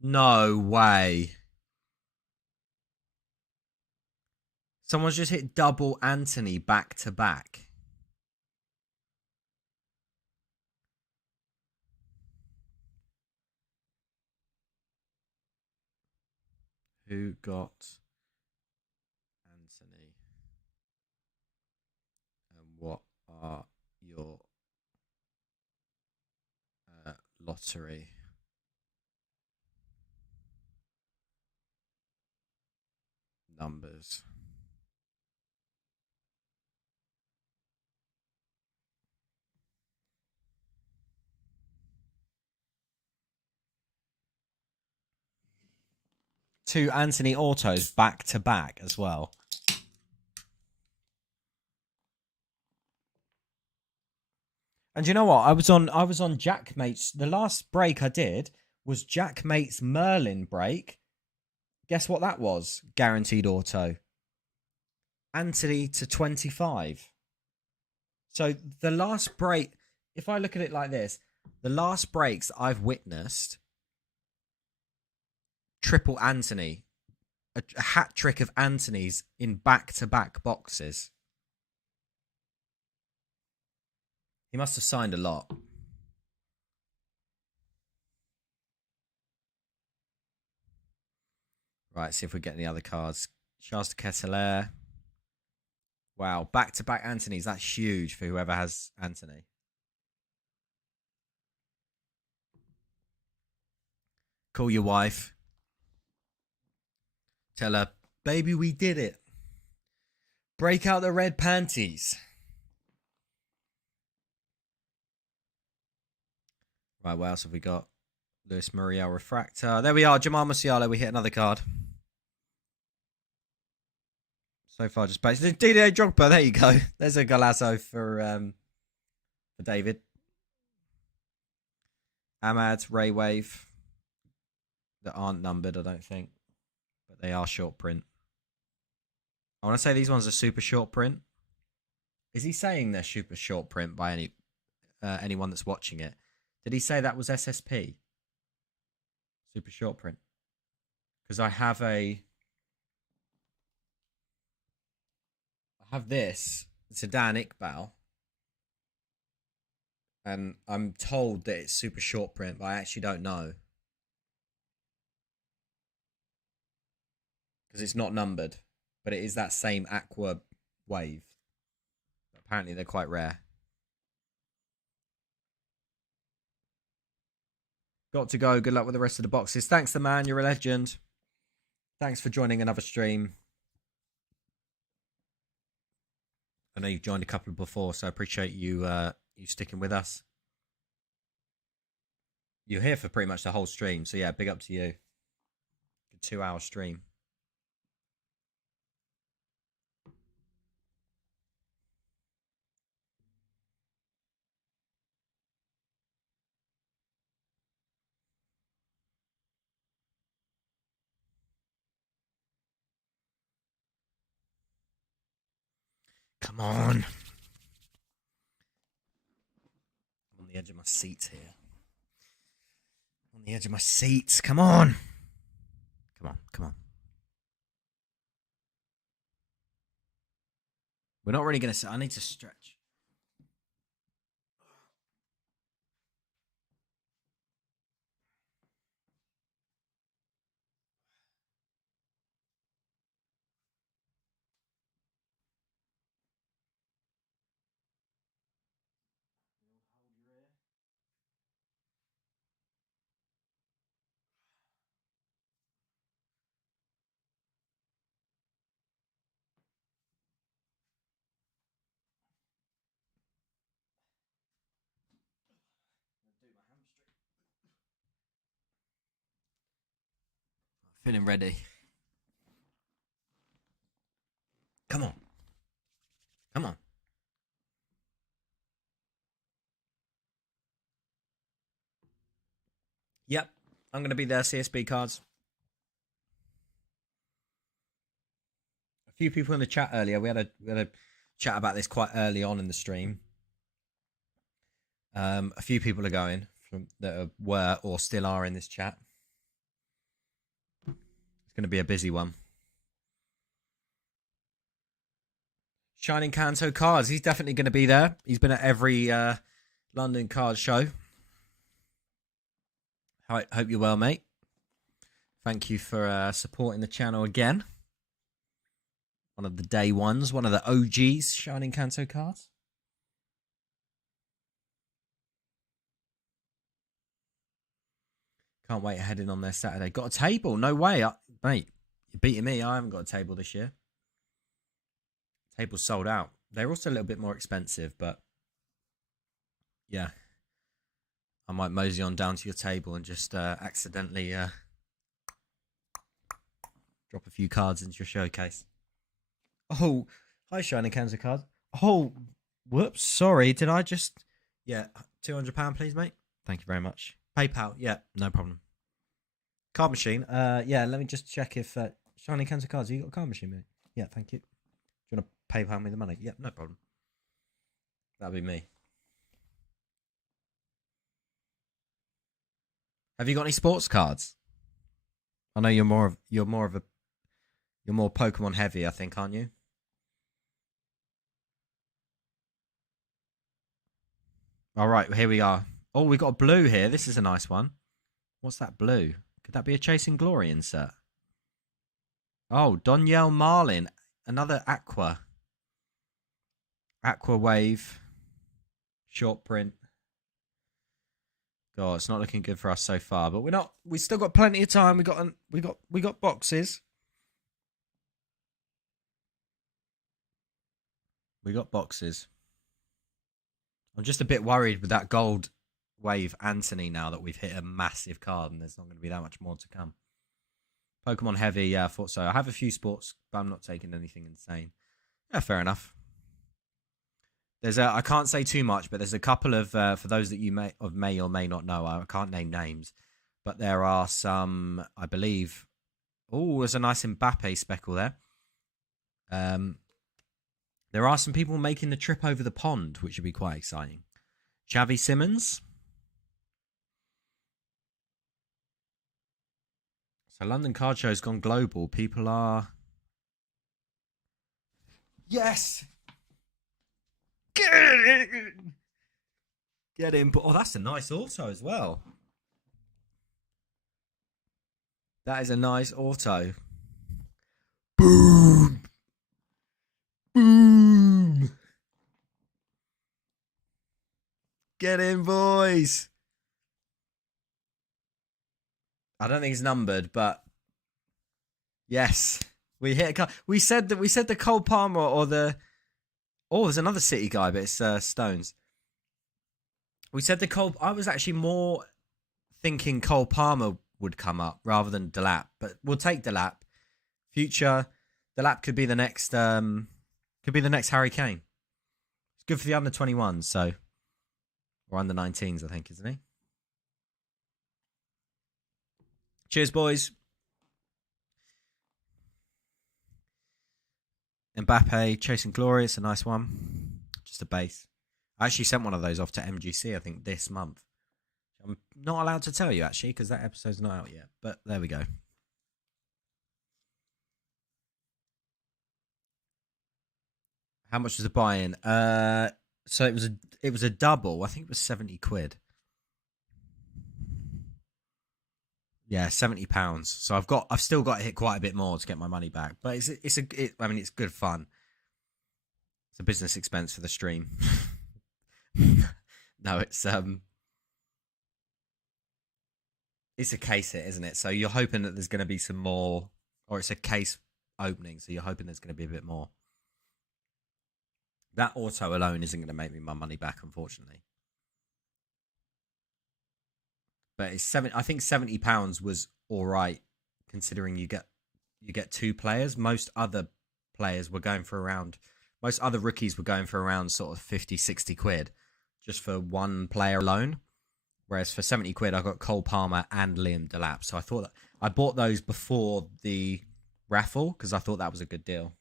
No way. Someone's just hit double Anthony back to back. Who got Anthony? And what are your lottery numbers? Two Anthony autos back to back as well. And you know what? I was on Jack Mate's. The last break I did was Jack Mate's Merlin break. Guess what that was? Guaranteed auto. Anthony to 25. So the last break, if I look at it like this, the last breaks I've witnessed, triple Anthony, a hat trick of Anthony's in back-to-back boxes. He must have signed a lot. Right, see if we get any other cards. Charles de Ketelaere. Wow, back-to-back Anthony's. That's huge for whoever has Anthony. Call your wife. Tell her, baby, we did it. Break out the red panties. Right, what else have we got? Luis Muriel Refractor. There we are. Jamal Musiala. We hit another card. So far, just based. Didier Drogba. There you go. There's a Galazzo for David. Ahmad, Ray Wave. That aren't numbered, I don't think. But they are short print. I want to say these ones are super short print. Is he saying they're super short print by anyone that's watching it? Did he say that was SSP? Super short print. Because I have this. It's a Dan Iqbal. And I'm told that it's super short print, but I actually don't know. Because it's not numbered. But it is that same Aqua Wave. Apparently they're quite rare. Got to go. Good luck with the rest of the boxes. Thanks, the man. You're a legend. Thanks for joining another stream. I know you've joined a couple before, so I appreciate you you sticking with us. You're here for pretty much the whole stream, so yeah, big up to you. Good 2-hour stream. Come on. I'm on the edge of my seats here. On the edge of my seats. Come on. Come on. Come on. We're not really going to... I need to stretch. Feeling ready. Come on. Come on. Yep. I'm going to be there, CSB cards. A few people in the chat earlier. We had a chat about this quite early on in the stream. A few people are going that were or still are in this chat. It's going to be a busy one. Shining Kanto cards. He's definitely going to be there. He's been at every London card show. Hope you're well, mate. Thank you for supporting the channel again. One of the day ones. One of the OGs Shining Kanto cards. Can't wait heading on there Saturday. Got a table? No way. Mate, you're beating me. I haven't got a table this year. Table's sold out. They're also a little bit more expensive, but yeah. I might mosey on down to your table and just accidentally drop a few cards into your showcase. Oh, hi, Shining Kanto cards. Oh, whoops. Sorry. Did I just... Yeah, £200, please, mate. Thank you very much. PayPal. Yeah, no problem. Card machine. Yeah, let me just check if... Shining Kanto cards, you got a card machine, mate? Yeah, thank you. Do you want to PayPal me the money? Yeah, no problem. That'll be me. Have you got any sports cards? I know you're more Pokemon heavy, I think, aren't you? All right, here we are. Oh, we got a blue here. This is a nice one. What's that blue? Could that be a Chasing Glory insert? Oh, Doniel Marlin. Another Aqua. Aqua Wave. Short print. God, it's not looking good for us so far, but we still got plenty of time. We got boxes. We got boxes. I'm just a bit worried with that gold wave Anthony now that we've hit a massive card and there's not going to be that much more to come. Pokemon heavy, yeah, I thought so. I have a few sports, but I'm not taking anything insane. Yeah, fair enough. I can't say too much, but there's a couple of, for those that you may or may not know, I can't name names, but there are some, I believe, oh, there's a nice Mbappe speckle there. There are some people making the trip over the pond, which would be quite exciting. Xavi Simmons. So London Card Show's gone global. People are... Yes! Get in. Oh, that's a nice auto as well. That is a nice auto. Boom! Boom! Get in, boys! I don't think it's numbered, but yes, we hit a card. We said the Cole Palmer or the there's another City guy, but it's Stones. We said the Cole. I was actually more thinking Cole Palmer would come up rather than Delap, but we'll take Delap. Future Delap could be the next Harry Kane. It's good for the under 21s, so or under 19s, I think, isn't he? Cheers, boys. Mbappe, Chasing Glory, it's a nice one. Just a base. I actually sent one of those off to MGC, I think, this month. I'm not allowed to tell you, actually, because that episode's not out yet. But there we go. How much was the buy-in? So it was a double. I think it was 70 quid. Yeah, £70. So I've still got to hit quite a bit more to get my money back. But it's good fun. It's a business expense for the stream. No, it's a case hit, isn't it? So you're hoping that there's going to be some more, or it's a case opening. So you're hoping there's going to be a bit more. That auto alone isn't going to make me my money back, unfortunately. But it's I think £70 was all right, considering you get two players. Most other players were going for around. Most other rookies were going for around sort of 50, 60 quid just for one player alone. Whereas for 70 quid, I got Cole Palmer and Liam Delap. So I thought that I bought those before the raffle because I thought that was a good deal.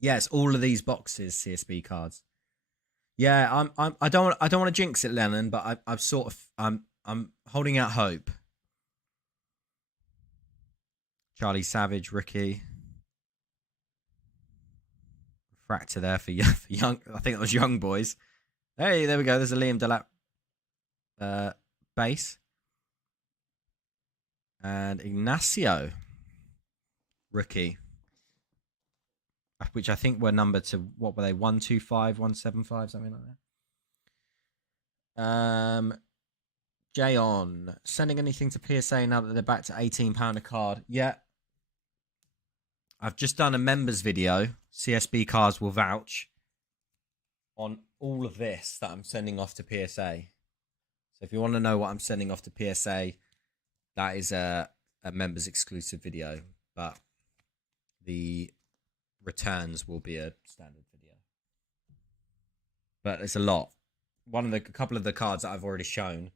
Yes, all of these boxes CSB cards. Yeah, I don't want to jinx it, Lennon, but I'm holding out hope. Charlie Savage, Ricky. Fractor there for young. I think that was young boys. Hey, there we go. There's a Liam Delap base. And Ignacio. Rookie. Which I think were numbered to, what were they? 125, 175, something like that. Jayon. Sending anything to PSA now that they're back to £18 a card. Yeah. I've just done a members video. CSB cards will vouch on all of this that I'm sending off to PSA. So if you want to know what I'm sending off to PSA, that is a members exclusive video. But the returns will be a standard video. But it's a lot. A couple of the cards that I've already shown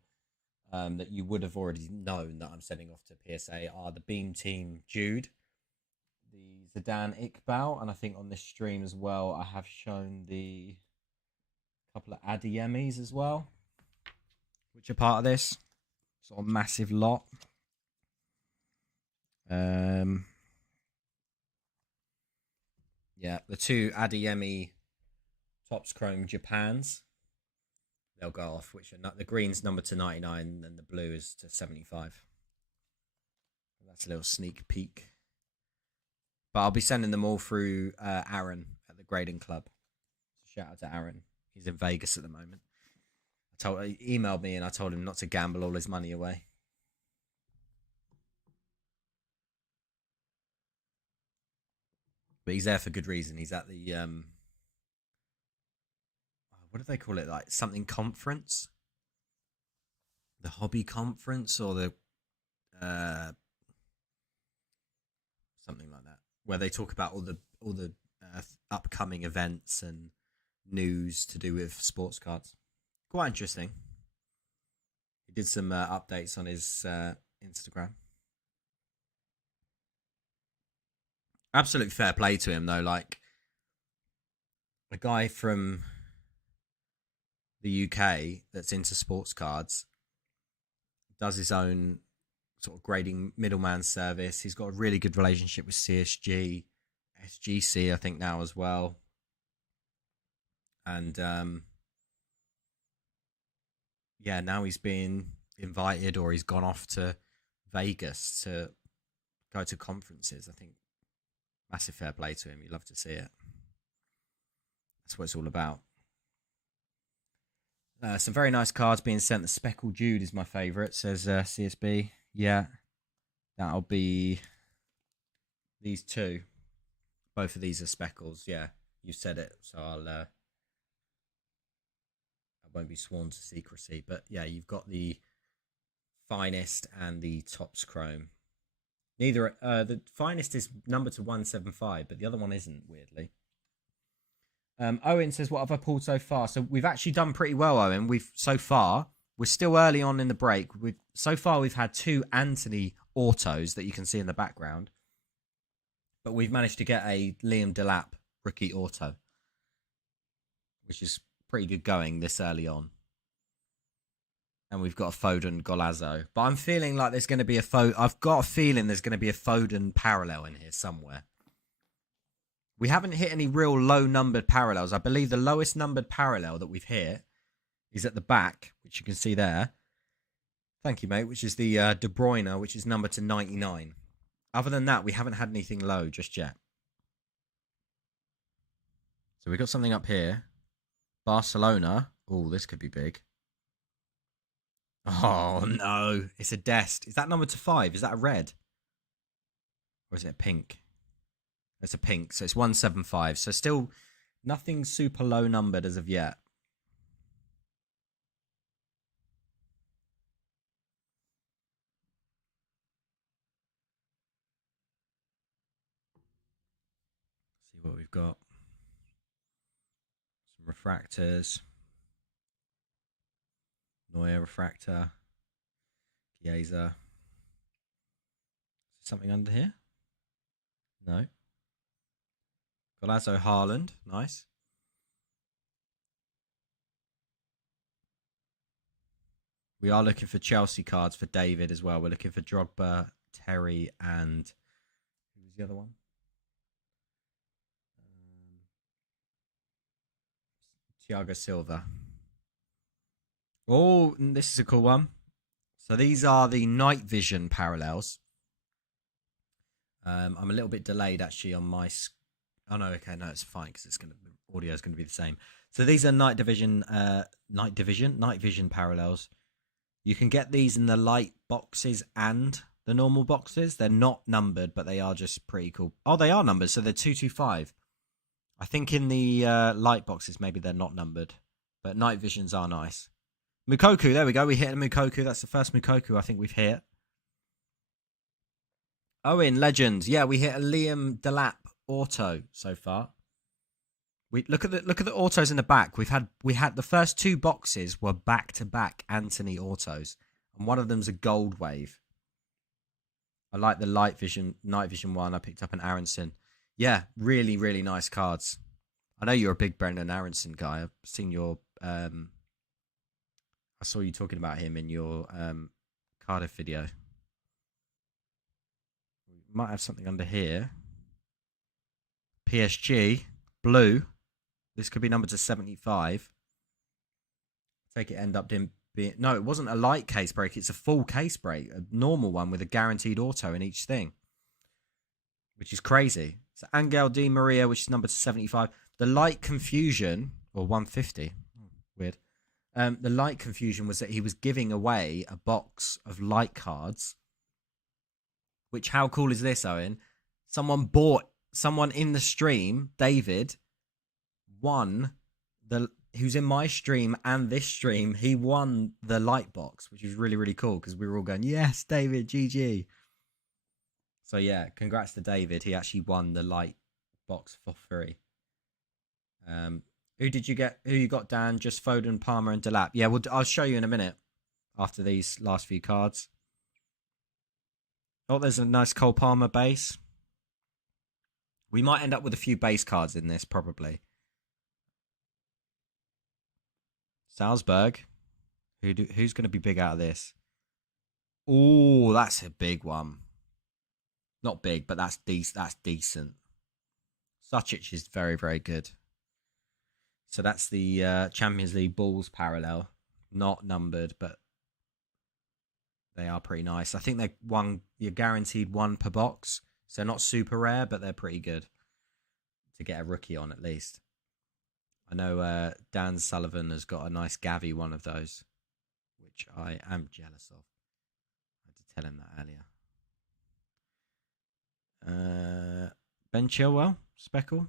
that you would have already known that I'm sending off to PSA are the Beam Team Jude, the Zidane Iqbal, and I think on this stream as well I have shown the couple of Adiemis as well, which are part of this sort of massive lot. Yeah, the two Adeyemi Topps Chrome Japans, they'll go off, which are the green's numbered to 99 and the blue is to 75. That's a little sneak peek. But I'll be sending them all through Aaron at the Grading Club. Shout out to Aaron. He's in Vegas at the moment. He emailed me and I told him not to gamble all his money away. But he's there for good reason. He's at the what do they call it? Like something conference, the hobby conference, or the something like that, where they talk about all the upcoming events and news to do with sports cards. Quite interesting. He did some updates on his Instagram. Absolute fair play to him, though. Like, a guy from the UK that's into sports cards does his own sort of grading middleman service. He's got a really good relationship with CSG, SGC, I think now as well. And yeah, now he's being invited or he's gone off to Vegas to go to conferences. I think massive fair play to him. You love to see it. That's what it's all about. Some very nice cards being sent. The Speckled Jude is my favourite, says CSB. Yeah, that'll be these two. Both of these are speckles. Yeah, you said it, so I won't be sworn to secrecy. But yeah, you've got the finest and the tops chrome. Neither the finest is numbered to 175, but the other one isn't, weirdly. Owen says, "What have I pulled so far?" So we've actually done pretty well, Owen. We're still early on in the break. So far we've had 2 Anthony autos that you can see in the background, but we've managed to get a Liam Delap rookie auto, which is pretty good going this early on. And we've got a Foden Golazzo, but I'm feeling like there's going to be I've got a feeling there's going to be a Foden parallel in here somewhere. We haven't hit any real low numbered parallels. I believe the lowest numbered parallel that we've hit is at the back, which you can see there. Thank you, mate. Which is the De Bruyne, which is numbered to 99. Other than that, we haven't had anything low just yet. So we got something up here. Barcelona. Oh, this could be big. Oh, no. It's a Dest. Is that numbered to 5? Is that a red? Or is it a pink? It's a pink, so it's 175. So still nothing super low numbered as of yet. See what we've got. Some refractors. Neuer refractor. Chiesa. Something under here? No. Golazzo Haaland. Nice. We are looking for Chelsea cards for David as well. We're looking for Drogba, Terry, and who was the other one? Thiago Silva. Oh, this is a cool one. So these are the night vision parallels. I'm a little bit delayed actually on my. Oh no, okay, no, it's fine because audio is going to be the same. So these are night vision parallels. You can get these in the light boxes and the normal boxes. They're not numbered, but they are just pretty cool. Oh, they are numbered, so they're 225. I think in the light boxes, maybe they're not numbered, but night visions are nice. Mukoku, there we go. We hit a Mukoku. That's the first Mukoku I think we've hit. Owen, Legends. Yeah, we hit a Liam Delap auto so far. We look at the autos in the back. We had the first 2 boxes were back-to-back Anthony autos, and one of them's a gold wave. I like the night vision one. I picked up an Aronson. Yeah, really, really nice cards. I know you're a big Brendan Aronson guy. I've seen your I saw you talking about him in your Cardiff video. We might have something under here. PSG blue. This could be numbered to 75. Take it end up being... No, it wasn't a light case break. It's a full case break. A normal one with a guaranteed auto in each thing. Which is crazy. So Angel Di Maria, which is numbered to 75. The light confusion... Or 150. Weird. The light confusion was that he was giving away a box of light cards. Which, how cool is this, Owen? Someone in the stream, David... who's in my stream and this stream, he won the light box, which is really, really cool because we were all going, yes, David, GG. So yeah, congrats to David. He actually won the light box for free. Who did you get? Who you got, Dan? Just Foden, Palmer, and Delap. Yeah, I'll show you in a minute after these last few cards. Oh, there's a nice Cole Palmer base. We might end up with a few base cards in this, probably. Salzburg. Who's going to be big out of this? Oh, that's a big one. Not big, but that's decent. Suchic is very, very good. So that's the Champions League Bulls parallel. Not numbered, but they are pretty nice. I think you're guaranteed 1 per box. So not super rare, but they're pretty good to get a rookie on at least. I know Dan Sullivan has got a nice Gavi one of those, which I am jealous of. I have to tell him that earlier. Ben Chilwell, Speckle.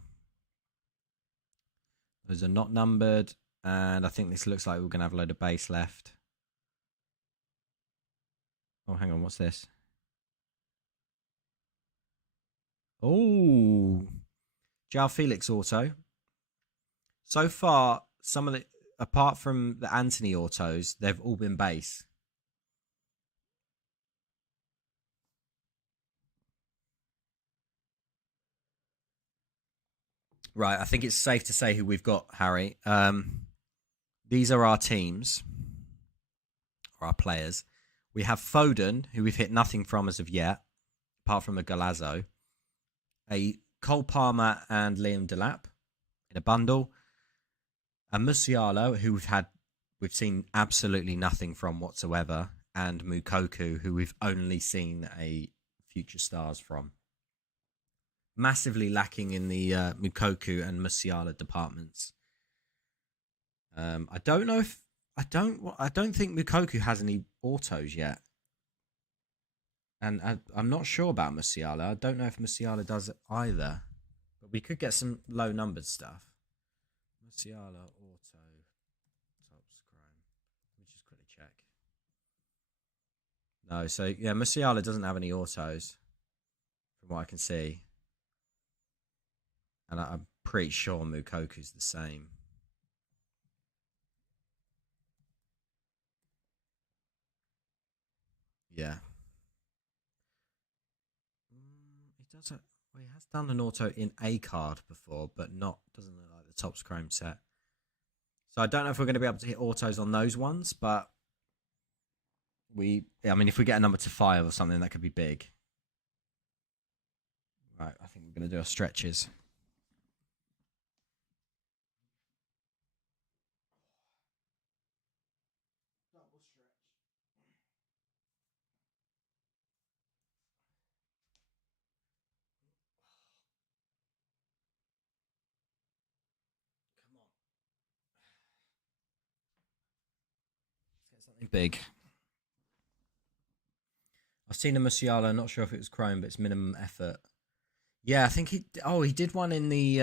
Those are not numbered. And I think this looks like we're going to have a load of base left. Oh, hang on. What's this? Oh, João Felix auto. So far, some of the, apart from the Anthony autos, they've all been base. Right, I think it's safe to say who we've got, Harry. These are our teams, or our players. We have Foden, who we've hit nothing from as of yet, apart from a Galazzo. A Cole Palmer and Liam Delap in a bundle. A Musiala, who we've seen absolutely nothing from whatsoever, and Mukoku, who we've only seen a future stars from. Massively lacking in the Mukoku and Musiala departments. I don't know if I don't think Mukoku has any autos yet, and I'm not sure about Musiala. I don't know if Musiala does it either, but we could get some low numbered stuff. Musiala auto top scrum. Let me just quickly check. No, so yeah, Musiala doesn't have any autos from what I can see. And I'm pretty sure Mukoku's the same. Yeah. He does it. Well, he has done an auto in a card before, but doesn't look like the Topps Chrome set. So I don't know if we're going to be able to hit autos on those ones, but if we get a number to 5 or something, that could be big. Right, I think we're going to do our stretches. Something big. I've seen a Musiala, not sure if it was Chrome, but it's minimum effort. Yeah, I think he did one in the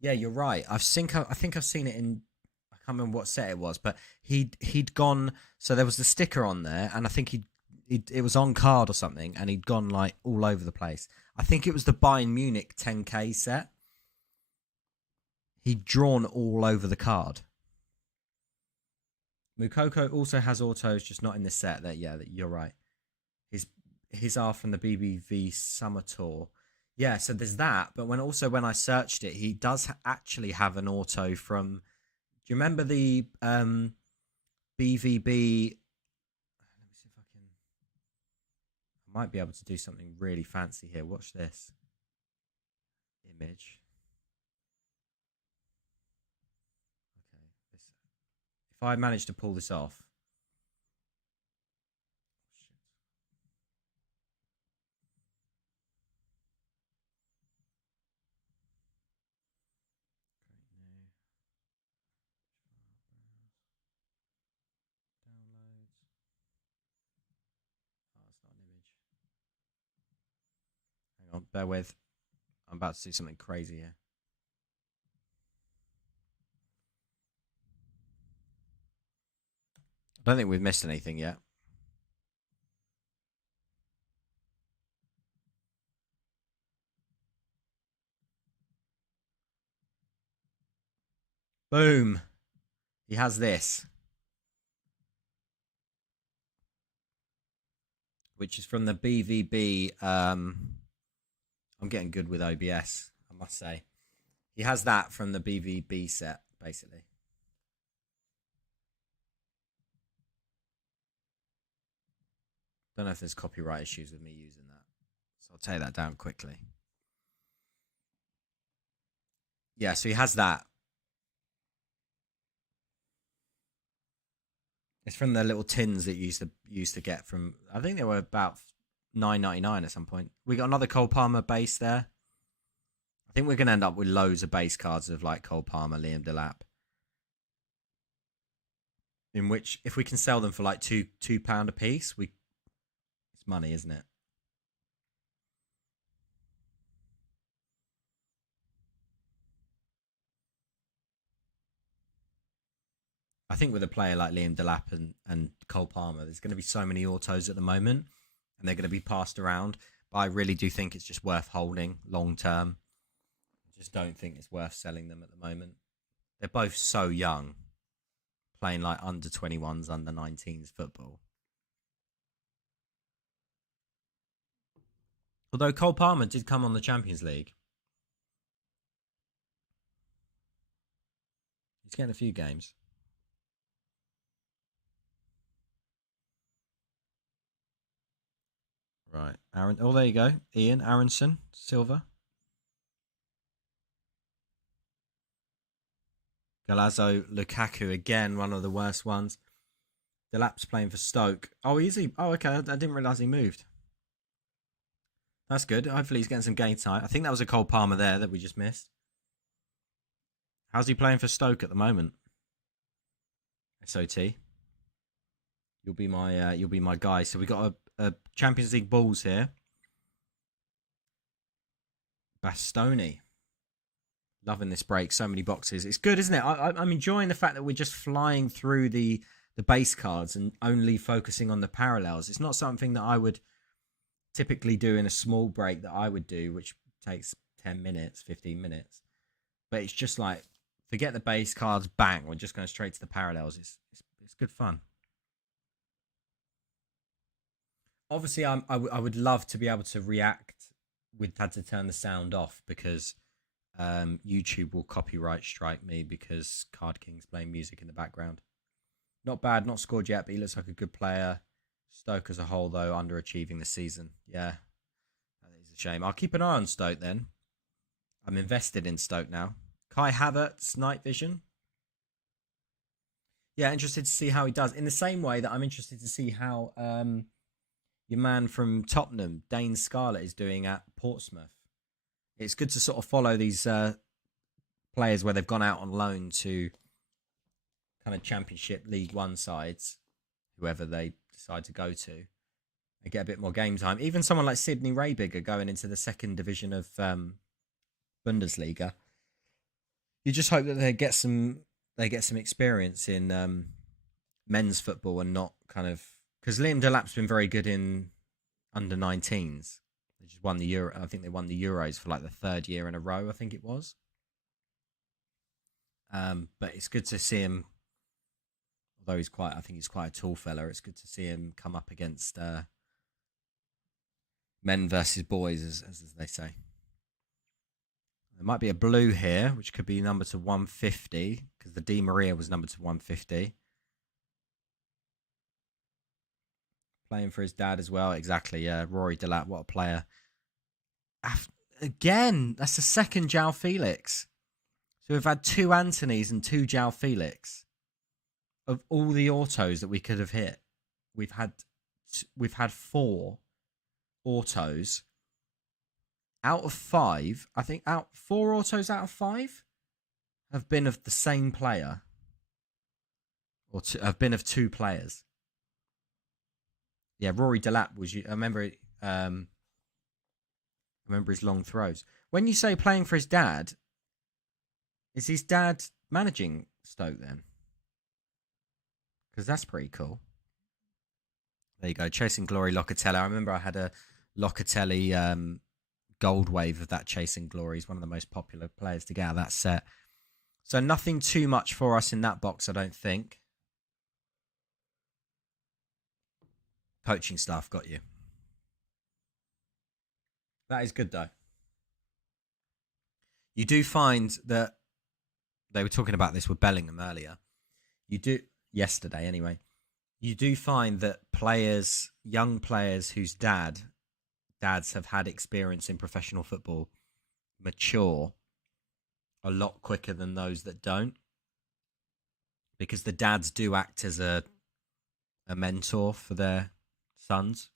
yeah, you're right. I think I've seen it in, I can't remember what set it was, but he'd gone, so there was the sticker on there, and I think it was on card or something, and he'd gone like all over the place. I think it was the Bayern Munich 10K set. He'd drawn all over the card. Mukoko also has autos, just not in this set. That you're right. His are from the BBV Summer Tour. Yeah, so there's that. But when I searched it, he does actually have an auto from. Do you remember the BVB? Let me see if I can. I might be able to do something really fancy here. Watch this image. If I manage to pull this off. Downloads. Oh, it's not an image. Hang on, bear with. I'm about to do something crazy here. I don't think we've missed anything yet. Boom. He has this. Which is from the BVB. I'm getting good with OBS, I must say. He has that from the BVB set, basically. Don't know if there's copyright issues with me using that. So I'll take that down quickly. Yeah, so he has that. It's from the little tins that you used to get from. I think they were about $9.99 at some point. We got another Cole Palmer base there. I think we're going to end up with loads of base cards of like Cole Palmer, Liam Delap. In which, if we can sell them for like £2 a piece, It's money, isn't it? I think with a player like Liam Delap and Cole Palmer, there's going to be so many autos at the moment, and they're going to be passed around. But I really do think it's just worth holding long term. I just don't think it's worth selling them at the moment. They're both so young, playing like under 21s, under 19s football. Although Cole Palmer did come on the Champions League. He's getting a few games. Right. Aaron. Oh, there you go. Ian Aronson, Silver. Galazzo Lukaku, again, one of the worst ones. Delap's playing for Stoke. Oh, is he? Oh, okay. I didn't realise he moved. That's good. Hopefully he's getting some game time. I think that was a Cole Palmer there that we just missed. How's he playing for Stoke at the moment? SOT. You'll be my guy. So we got a Champions League balls here. Bastoni. Loving this break. So many boxes. It's good, isn't it? I'm enjoying the fact that we're just flying through the base cards and only focusing on the parallels. It's not something that I would typically do in a small break that I would do, which takes 10 minutes, 15 minutes. But it's just like, forget the base cards, bang, we're just going straight to the parallels. It's good fun. Obviously, I would love to be able to react. We'd had to turn the sound off because YouTube will copyright strike me because Card King's playing music in the background. Not bad, not scored yet, but he looks like a good player. Stoke as a whole, though, underachieving this season. Yeah, that is a shame. I'll keep an eye on Stoke then. I'm invested in Stoke now. Kai Havertz, night vision. Yeah, interested to see how he does. In the same way that I'm interested to see how your man from Tottenham, Dane Scarlett, is doing at Portsmouth. It's good to sort of follow these players where they've gone out on loan to kind of Championship League One sides, whoever they decide to go to, and get a bit more game time. Even someone like Sydney Raybiger going into the second division of Bundesliga. You just hope that they get some experience in men's football and not kind of, because Liam Delap's been very good in under 19s. They just won the Euro. I think they won the Euros for like the third year in a row. I think it was. But it's good to see him. Although I think he's quite a tall fella. It's good to see him come up against men versus boys, as they say. There might be a blue here, which could be numbered to 150, because the Di Maria was numbered to 150. Playing for his dad as well. Exactly, yeah. Rory Delap, what a player. Again, that's the second João Felix. So we've had 2 Antonys and 2 João Felix. Of all the autos that we could have hit, we've had 4 autos out of 5. I think 4 autos out of 5 have been of the same player, or have been of 2 players. Yeah, Rory Delap was. I remember his long throws. When you say playing for his dad, is his dad managing Stoke then? Because that's pretty cool. There you go. Chasing Glory Locatelli. I remember I had a Locatelli gold wave of that Chasing Glory. He's one of the most popular players to get out of that set. So nothing too much for us in that box, I don't think. Coaching staff got you. That is good, though. You do find that they were talking about this with Bellingham earlier. Yesterday anyway. You do find that young players whose dads have had experience in professional football, mature a lot quicker than those that don't, because the dads do act as a mentor for their sons.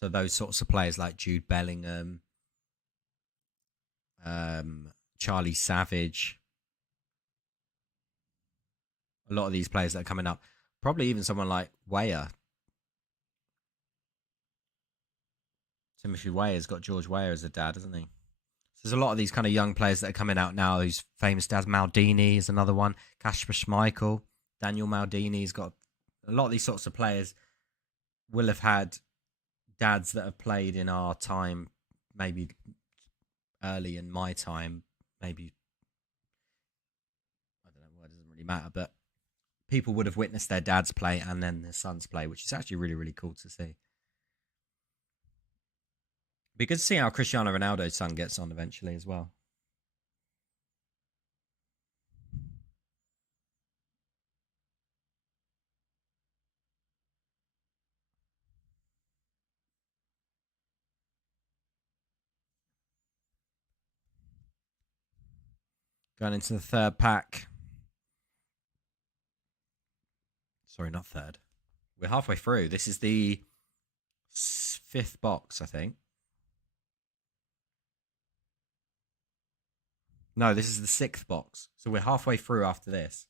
So those sorts of players like Jude Bellingham, Charlie Savage, a lot of these players that are coming up, probably even someone like Weah, Timothy Weah's got George Weah as a dad, hasn't he? So there's a lot of these kind of young players that are coming out now whose famous dads. Maldini is another one. Kasper Schmeichel, Daniel Maldini's got a lot of these sorts of players will have had dads that have played in our time, maybe early in my time, maybe, I don't know, it doesn't really matter, but people would have witnessed their dads play and then their sons play, which is actually really, really cool to see. Be good to see how Cristiano Ronaldo's son gets on eventually as well. Going into the third pack. Sorry, not third. We're halfway through. This is the fifth box, I think. No, this is the sixth box. So we're halfway through after this.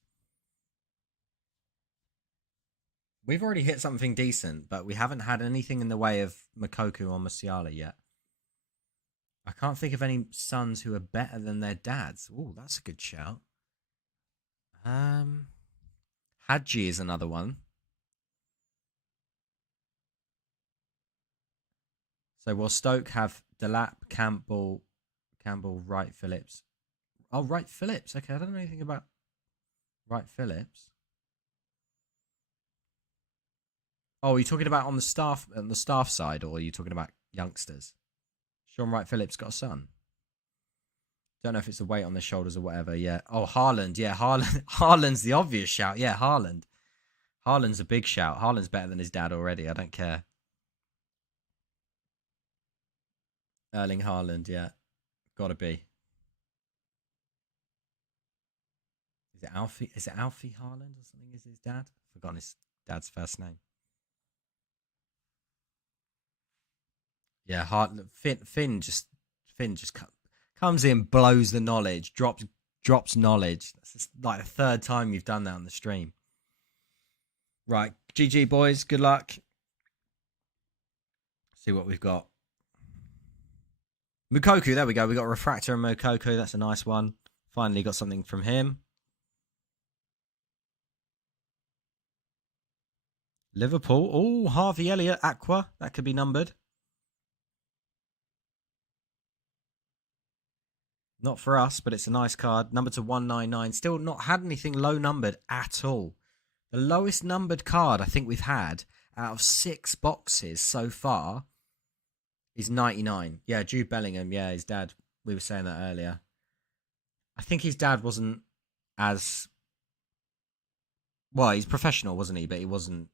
We've already hit something decent, but we haven't had anything in the way of Moukoko or Musiala yet. I can't think of any sons who are better than their dads. Oh, that's a good shout. Hadji is another one. So will Stoke have Delap, Campbell, Wright, Phillips? Oh, Wright Phillips. Okay, I don't know anything about Wright Phillips. Oh, are you talking about on the staff side, or are you talking about youngsters? Sean Wright Phillips got a son. Don't know if it's the weight on the shoulders or whatever. Yeah. Oh, Haaland. Yeah, Haaland. Haaland's the obvious shout. Yeah, Haaland. Haaland's a big shout. Haaland's better than his dad already. I don't care. Erling Haaland. Yeah, gotta be. Is it Alfie? Is it Alfie Haaland or something? Is his dad? I've forgotten his dad's first name. Yeah, Finn just comes in, blows the knowledge, drops knowledge. That's like the third time you've done that on the stream. Right, GG boys, good luck. See what we've got. Moukoko, there we go. We got Refractor and Moukoko. That's a nice one. Finally got something from him. Liverpool. Oh, Harvey Elliott, Aqua. That could be numbered. Not for us, but it's a nice card. Number to 199. Still not had anything low numbered at all. The lowest numbered card I think we've had out of 6 boxes so far is 99. Yeah, Jude Bellingham. Yeah, his dad. We were saying that earlier. I think his dad wasn't as... Well, he's professional, wasn't he? But he wasn't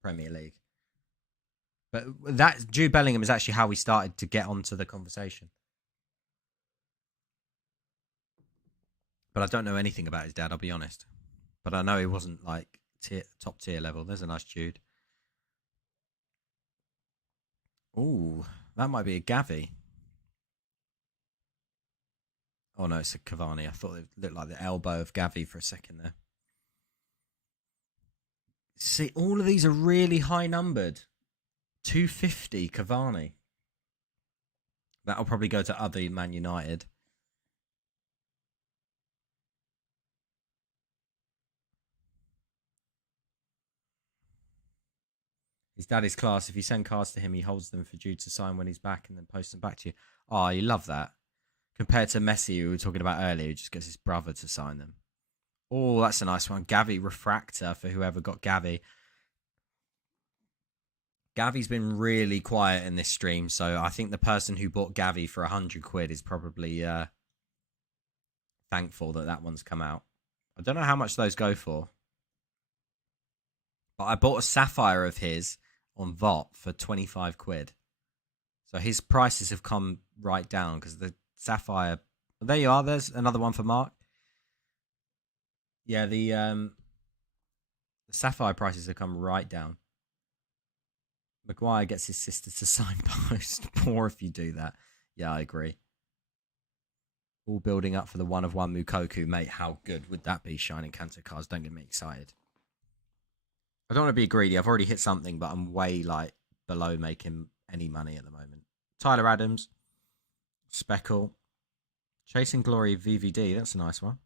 Premier League. But that Jude Bellingham is actually how we started to get onto the conversation. But I don't know anything about his dad, I'll be honest. But I know he wasn't like top tier level. There's a nice Jude. Ooh, that might be a Gavi. Oh no, it's a Cavani. I thought it looked like the elbow of Gavi for a second there. See, all of these are really high numbered. 250 Cavani. That'll probably go to other Man United. His dad is class. If you send cards to him, he holds them for Jude to sign when he's back and then posts them back to you. Oh, you love that. Compared to Messi, who we were talking about earlier, who just gets his brother to sign them. Oh, that's a nice one. Gavi Refractor for whoever got Gavi. Gavi's been really quiet in this stream, so I think the person who bought Gavi for 100 quid is probably thankful that that one's come out. I don't know how much those go for. But I bought a Sapphire of his on Voggt for 25 quid. So his prices have come right down because the Sapphire... There you are. There's another one for Mark. Yeah, the Sapphire prices have come right down. Maguire gets his sister to sign post. Poor if you do that. Yeah, I agree. All building up for the 1-of-1 Moukoko. Mate, how good would that be? Shining Cancer cards. Don't get me excited. I don't want to be greedy. I've already hit something, but I'm way like below making any money at the moment. Tyler Adams, Speckle, Chasing Glory VVD. That's a nice one.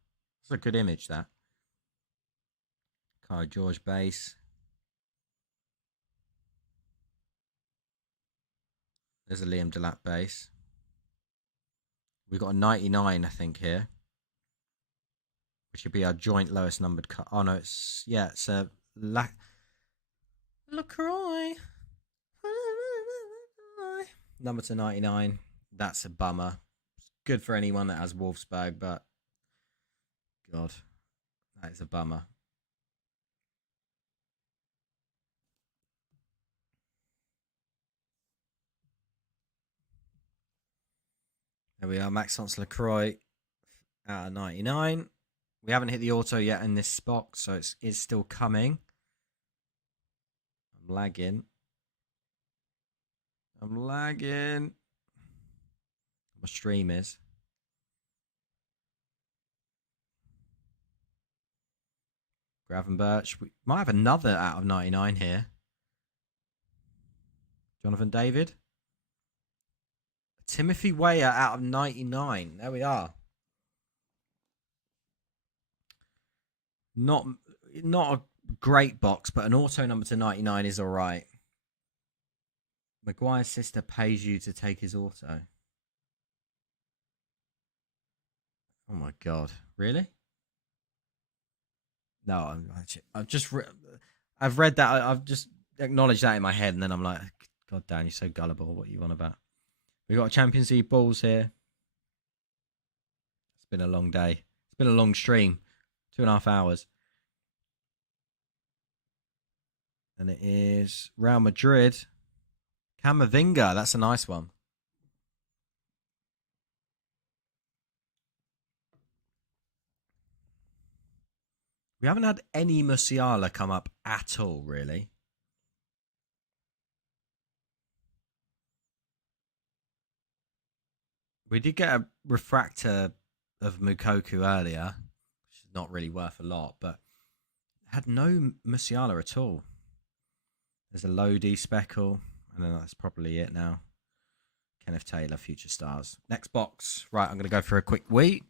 That's a good image, that. Kai George base. There's a Liam Delap base. We've got a 99, I think, here. Which would be our joint lowest numbered cut. Oh, no, it's a LaCroix. Number to 99. That's a bummer. Good for anyone that has Wolfsburg, but God, that is a bummer. There we are, Maxence LaCroix out of 99. We haven't hit the auto yet in this box, so it's still coming. I'm lagging. My stream is. Gravenberch. We might have another out of 99 here. Jonathan David. Timothy Weah out of 99. There we are. Not a great box, but an auto number to 99 is all right. Maguire's sister pays you to take his auto. Oh my God. Really? No, I've read that. I've just acknowledged that in my head, and then I'm like, God damn, you're so gullible. What are you on about? We got Champions League balls here. It's been a long day. It's been a long stream. 2.5 hours. And it is Real Madrid. Camavinga. That's a nice one. We haven't had any Musiala come up at all, really. We did get a refractor of Mukoku earlier, which is not really worth a lot, but had no Musiala at all. There's a Lodi Speckle, and then that's probably it now. Kenneth Taylor, Future Stars. Next box. Right, I'm going to go for a quick wee.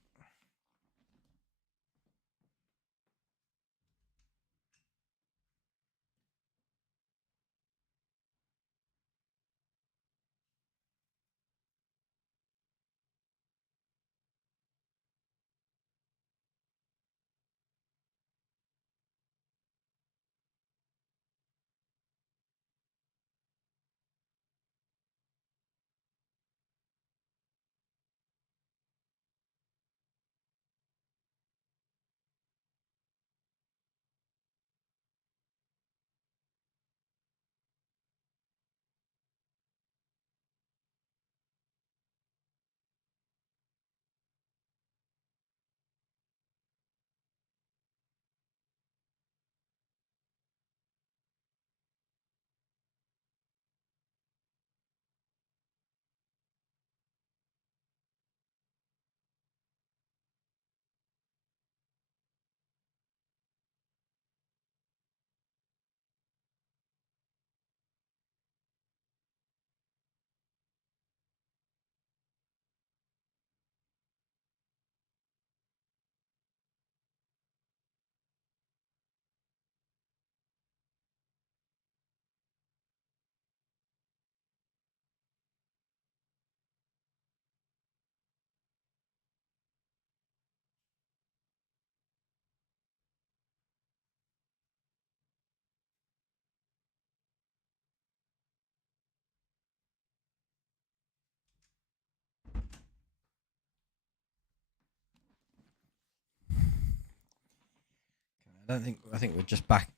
I think we're just back.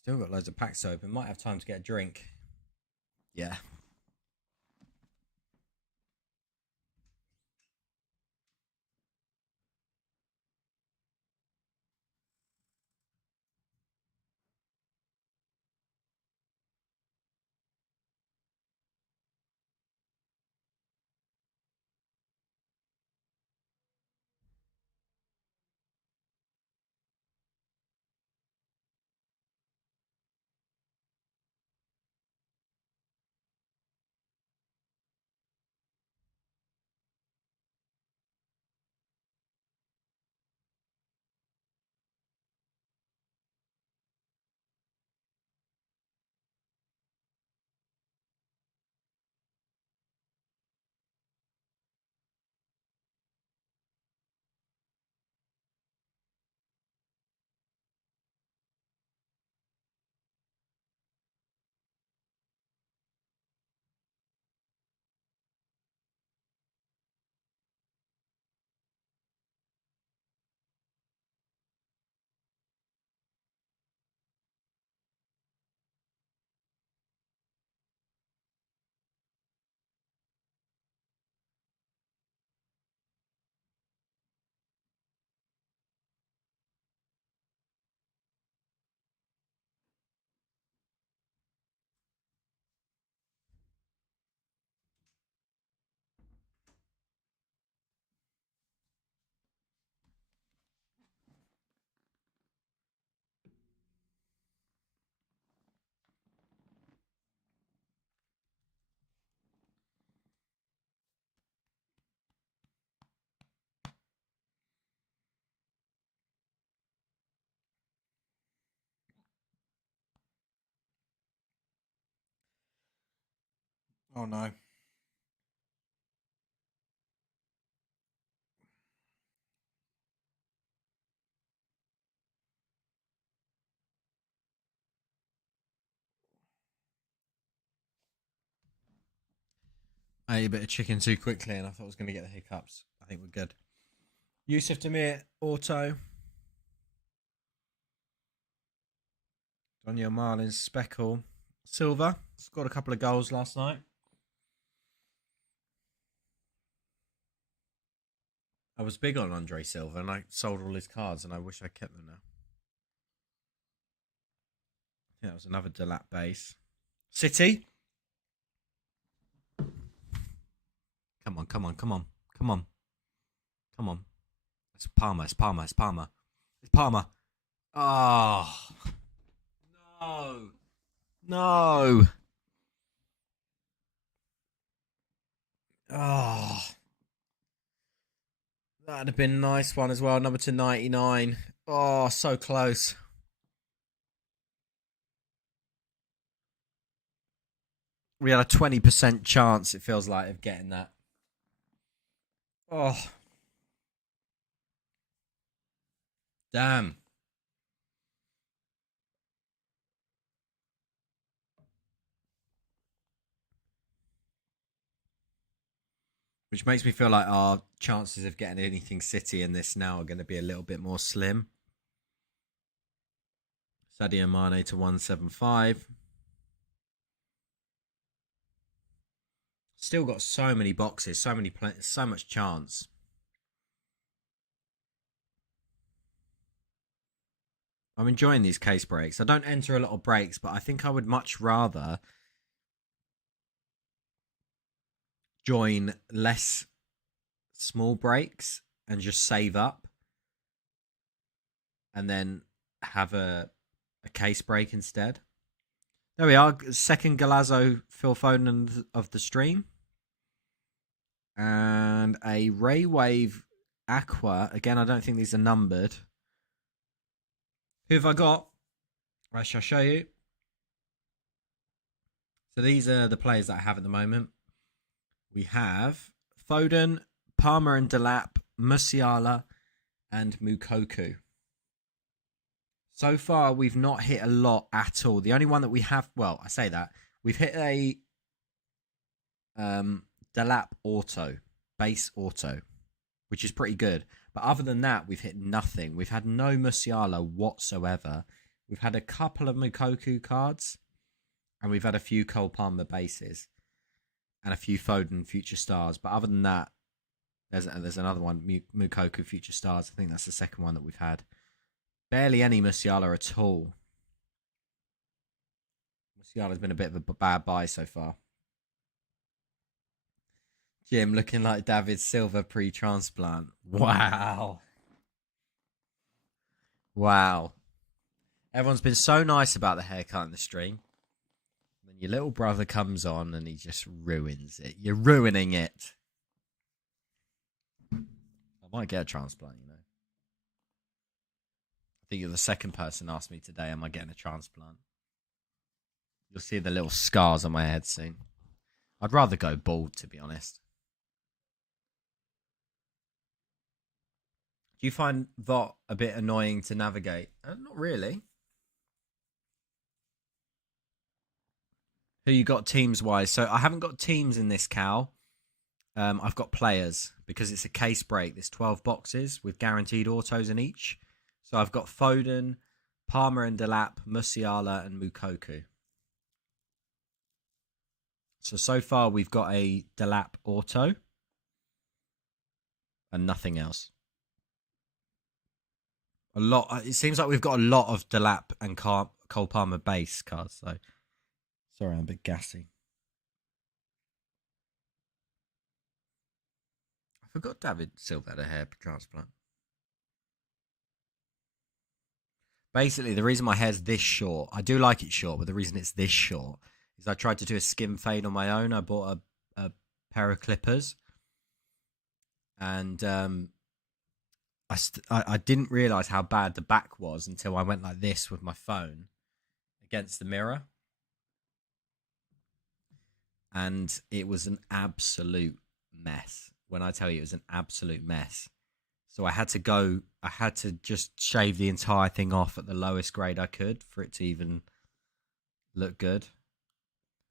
Still got loads of packs open. Might have time to get a drink. Yeah. Oh no. I ate a bit of chicken too quickly and I thought I was going to get the hiccups. I think we're good. Yusuf Demir, auto. Daniel Marlins, Speckle. Silva, scored a couple of goals last night. I was big on Andre Silva and I sold all his cards and I wish I kept them now. Yeah, that was another Delap base. City. Come on, come on, come on, come on. Come on. It's Palmer, it's Palmer, it's Palmer. It's Palmer. Oh. No. No. Oh. That'd have been a nice one as well. Number to 99. Oh, so close. We had a 20% chance, it feels like, of getting that. Oh. Damn. Which makes me feel like our chances of getting anything City in this now are going to be a little bit more slim. Sadio Mane to 175. Still got so many boxes, so much chance. I'm enjoying these case breaks. I don't enter a lot of breaks, but I think I would much rather join less small breaks and just save up and then have a case break instead. There we are. Second Galazzo Phil Foden of the stream. And a Ray Wave Aqua. Again, I don't think these are numbered. Who have I got? I shall show you. So these are the players that I have at the moment. We have Foden, Palmer and Delap, Musiala, and Mukoku. So far, we've not hit a lot at all. The only one that we have, well, I say that, we've hit a Delap auto, base auto, which is pretty good. But other than that, we've hit nothing. We've had no Musiala whatsoever. We've had a couple of Mukoku cards, and we've had a few Cole Palmer bases, and a few Foden Future Stars. But other than that, there's another one, Mukoku Future Stars. I think that's the second one that we've had. Barely any Musiala at all. Musiala's been a bit of a bad buy so far. Jim looking like David Silva pre-transplant. Wow. Wow. Everyone's been so nice about the haircut in the stream. Then your little brother comes on and he just ruins it. You're ruining it. I might get a transplant, you know. I think you're the second person asked me today, am I getting a transplant? You'll see the little scars on my head soon. I'd rather go bald, to be honest. Do you find Voggt a bit annoying to navigate? Not really. Who you got teams-wise? So I haven't got teams in this cow. I've got players because it's a case break. There's 12 boxes with guaranteed autos in each. So I've got Foden, Palmer and Delap, Musiala and Mukoku. So far we've got a Delap auto and nothing else. A lot. It seems like we've got a lot of Delap and Cole Palmer base cards. So sorry, I'm a bit gassy. I forgot David Silva had a hair transplant. Basically, the reason my hair's this short, I do like it short, but the reason it's this short is I tried to do a skin fade on my own. I bought a pair of clippers, and I didn't realise how bad the back was until I went like this with my phone against the mirror. and it was an absolute mess. When I tell you it was an absolute mess. So I had to just shave the entire thing off at the lowest grade I could for it to even look good.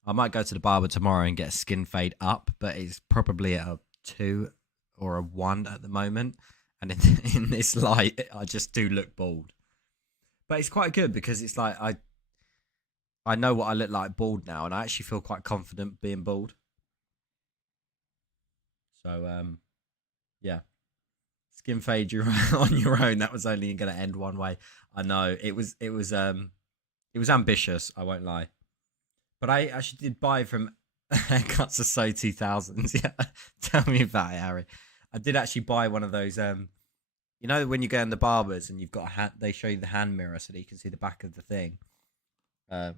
I might go to the barber tomorrow and get a skin fade up, but it's probably at a 2 or a 1 at the moment. And in this light, I just do look bald. But it's quite good because it's like I know what I look like bald now, and I actually feel quite confident being bald. So yeah. Skin fade you on your own. That was only going to end one way. I know it was ambitious. I won't lie, but I actually did buy from Haircuts of So 2000s. Yeah, tell me about it, Harry. I did actually buy one of those. You know when you go in the barbers and you've got a hand, they show you the hand mirror so that you can see the back of the thing. I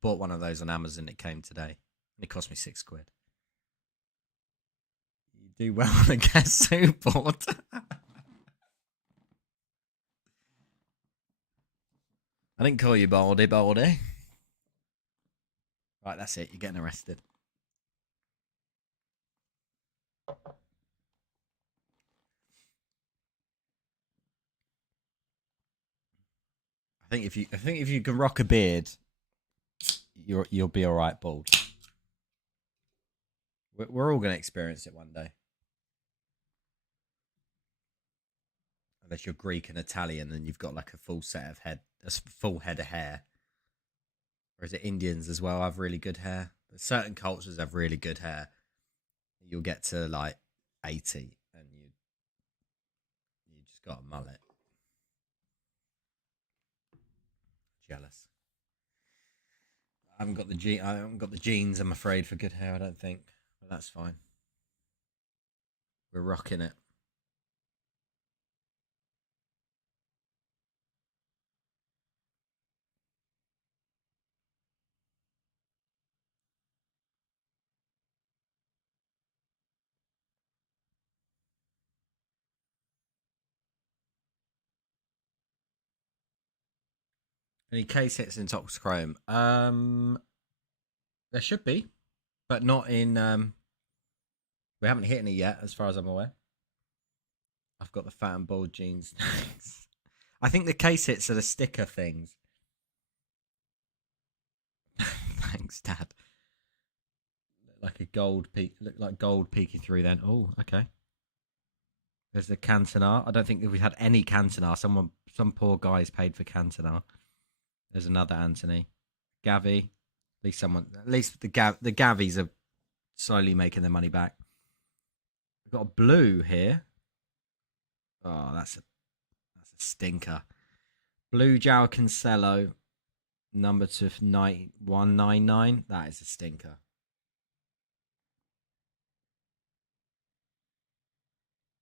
bought one of those on Amazon. It came today, and it cost me £6. Do well on a guest support. I didn't call you baldy. Right, that's it. You're getting arrested. I think if you can rock a beard, you'll be all right bald. We're all going to experience it one day. Unless you're Greek and Italian and you've got like a full set of a full head of hair. Or is it Indians as well have really good hair? But certain cultures have really good hair. You'll get to like 80 and you just got a mullet. Jealous. I haven't got the genes, I'm afraid, for good hair, I don't think. But that's fine. We're rocking it. Any case hits in Tox Chrome? There should be, but not in. We haven't hit any yet, as far as I'm aware. I've got the fat and bald jeans. I think the case hits are the sticker things. Thanks, Dad. Like a gold peak, look like gold peeking through. Then, oh, okay. There's the Cantona. I don't think if we had any Cantona. Some poor guy's paid for Cantona. There's another Anthony, Gavi. At least the Gavis are slowly making their money back. We've got a blue here. Oh, that's a stinker. Blue João Cancelo, number to 199. That is a stinker.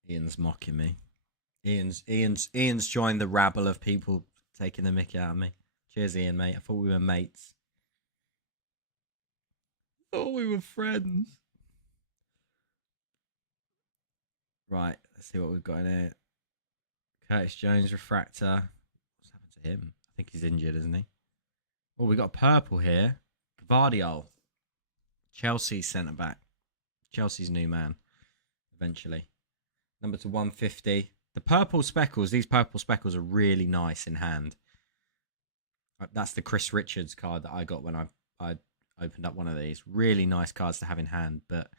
Ian's mocking me. Ian's joined the rabble of people taking the mickey out of me. Cheers, Ian, mate. I thought we were mates. Thought we were friends. Right, let's see what we've got in here. Curtis Jones, refractor. What's happened to him? I think he's injured, isn't he? Oh, we got a purple here. Gvardiol. Chelsea centre back. Chelsea's new man. Eventually. Number to 150. The purple speckles, these purple speckles are really nice in hand. That's the Chris Richards card that I got when I opened up one of these. Really nice cards to have in hand, but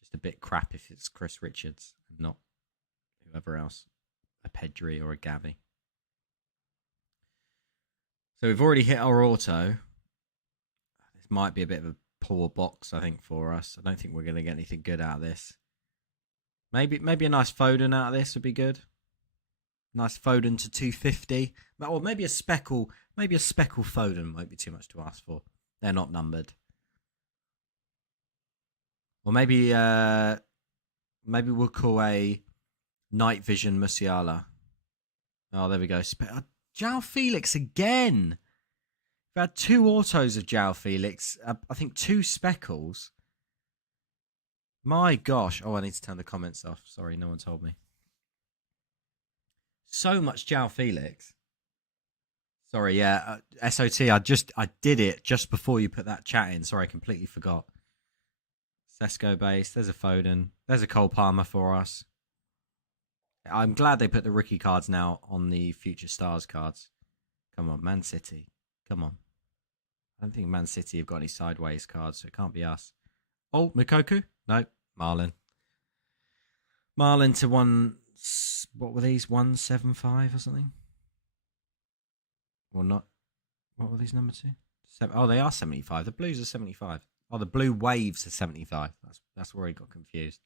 just a bit crap if it's Chris Richards and not whoever else. A Pedri or a Gavi. So we've already hit our auto. This might be a bit of a poor box, I think, for us. I don't think we're going to get anything good out of this. Maybe a nice Foden out of this would be good. Nice Foden to 250. Or maybe a speckle Foden might be too much to ask for. They're not numbered. Or maybe we'll call a Night Vision Musiala. Oh, there we go. João Felix again. We've had 2 autos of João Felix. I think 2 speckles. My gosh. Oh, I need to turn the comments off. Sorry, no one told me. So much João Felix. Sorry, yeah. SOT, I did it just before you put that chat in. Sorry, I completely forgot. Sesko base. There's a Foden. There's a Cole Palmer for us. I'm glad they put the rookie cards now on the Future Stars cards. Come on, Man City. Come on. I don't think Man City have got any sideways cards, so it can't be us. Oh, Mikoku? No, Marlin. Marlin to one. What were these? 175 or something? Or not? What were these number two? Oh, they are 75. The Blues are 75. Oh, the Blue Waves are 75. That's where he got confused.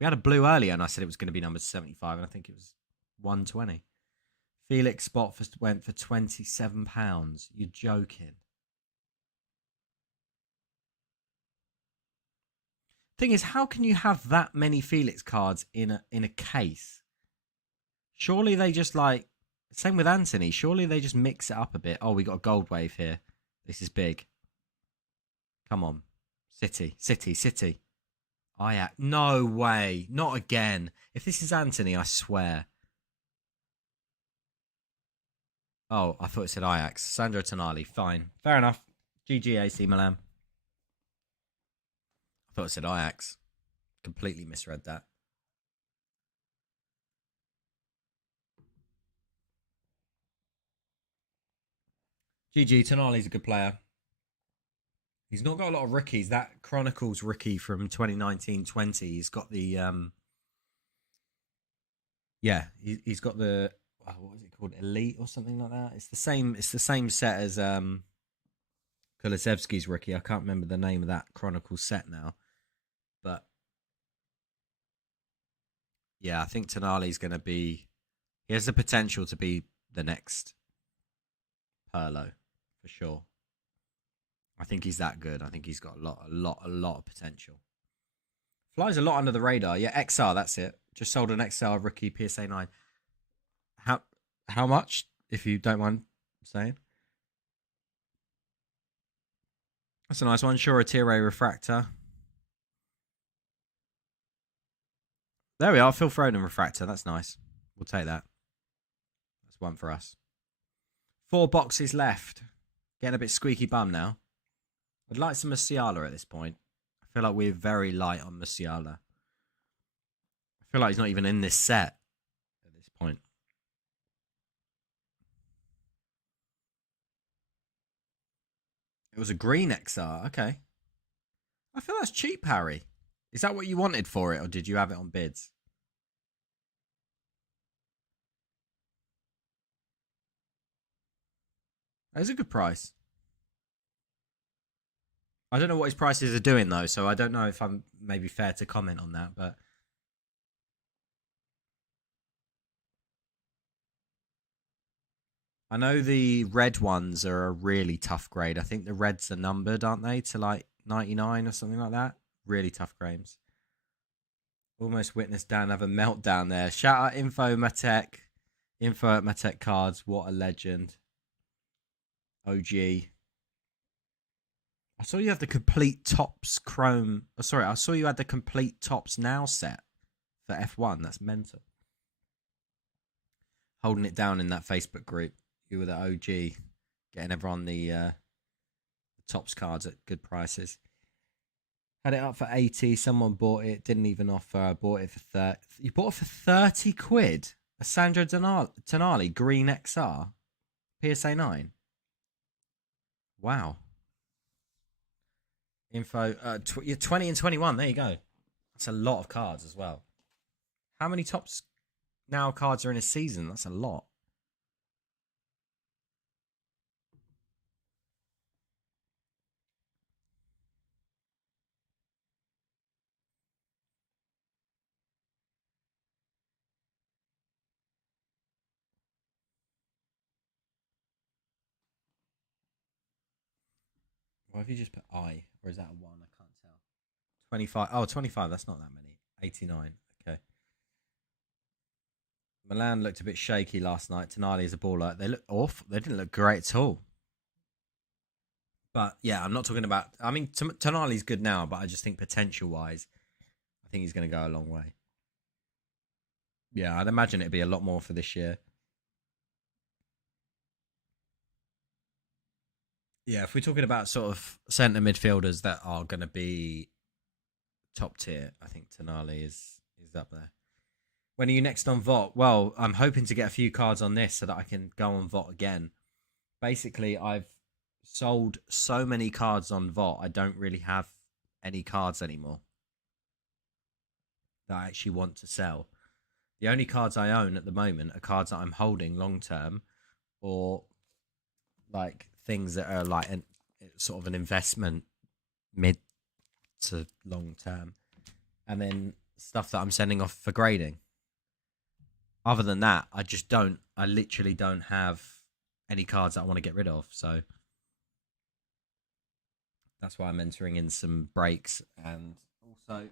We had a blue earlier, and I said it was going to be number 75, and I think it was 120. Felix spot went for £27. You're joking. Thing is, how can you have that many Felix cards in a case? Surely they just same with Anthony. Surely they just mix it up a bit. Oh, we got a gold wave here. This is big. Come on, City. No way, not again. If this is Anthony, I swear. Oh, I thought it said Ajax. Sandro Tonali, fine, fair enough. GG AC Milan. I thought it said Ajax. Completely misread that. GG, Tonali's a good player. He's not got a lot of rookies. That Chronicles rookie from 2019-20, he's got the he's got the what was it called, Elite or something like that. It's the same set as Kulusevski's rookie. I can't remember the name of that Chronicles set now. But yeah, I think Tonali's going to be, he has the potential to be the next Pirlo for sure. I think he's that good. I think he's got a lot of potential. Flies a lot under the radar. Yeah, XR, that's it. Just sold an XR rookie PSA 9. How much, if you don't mind saying? That's a nice one. Sure, a Tire refractor. There we are. Phil Foden refractor. That's nice. We'll take that. That's one for us. 4 boxes left. Getting a bit squeaky bum now. I'd like some Musiala at this point. I feel like we're very light on Musiala. I feel like he's not even in this set at this point. It was a green XR. Okay. I feel that's cheap, Harry. Is that what you wanted for it, or did you have it on bids? That's a good price. I don't know what his prices are doing though, so I don't know if I'm maybe fair to comment on that. But I know the red ones are a really tough grade. I think the reds are numbered, aren't they, to like 99 or something like that? Really tough grades. Almost witnessed Dan have a meltdown there. Shout out Info at Matek Cards. What a legend. OG. I saw you have the complete Tops Chrome. Oh, sorry, I saw you had the complete Tops Now set for F1. That's mental. Holding it down in that Facebook group. You were the OG, getting everyone the Tops cards at good prices. Had it up for 80. Someone bought it. Didn't even offer. I bought it for 30. You bought it for 30 quid? A Sandro Tonali Green XR PSA 9. Wow. Info. 20 and 21. There you go. That's a lot of cards as well. How many Tops Now cards are in a season? That's a lot. Why have you just put I? Or is that a 1? I can't tell. 25. Oh, 25. That's not that many. 89. Okay. Milan looked a bit shaky last night. Tonali is a baller. They look awful. They didn't look great at all. But yeah, I'm not talking about. I mean, Tonali's good now, but I just think potential-wise, I think he's going to go a long way. Yeah, I'd imagine it'd be a lot more for this year. Yeah, if we're talking about sort of centre midfielders that are going to be top tier, I think Tonali is up there. When are you next on VOT? Well, I'm hoping to get a few cards on this so that I can go on VOT again. Basically, I've sold so many cards on VOT, I don't really have any cards anymore that I actually want to sell. The only cards I own at the moment are cards that I'm holding long term, or like things that are like sort of an investment mid to long term, and then stuff that I'm sending off for grading. Other than that, I literally don't have any cards that I want to get rid of. So that's why I'm entering in some breaks and also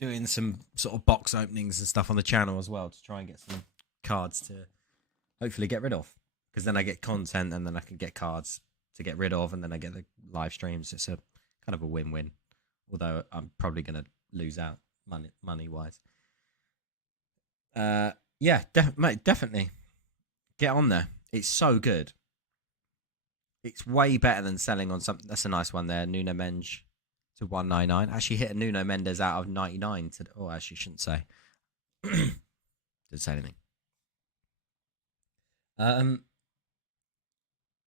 doing some sort of box openings and stuff on the channel as well to try and get some cards to hopefully get rid of. Because then I get content and then I can get cards to get rid of, and then I get the live streams. It's a kind of a win-win. Although I'm probably going to lose out money-wise. Yeah, mate, definitely. Get on there. It's so good. It's way better than selling on something. That's a nice one there. Nuno Mendes to 199. Actually hit a Nuno Mendes out of 99. Oh, actually shouldn't say. Didn't say anything.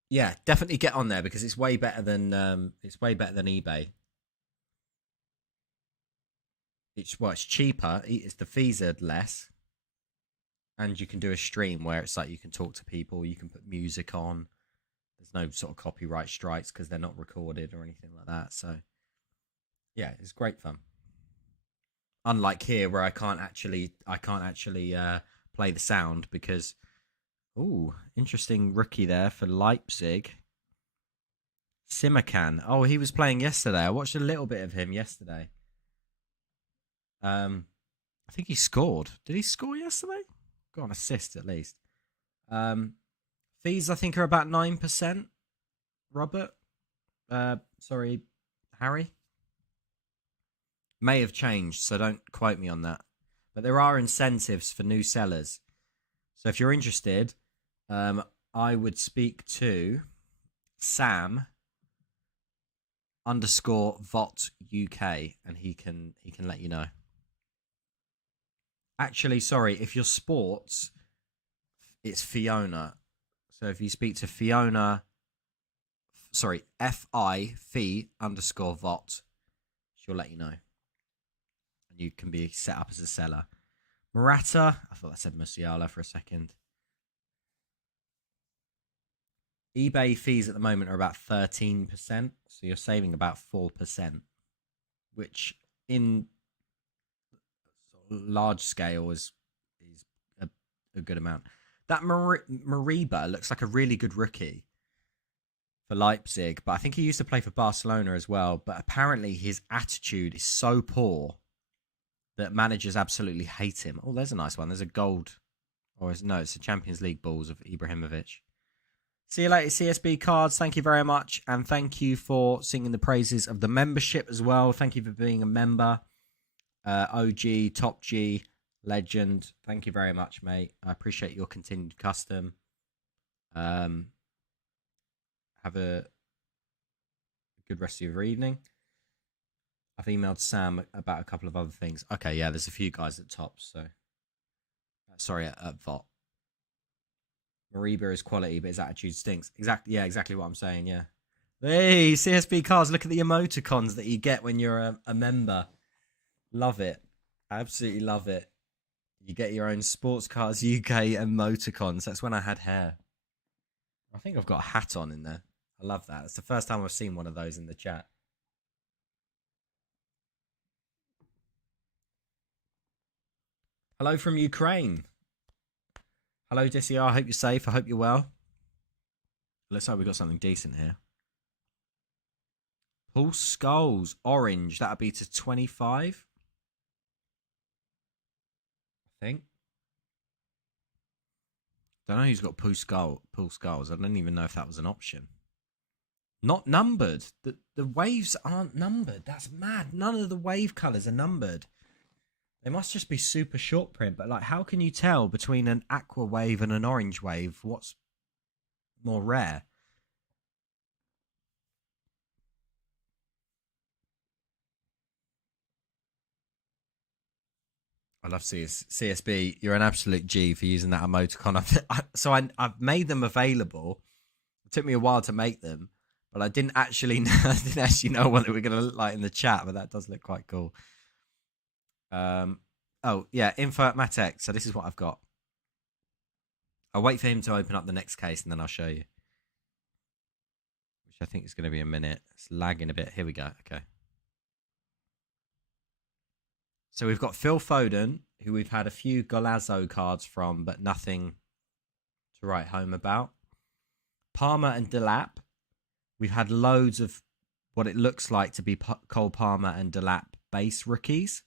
Yeah, definitely get on there because it's way better than eBay. It's cheaper. It's the fees are less, and you can do a stream where it's like you can talk to people, you can put music on. There's no sort of copyright strikes because they're not recorded or anything like that. So yeah, it's great fun. Unlike here where I can't actually play the sound because interesting rookie there for Leipzig. Simakan. Oh, he was playing yesterday. I watched a little bit of him yesterday. I think he scored. Did he score yesterday? Got an assist at least. Fees I think are about 9%. Robert. Sorry, Harry. May have changed, so don't quote me on that. But there are incentives for new sellers. So if you're interested, I would speak to Sam _Vot UK and he can let you know. Actually, sorry, if you're sports, it's Fiona. So if you speak to Fiona, sorry, Fee _Vot, she'll let you know. And you can be set up as a seller. Murata, I thought I said Musiala for a second. eBay fees at the moment are about 13%, so you're saving about 4%, which in large scale is a good amount. That Mariba looks like a really good rookie for Leipzig, but I think he used to play for Barcelona as well. But apparently his attitude is so poor that managers absolutely hate him. Oh, there's a nice one. There's a gold, it's a Champions League balls of Ibrahimovic. See you later, CSB Cards. Thank you very much. And thank you for singing the praises of the membership as well. Thank you for being a member. OG, Top G, Legend. Thank you very much, mate. I appreciate your continued custom. Have a good rest of your evening. I've emailed Sam about a couple of other things. Okay, yeah, there's a few guys at top, so... Sorry, at VOT. Mariba is quality, but his attitude stinks. Exactly what I'm saying, yeah. Hey, CSB Cars, look at the emoticons that you get when you're a member. Love it. Absolutely love it. You get your own Sports Cars UK emoticons. That's when I had hair. I think I've got a hat on in there. I love that. It's the first time I've seen one of those in the chat. Hello from Ukraine. Hello, DCR. I hope you're safe. I hope you're well. Let's hope we've got something decent here. Paul Scholes. Orange. That'll be to 25. I think. Don't know who's got Paul Scholes. I don't even know if that was an option. Not numbered. The waves aren't numbered. That's mad. None of the wave colours are numbered. They must just be super short print. But like, how can you tell between an aqua wave and an orange wave what's more rare? I love CSB. You're an absolute G for using that emoticon. I've made them available. It took me a while to make them, but I didn't actually know what they were going to look like in the chat. But that does look quite cool. Oh yeah, info at Matex. So this is what I've got. I'll wait for him to open up the next case and then I'll show you. Which I think is going to be a minute. It's lagging a bit. Here we go. Okay. So we've got Phil Foden, who we've had a few Golazzo cards from, but nothing to write home about. Palmer and Delap. We've had loads of what it looks like to be Cole Palmer and Delap base rookies.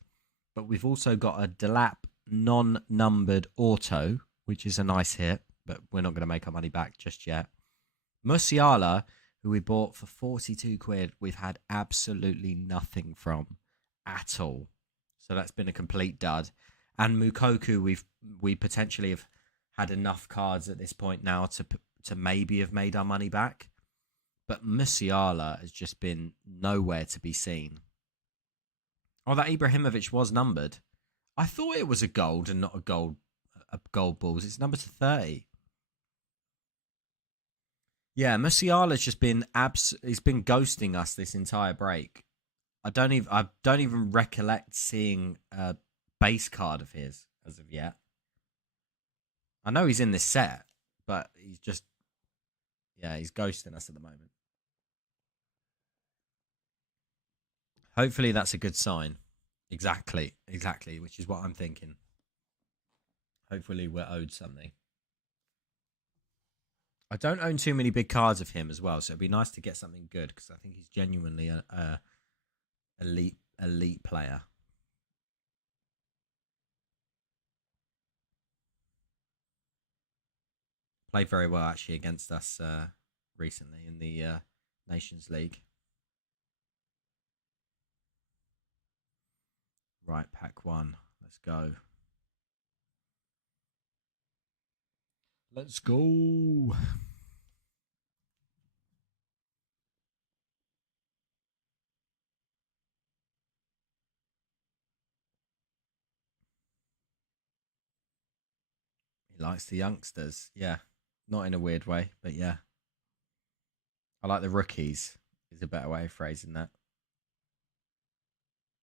But we've also got a Delap non-numbered auto, which is a nice hit, but we're not going to make our money back just yet. Musiala, who we bought for 42 quid, we've had absolutely nothing from at all. So that's been a complete dud. And Mukoku, we potentially have had enough cards at this point now to maybe have made our money back. But Musiala has just been nowhere to be seen. Oh, that Ibrahimovic was numbered. I thought it was a gold and not a gold balls. It's numbered to 30. Yeah, Musiala's just been he's been ghosting us this entire break. I don't even recollect seeing a base card of his as of yet. I know he's in this set, but he's ghosting us at the moment. Hopefully that's a good sign. Exactly, which is what I'm thinking. Hopefully we're owed something. I don't own too many big cards of him as well, so it'd be nice to get something good because I think he's genuinely a elite player. Played very well actually against us recently in the Nations League. Right, pack one. Let's go. Let's go. He likes the youngsters. Yeah. Not in a weird way, but yeah. I like the rookies, is a better way of phrasing that.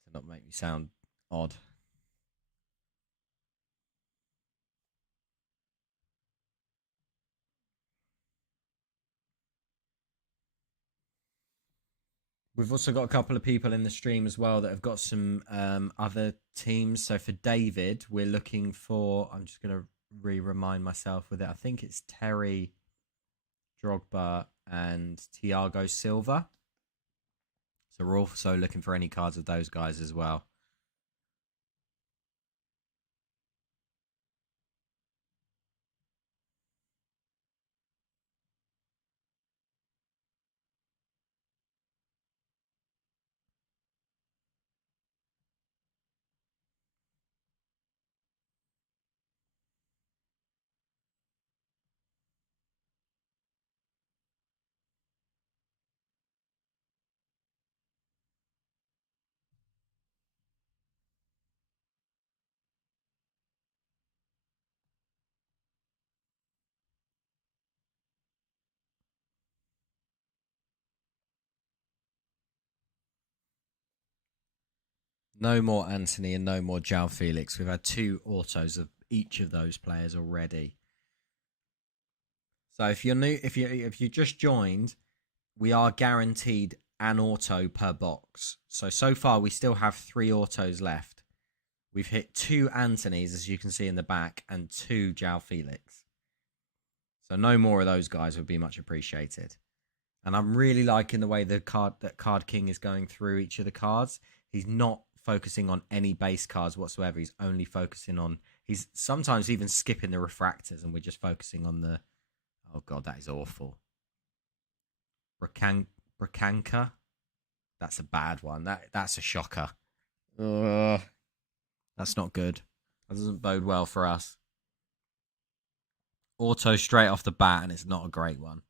To not make me sound odd. We've also got a couple of people in the stream as well that have got some other teams. So for David, we're looking for, I'm just going to remind myself with it. I think it's Terry, Drogba and Thiago Silva. So we're also looking for any cards of those guys as well. No more Anthony and no more João Felix. We've had 2 autos of each of those players already. So if you're new, if you just joined, we are guaranteed an auto per box. So far we still have 3 autos left. We've hit 2 Anthonys, as you can see in the back, and 2 João Felix. So no more of those guys would be much appreciated. And I'm really liking the way that Card King is going through each of the cards. He's not focusing on any base cards whatsoever. He's only focusing on... He's sometimes even skipping the refractors and we're just focusing on the... Oh, God, that is awful. Bracanca. That's a bad one. That's a shocker. That's not good. That doesn't bode well for us. Auto straight off the bat, and it's not a great one.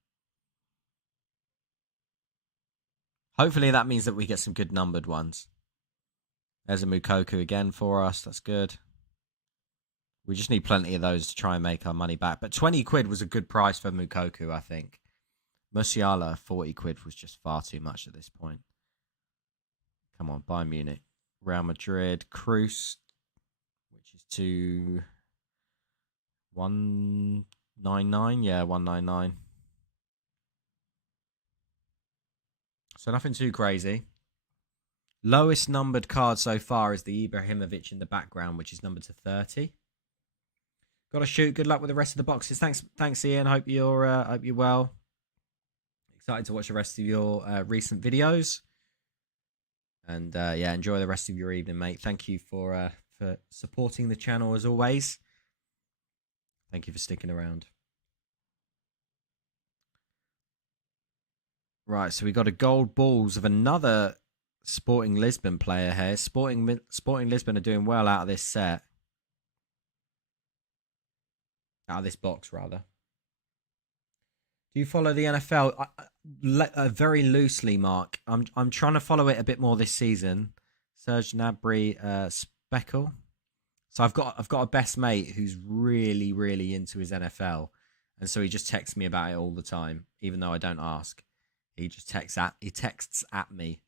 Hopefully that means that we get some good numbered ones. There's a Mukoku again for us. That's good. We just need plenty of those to try and make our money back. But 20 quid was a good price for Mukoku, I think. Musiala, 40 quid was just far too much at this point. Come on, Bayern Munich. Real Madrid, Cruz, which is to 199. Yeah, 199. So nothing too crazy. Lowest numbered card so far is the Ibrahimovic in the background, which is numbered to 30. Got to shoot. Good luck with the rest of the boxes. Thanks, Ian. Hope you're well. Excited to watch the rest of your recent videos. And yeah, enjoy the rest of your evening, mate. Thank you for supporting the channel as always. Thank you for sticking around. Right, so we got a gold balls of another Sporting Lisbon player here. Sporting Lisbon are doing well out of this set. Out of this box, rather. Do you follow the NFL? Very loosely, Mark. I'm trying to follow it a bit more this season. Serge Gnabry, Speckle. So I've got a best mate who's really, really into his NFL, and so he just texts me about it all the time, even though I don't ask. He just texts at me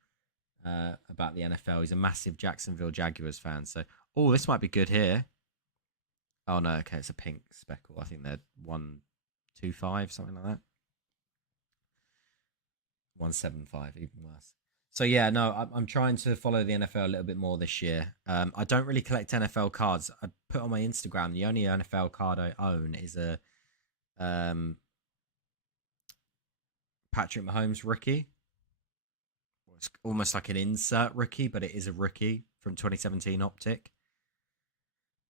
about the NFL. He's a massive Jacksonville Jaguars fan. So, this might be good here. Oh no, okay, it's a pink speckle. I think they're 125, something like that. 175, even worse. So yeah, no, I'm trying to follow the NFL a little bit more this year. I don't really collect NFL cards. I put on my Instagram the only NFL card I own is a Patrick Mahomes rookie. It's almost like an insert rookie, but it is a rookie from 2017 Optic.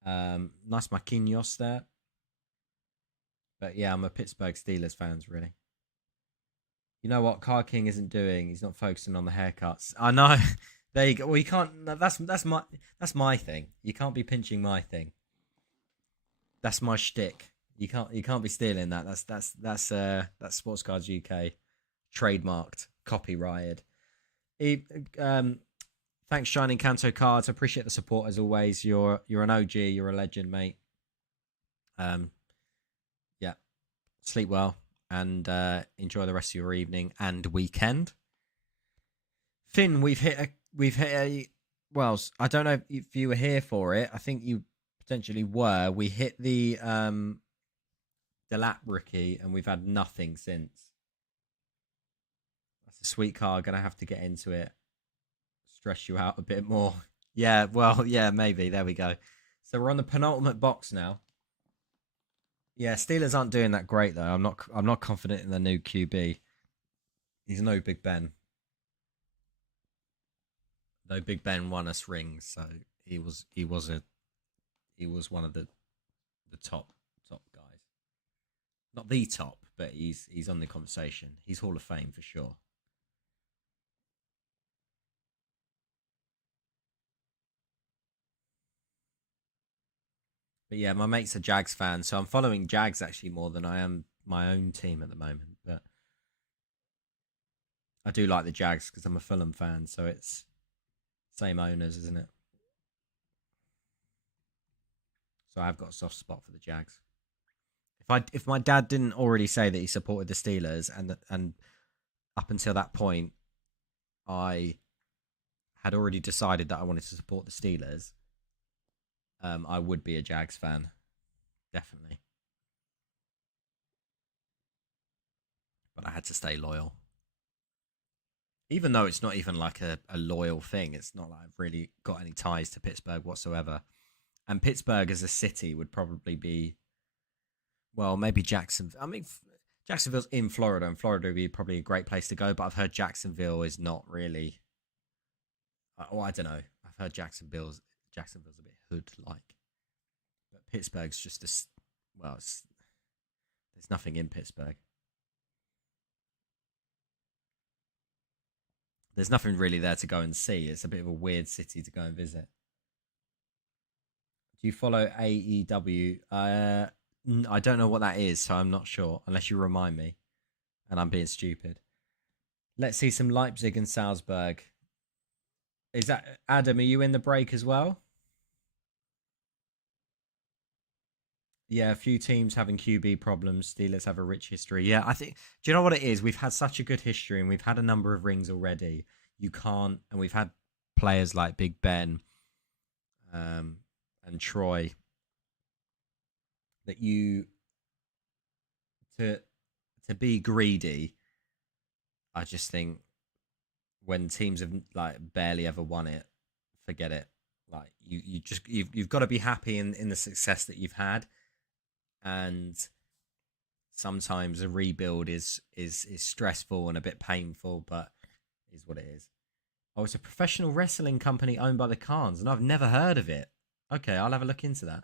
Nice Marquinhos there. But yeah, I'm a Pittsburgh Steelers fan, really. You know what Card King isn't doing? He's not focusing on the haircuts. I know. There you go. Well, you can't. That's my thing. You can't be pinching my thing. That's my shtick. You can't be stealing that. That's Sports Cards UK trademarked, copyrighted. Thanks, Shining Kanto Cards. I appreciate the support as always. You're an OG. You're a legend, mate. Yeah. Sleep well and enjoy the rest of your evening and weekend. Finn, we've hit a. Well, I don't know if you were here for it. I think you potentially were. We hit the Delap rookie, and we've had nothing since. That's a sweet card. Gonna have to get into it. Stress you out a bit more. Yeah, well, yeah, maybe. There we go. So we're on the penultimate box now. Yeah, Steelers aren't doing that great though. I'm not confident in the new QB. He's no Big Ben. Though Big Ben won us rings, so he was one of the top guys. Not the top, but he's on the conversation. He's Hall of Fame for sure. But yeah, my mate's a Jags fan, so I'm following Jags actually more than I am my own team at the moment. But I do like the Jags because I'm a Fulham fan, so it's same owners, isn't it? So I've got a soft spot for the Jags. If my dad didn't already say that he supported the Steelers, and up until that point, I had already decided that I wanted to support the Steelers, I would be a Jags fan, definitely. But I had to stay loyal. Even though it's not even like a loyal thing, it's not like I've really got any ties to Pittsburgh whatsoever. And Pittsburgh as a city would probably be, well, maybe Jacksonville. I mean, Jacksonville's in Florida, and Florida would be probably a great place to go. But I've heard Jacksonville is not really. Oh, I don't know. I've heard Jacksonville's a bit hood-like. But Pittsburgh's just there's nothing in Pittsburgh. There's nothing really there to go and see. It's a bit of a weird city to go and visit. Do you follow AEW? I don't know what that is, so I'm not sure, unless you remind me. And I'm being stupid. Let's see some Leipzig and Salzburg. Is that Adam? Are you in the break as well? Yeah, a few teams having QB problems. Steelers have a rich history. Yeah, I think. Do you know what it is? We've had such a good history, and we've had a number of rings already. You can't, and we've had players like Big Ben, um, and Troy that you to to be greedy. I just think when teams have like barely ever won it, forget it. Like you've got to be happy in the success that you've had, and sometimes a rebuild is stressful and a bit painful, but is what it is. Oh, it's a professional wrestling company owned by the Khans, and I've never heard of it. Okay, I'll have a look into that.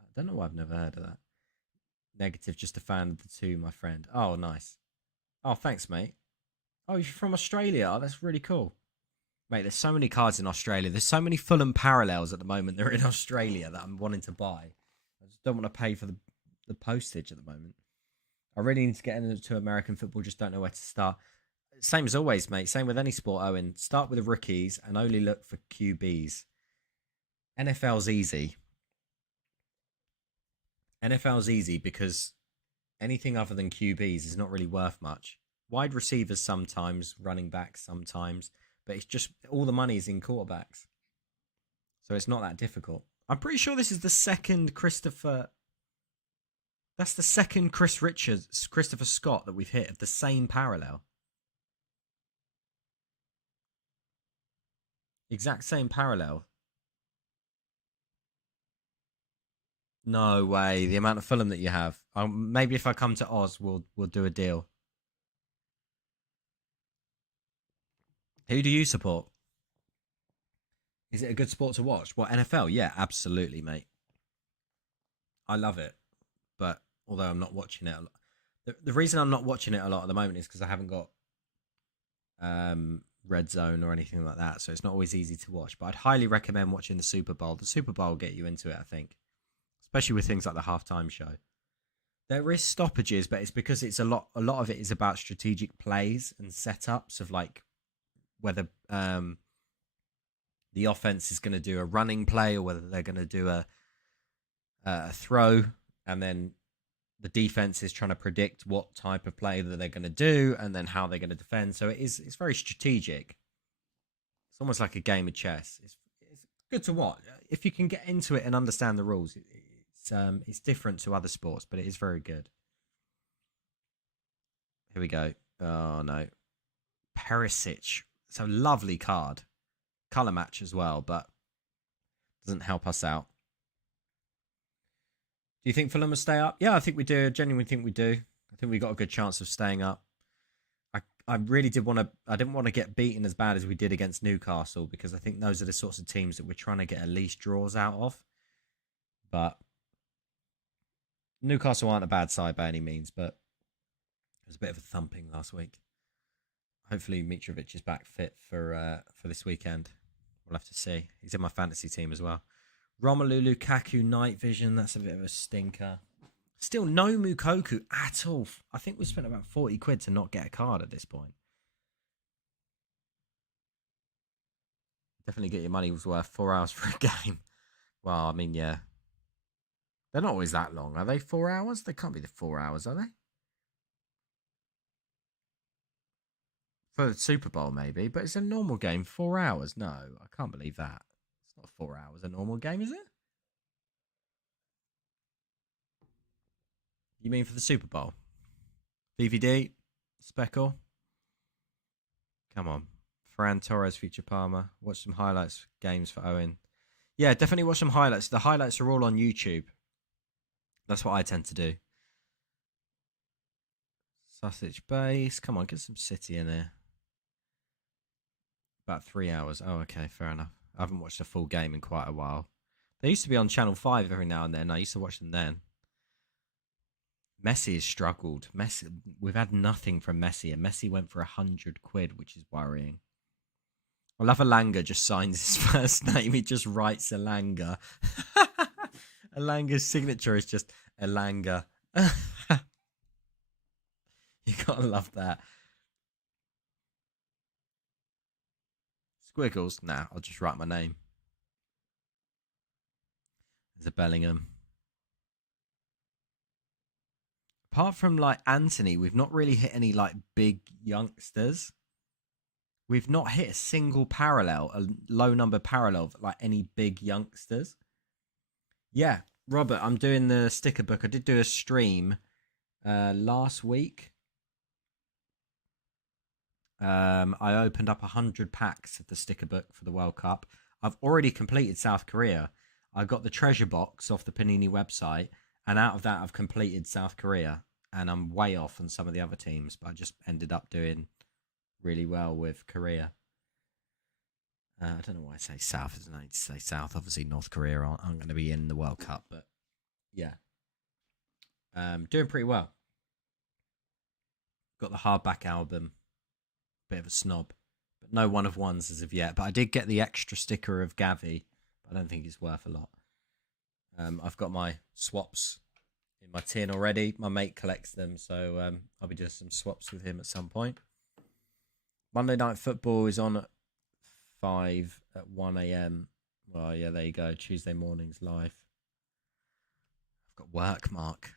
I don't know why I've never heard of that. Negative, just a fan of the two, my friend. Oh, nice. Oh, thanks, mate. Oh, you're from Australia. Oh, that's really cool. Mate, there's so many cards in Australia. There's so many Fulham parallels at the moment. They're in Australia that I'm wanting to buy. I just don't want to pay for the postage at the moment. I really need to get into American football. Just don't know where to start. Same as always, mate. Same with any sport, Owen. Start with the rookies and only look for QBs. NFL's easy. NFL's easy because anything other than QBs is not really worth much. Wide receivers sometimes, running backs sometimes, but it's just all the money is in quarterbacks. So it's not that difficult. I'm pretty sure this is the second Christopher. That's the second Christopher Scott that we've hit of the same parallel. Exact same parallel. No way. The amount of Fulham that you have. Maybe if I come to Oz, we'll do a deal. Who do you support? Is it a good sport to watch? What, NFL? Yeah, absolutely, mate. I love it. But although I'm not watching it a lot, the reason I'm not watching it a lot at the moment is because I haven't got Red Zone or anything like that, so it's not always easy to watch. But I'd highly recommend watching the Super Bowl. The Super Bowl will get you into it, I think, especially with things like the halftime show. There is stoppages, but it's because it's a lot. A lot of it is about strategic plays and setups of like whether the offense is going to do a running play or whether they're going to do a throw, and then the defense is trying to predict what type of play that they're going to do and then how they're going to defend. So it's very strategic. It's almost like a game of chess. It's good to watch if you can get into it and understand the rules. It's different to other sports, but it is very good. Here we go. Oh no, Perisic. It's a lovely card, color match as well, but doesn't help us out. Do you think Fulham will stay up? Yeah, I think we do. I genuinely think we do. I think we got a good chance of staying up. I really did want to. I didn't want to get beaten as bad as we did against Newcastle because I think those are the sorts of teams that we're trying to get at least draws out of. But Newcastle aren't a bad side by any means, but it was a bit of a thumping last week. Hopefully Mitrovic is back fit for this weekend. We'll have to see. He's in my fantasy team as well. Romelu Lukaku night vision. That's a bit of a stinker. Still no Mukoku at all. I think we spent about 40 quid to not get a card at this point. Definitely get your money's worth. 4 hours for a game. Well, I mean, yeah. They're not always that long. Are they 4 hours? They can't be the 4 hours, are they? For the Super Bowl, maybe. But it's a normal game. 4 hours? No, I can't believe that. It's not 4 hours a normal game, is it? You mean for the Super Bowl? VVD? Speckle? Come on. Ferran Torres, Future Palmer. Watch some highlights games for Owen. Yeah, definitely watch some highlights. The highlights are all on YouTube. That's what I tend to do. Sausage base. Come on, get some City in there. About 3 hours. Oh, okay, fair enough. I haven't watched a full game in quite a while. They used to be on Channel 5 every now and then. I used to watch them then. Messi has struggled. We've had nothing from Messi, and Messi went for 100 quid, which is worrying. I love Alanga just signs his first name. He just writes Alanga. Alanga's signature is just Alanga. You gotta love that. Squiggles? Nah, I'll just write my name. There's a Bellingham. Apart from like Anthony, we've not really hit any like big youngsters. We've not hit a single parallel, a low number parallel of like any big youngsters. Yeah, Robert, I'm doing the sticker book. I did do a stream last week. I opened up 100 packs of the sticker book for the World Cup. I've already completed South Korea. I got the treasure box off the Panini website, and out of that, I've completed South Korea. And I'm way off on some of the other teams, but I just ended up doing really well with Korea. I don't know why I say South. It's not to say South. Obviously, North Korea aren't going to be in the World Cup, but yeah, doing pretty well. Got the hardback album. Bit of a snob, but no one of ones as of yet. But I did get the extra sticker of Gavi. I don't think it's worth a lot. I've got my swaps in my tin already. My mate collects them, so I'll be doing some swaps with him at some point. Monday Night Football is on at 5 at 1 a.m. Well, yeah, there you go. Tuesday mornings live. I've got work, Mark.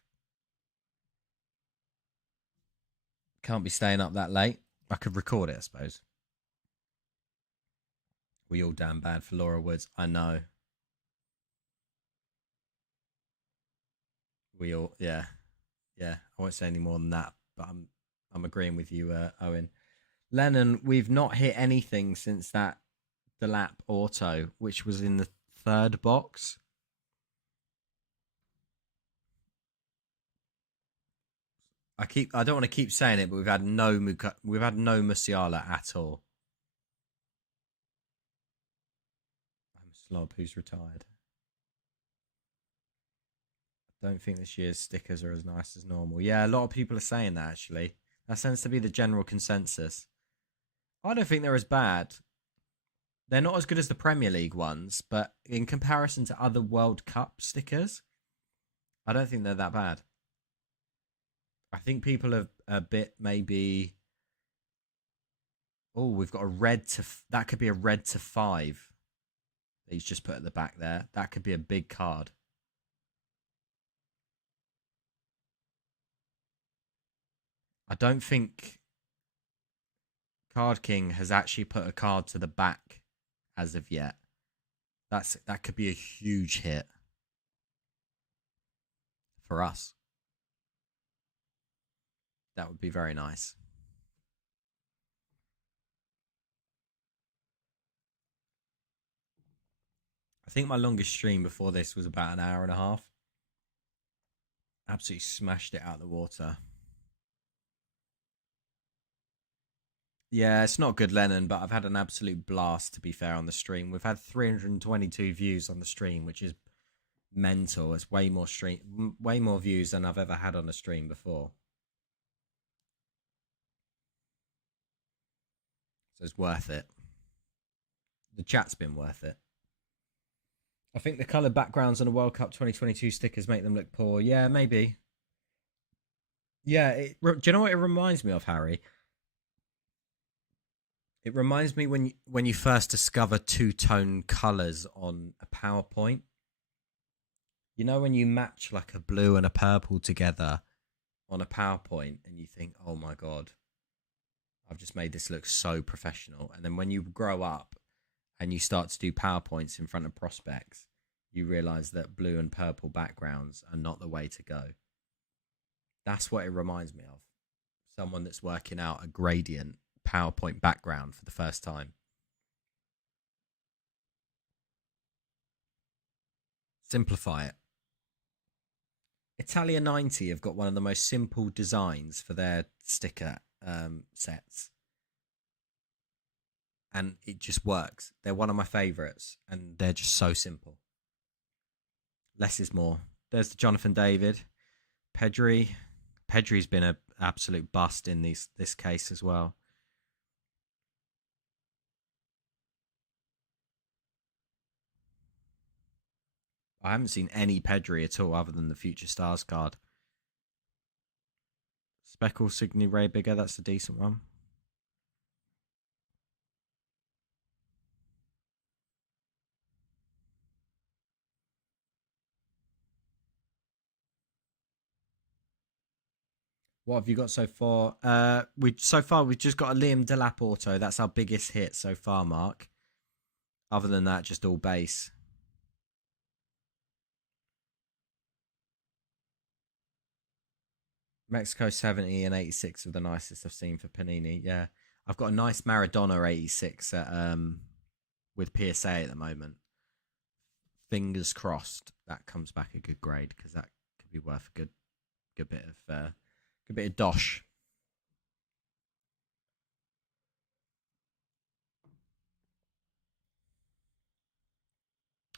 Can't be staying up that late. I could record it, I suppose. We all damn bad for Laura Woods. I know. We all, yeah. I won't say any more than that, but I'm agreeing with you, Owen. Lennon, we've not hit anything since that Delap auto, which was in the third box. I don't want to keep saying it, but we've had no Musiala at all. I'm a slob who's retired. I don't think this year's stickers are as nice as normal. Yeah, a lot of people are saying that actually. That seems to be the general consensus. I don't think they're as bad. They're not as good as the Premier League ones, but in comparison to other World Cup stickers, I don't think they're that bad. I think people are a bit maybe. Oh, we've got a red to. That could be a red to 5. That he's just put at the back there. That could be a big card. I don't think Card King has actually put a card to the back as of yet. That could be a huge hit for us. That would be very nice. I think my longest stream before this was about an hour and a half. Absolutely smashed it out of the water. Yeah, it's not good, Lennon, but I've had an absolute blast, to be fair, on the stream. We've had 322 views on the stream, which is mental. It's way more views than I've ever had on a stream before. So it's worth it. The chat's been worth it. I think the coloured backgrounds on the World Cup 2022 stickers make them look poor. Yeah, maybe. Yeah, do you know what it reminds me of, Harry? It reminds me when you first discover two-tone colours on a PowerPoint. You know when you match like a blue and a purple together on a PowerPoint and you think, oh my God, I've just made this look so professional. And then when you grow up and you start to do PowerPoints in front of prospects, you realise that blue and purple backgrounds are not the way to go. That's what it reminds me of. Someone that's working out a gradient PowerPoint background for the first time. Simplify it. Italia 90 have got one of the most simple designs for their sticker sets. And it just works. They're one of my favourites, and they're just so simple. Less is more. There's the Jonathan David. Pedri. Pedri's been an absolute bust in this case as well. I haven't seen any Pedri at all other than the Future Stars card. Speckle Signy Ray Bigger, that's a decent one. What have you got so far? We've just got a Liam Delap auto. That's our biggest hit so far, Mark. Other than that, just all base. Mexico 70 and 86 are the nicest I've seen for Panini. Yeah, I've got a nice Maradona 86 with PSA at the moment. Fingers crossed that comes back a good grade because that could be worth a good bit of dosh.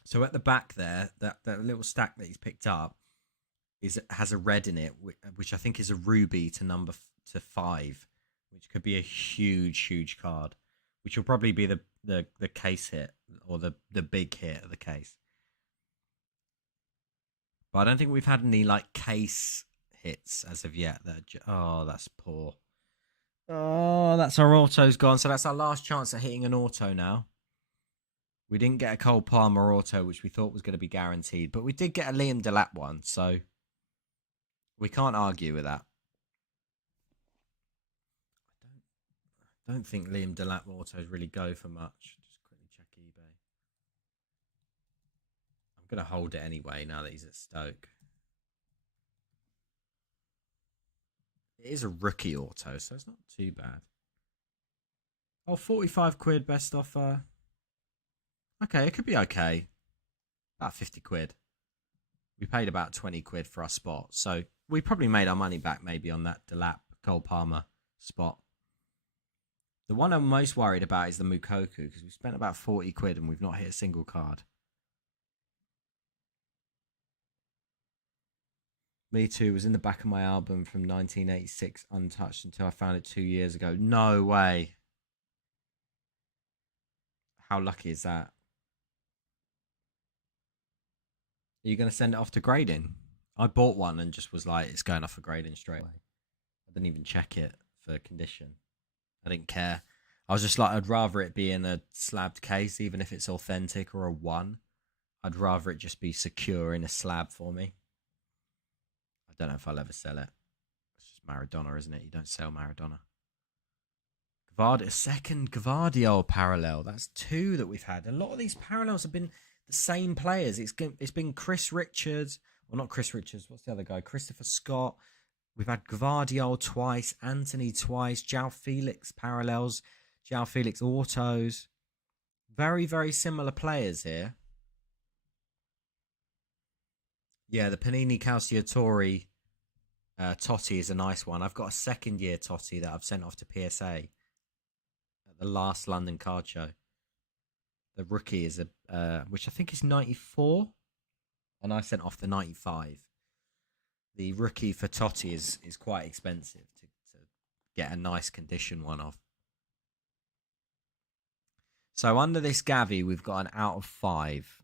So at the back there, that little stack that he's picked up has a red in it, which I think is a ruby to 5, which could be a huge card, which will probably be the case hit or the big hit of the case. But I don't think we've had any like case hits as of yet. Oh, that's poor. Oh, that's our auto's gone. So that's our last chance at hitting an auto now. We didn't get a Cole Palmer auto, which we thought was going to be guaranteed, but we did get a Liam Delap one, so we can't argue with that. I don't think Liam Delap autos really go for much. Just quickly check eBay. I'm going to hold it anyway now that he's at Stoke. It is a rookie auto, so it's not too bad. Oh, 45 quid best offer. Okay, it could be okay. About 50 quid. We paid about 20 quid for our spot, so we probably made our money back maybe on that Delap Cole Palmer spot. The one I'm most worried about is the Mukoku because we spent about 40 quid and we've not hit a single card. Me Too was in the back of my album from 1986 untouched until I found it 2 years ago. No way. How lucky is that? Are you going to send it off to grading? I bought one and just was like, it's going off for grading straight away. I didn't even check it for condition. I didn't care. I was just like, I'd rather it be in a slabbed case, even if it's authentic or a 1. I'd rather it just be secure in a slab for me. I don't know if I'll ever sell it. It's just Maradona, isn't it? You don't sell Maradona. A second Gvardiol parallel. That's 2 that we've had. A lot of these parallels have been the same players. It's been Chris Richards. Well, not Chris Richards. What's the other guy? Christopher Scott. We've had Gvardiol twice. Anthony twice. João Felix parallels. João Felix autos. Very, very similar players here. Yeah, the Panini Calciatore Totti is a nice one. I've got a second-year Totti that I've sent off to PSA at the last London card show. The rookie is which I think is 94, and I sent off the 95. The rookie for Totti is quite expensive to get a nice condition one off. So under this Gavi, we've got an out of 5.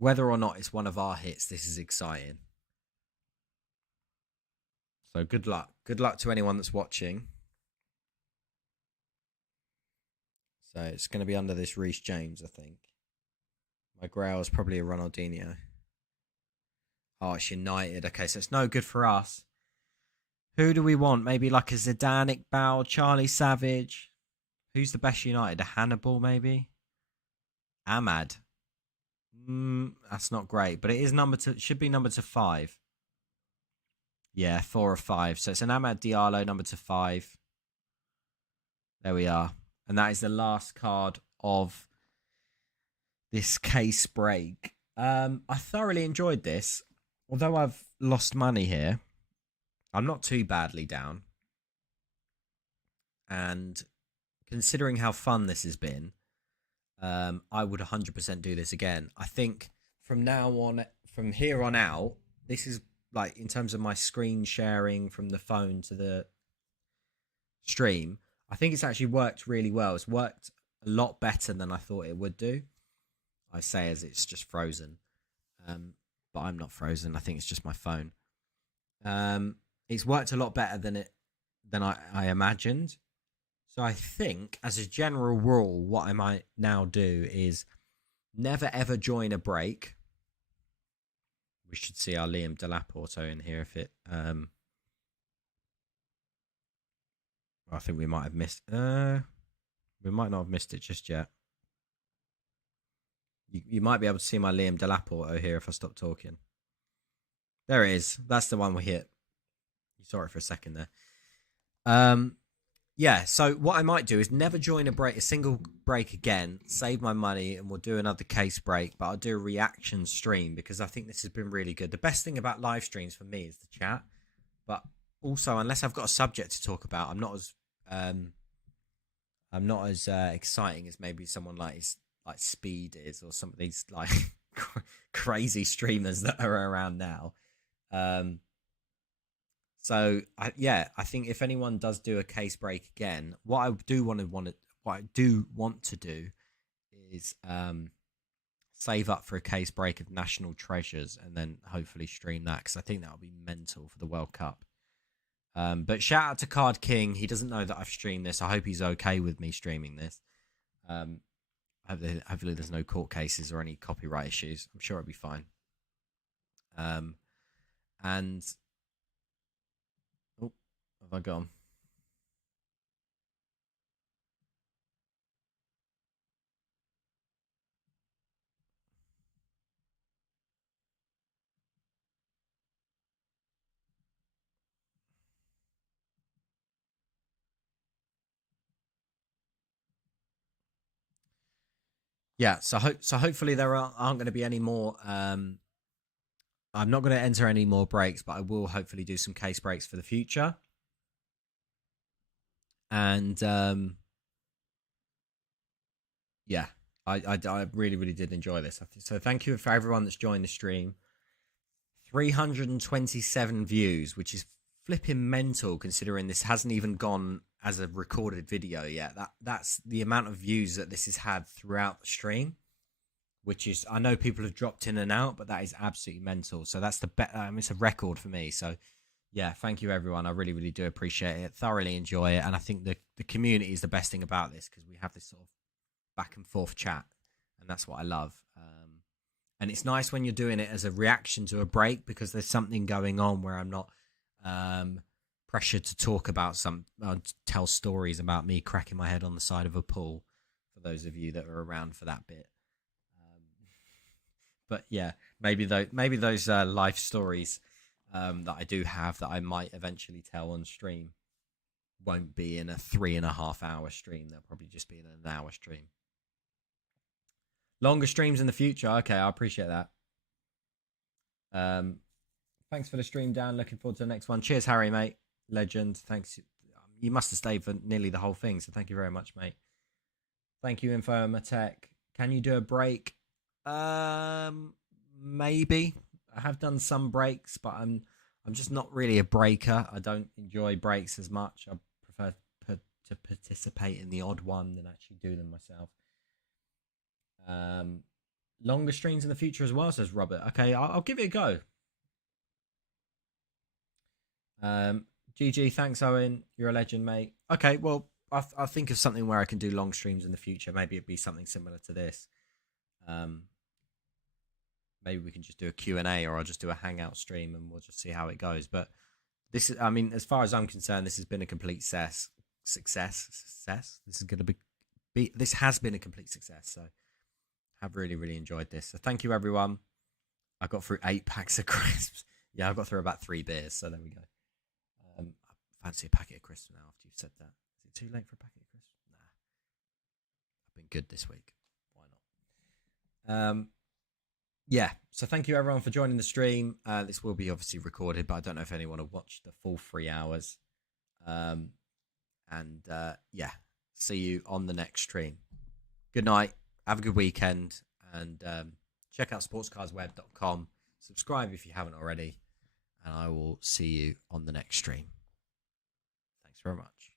Whether or not it's one of our hits, this is exciting. So good luck. Good luck to anyone that's watching. So it's going to be under this Reece James, I think. My Grail is probably a Ronaldinho. Oh, it's United. Okay, so it's no good for us. Who do we want? Maybe like a Zidane, Iqbal, Charlie Savage. Who's the best United? A Hannibal, maybe? Ahmad. That's not great, but it is should be number to 5. Yeah, 4 or 5. So it's an Ahmad Diallo, number to 5. There we are. And that is the last card of this case break. I thoroughly enjoyed this. Although I've lost money here, I'm not too badly down. And considering how fun this has been, I would 100% do this again. I think from here on out, this is like in terms of my screen sharing from the phone to the stream, I think it's actually worked really well. It's worked a lot better than I thought it would do. I say as it's just frozen, but I'm not frozen. I think it's just my phone. It's worked a lot better than I imagined. So I think, as a general rule, what I might now do is never ever join a break. We should see our Liam Delap auto in here if it I think we might have missed. We might not have missed it just yet. You might be able to see my Liam Delap auto here if I stop talking. There it is. That's the one we hit. You saw it for a second there. Yeah, so what I might do is never join a single break again, save my money, and we'll do another case break, but I'll do a reaction stream because I think this has been really good. The best thing about live streams for me is the chat, but also, unless I've got a subject to talk about, I'm not as exciting as maybe someone like Speed is, or some of these like crazy streamers that are around now. So I think if anyone does do a case break again, what I do want to do is save up for a case break of National Treasures and then hopefully stream that, because I think that'll be mental for the World Cup. But shout out to Card King. He doesn't know that I've streamed this. I hope he's okay with me streaming this. Hopefully there's no court cases or any copyright issues. I'm sure it'll be fine. And oh, have I gone? Yeah, so hopefully there aren't going to be any more. I'm not going to enter any more breaks, but I will hopefully do some case breaks for the future. And yeah, I really did enjoy this. So thank you for everyone that's joined the stream. 327 views, which is flipping mental considering this hasn't even gone as a recorded video yet. That's the amount of views that this has had throughout the stream, which is, I know people have dropped in and out, but that is absolutely mental. So that's it's a record for me. So yeah, thank you everyone. I really do appreciate it. Thoroughly enjoy it. And I think the community is the best thing about this, because we have this sort of back and forth chat, and that's what I love. And it's nice when you're doing it as a reaction to a break, because there's something going on where I'm not pressured to talk about tell stories about me cracking my head on the side of a pool, for those of you that are around for that bit. But yeah, maybe those life stories that I do have that I might eventually tell on stream won't be in a 3.5 hour stream. They'll probably just be in an hour stream. Longer streams in the future. Okay, I appreciate that. Thanks for the stream, Dan. Looking forward to the next one. Cheers, Harry, mate. Legend. Thanks. You must have stayed for nearly the whole thing, so thank you very much, mate. Thank you, Infomatech. Can you do a break? Maybe. I have done some breaks, but I'm just not really a breaker. I don't enjoy breaks as much. I prefer to participate in the odd one than actually do them myself. Longer streams in the future as well, says Robert. Okay, I'll give it a go. GG, thanks, Owen. You're a legend, mate. Okay, well, I'll think of something where I can do long streams in the future. Maybe it'd be something similar to this. Maybe we can just do a Q&A, or I'll just do a Hangout stream and we'll just see how it goes. But this is, I mean, as far as I'm concerned, this has been a complete success. This is going to be this has been a complete success. So I've really enjoyed this. So thank you, everyone. I got through 8 packs of crisps. Yeah, I got through about 3 beers. So there we go. I fancy a packet of crisps now after you've said that. Is it too late for a packet of crisps? Nah. I've been good this week. Why not? Yeah, so thank you everyone for joining the stream. This will be obviously recorded, but I don't know if anyone will watch the full 3 hours. Yeah, see you on the next stream. Good night. Have a good weekend, and check out sportscardsweb.com. Subscribe if you haven't already, and I will see you on the next stream. Thanks very much.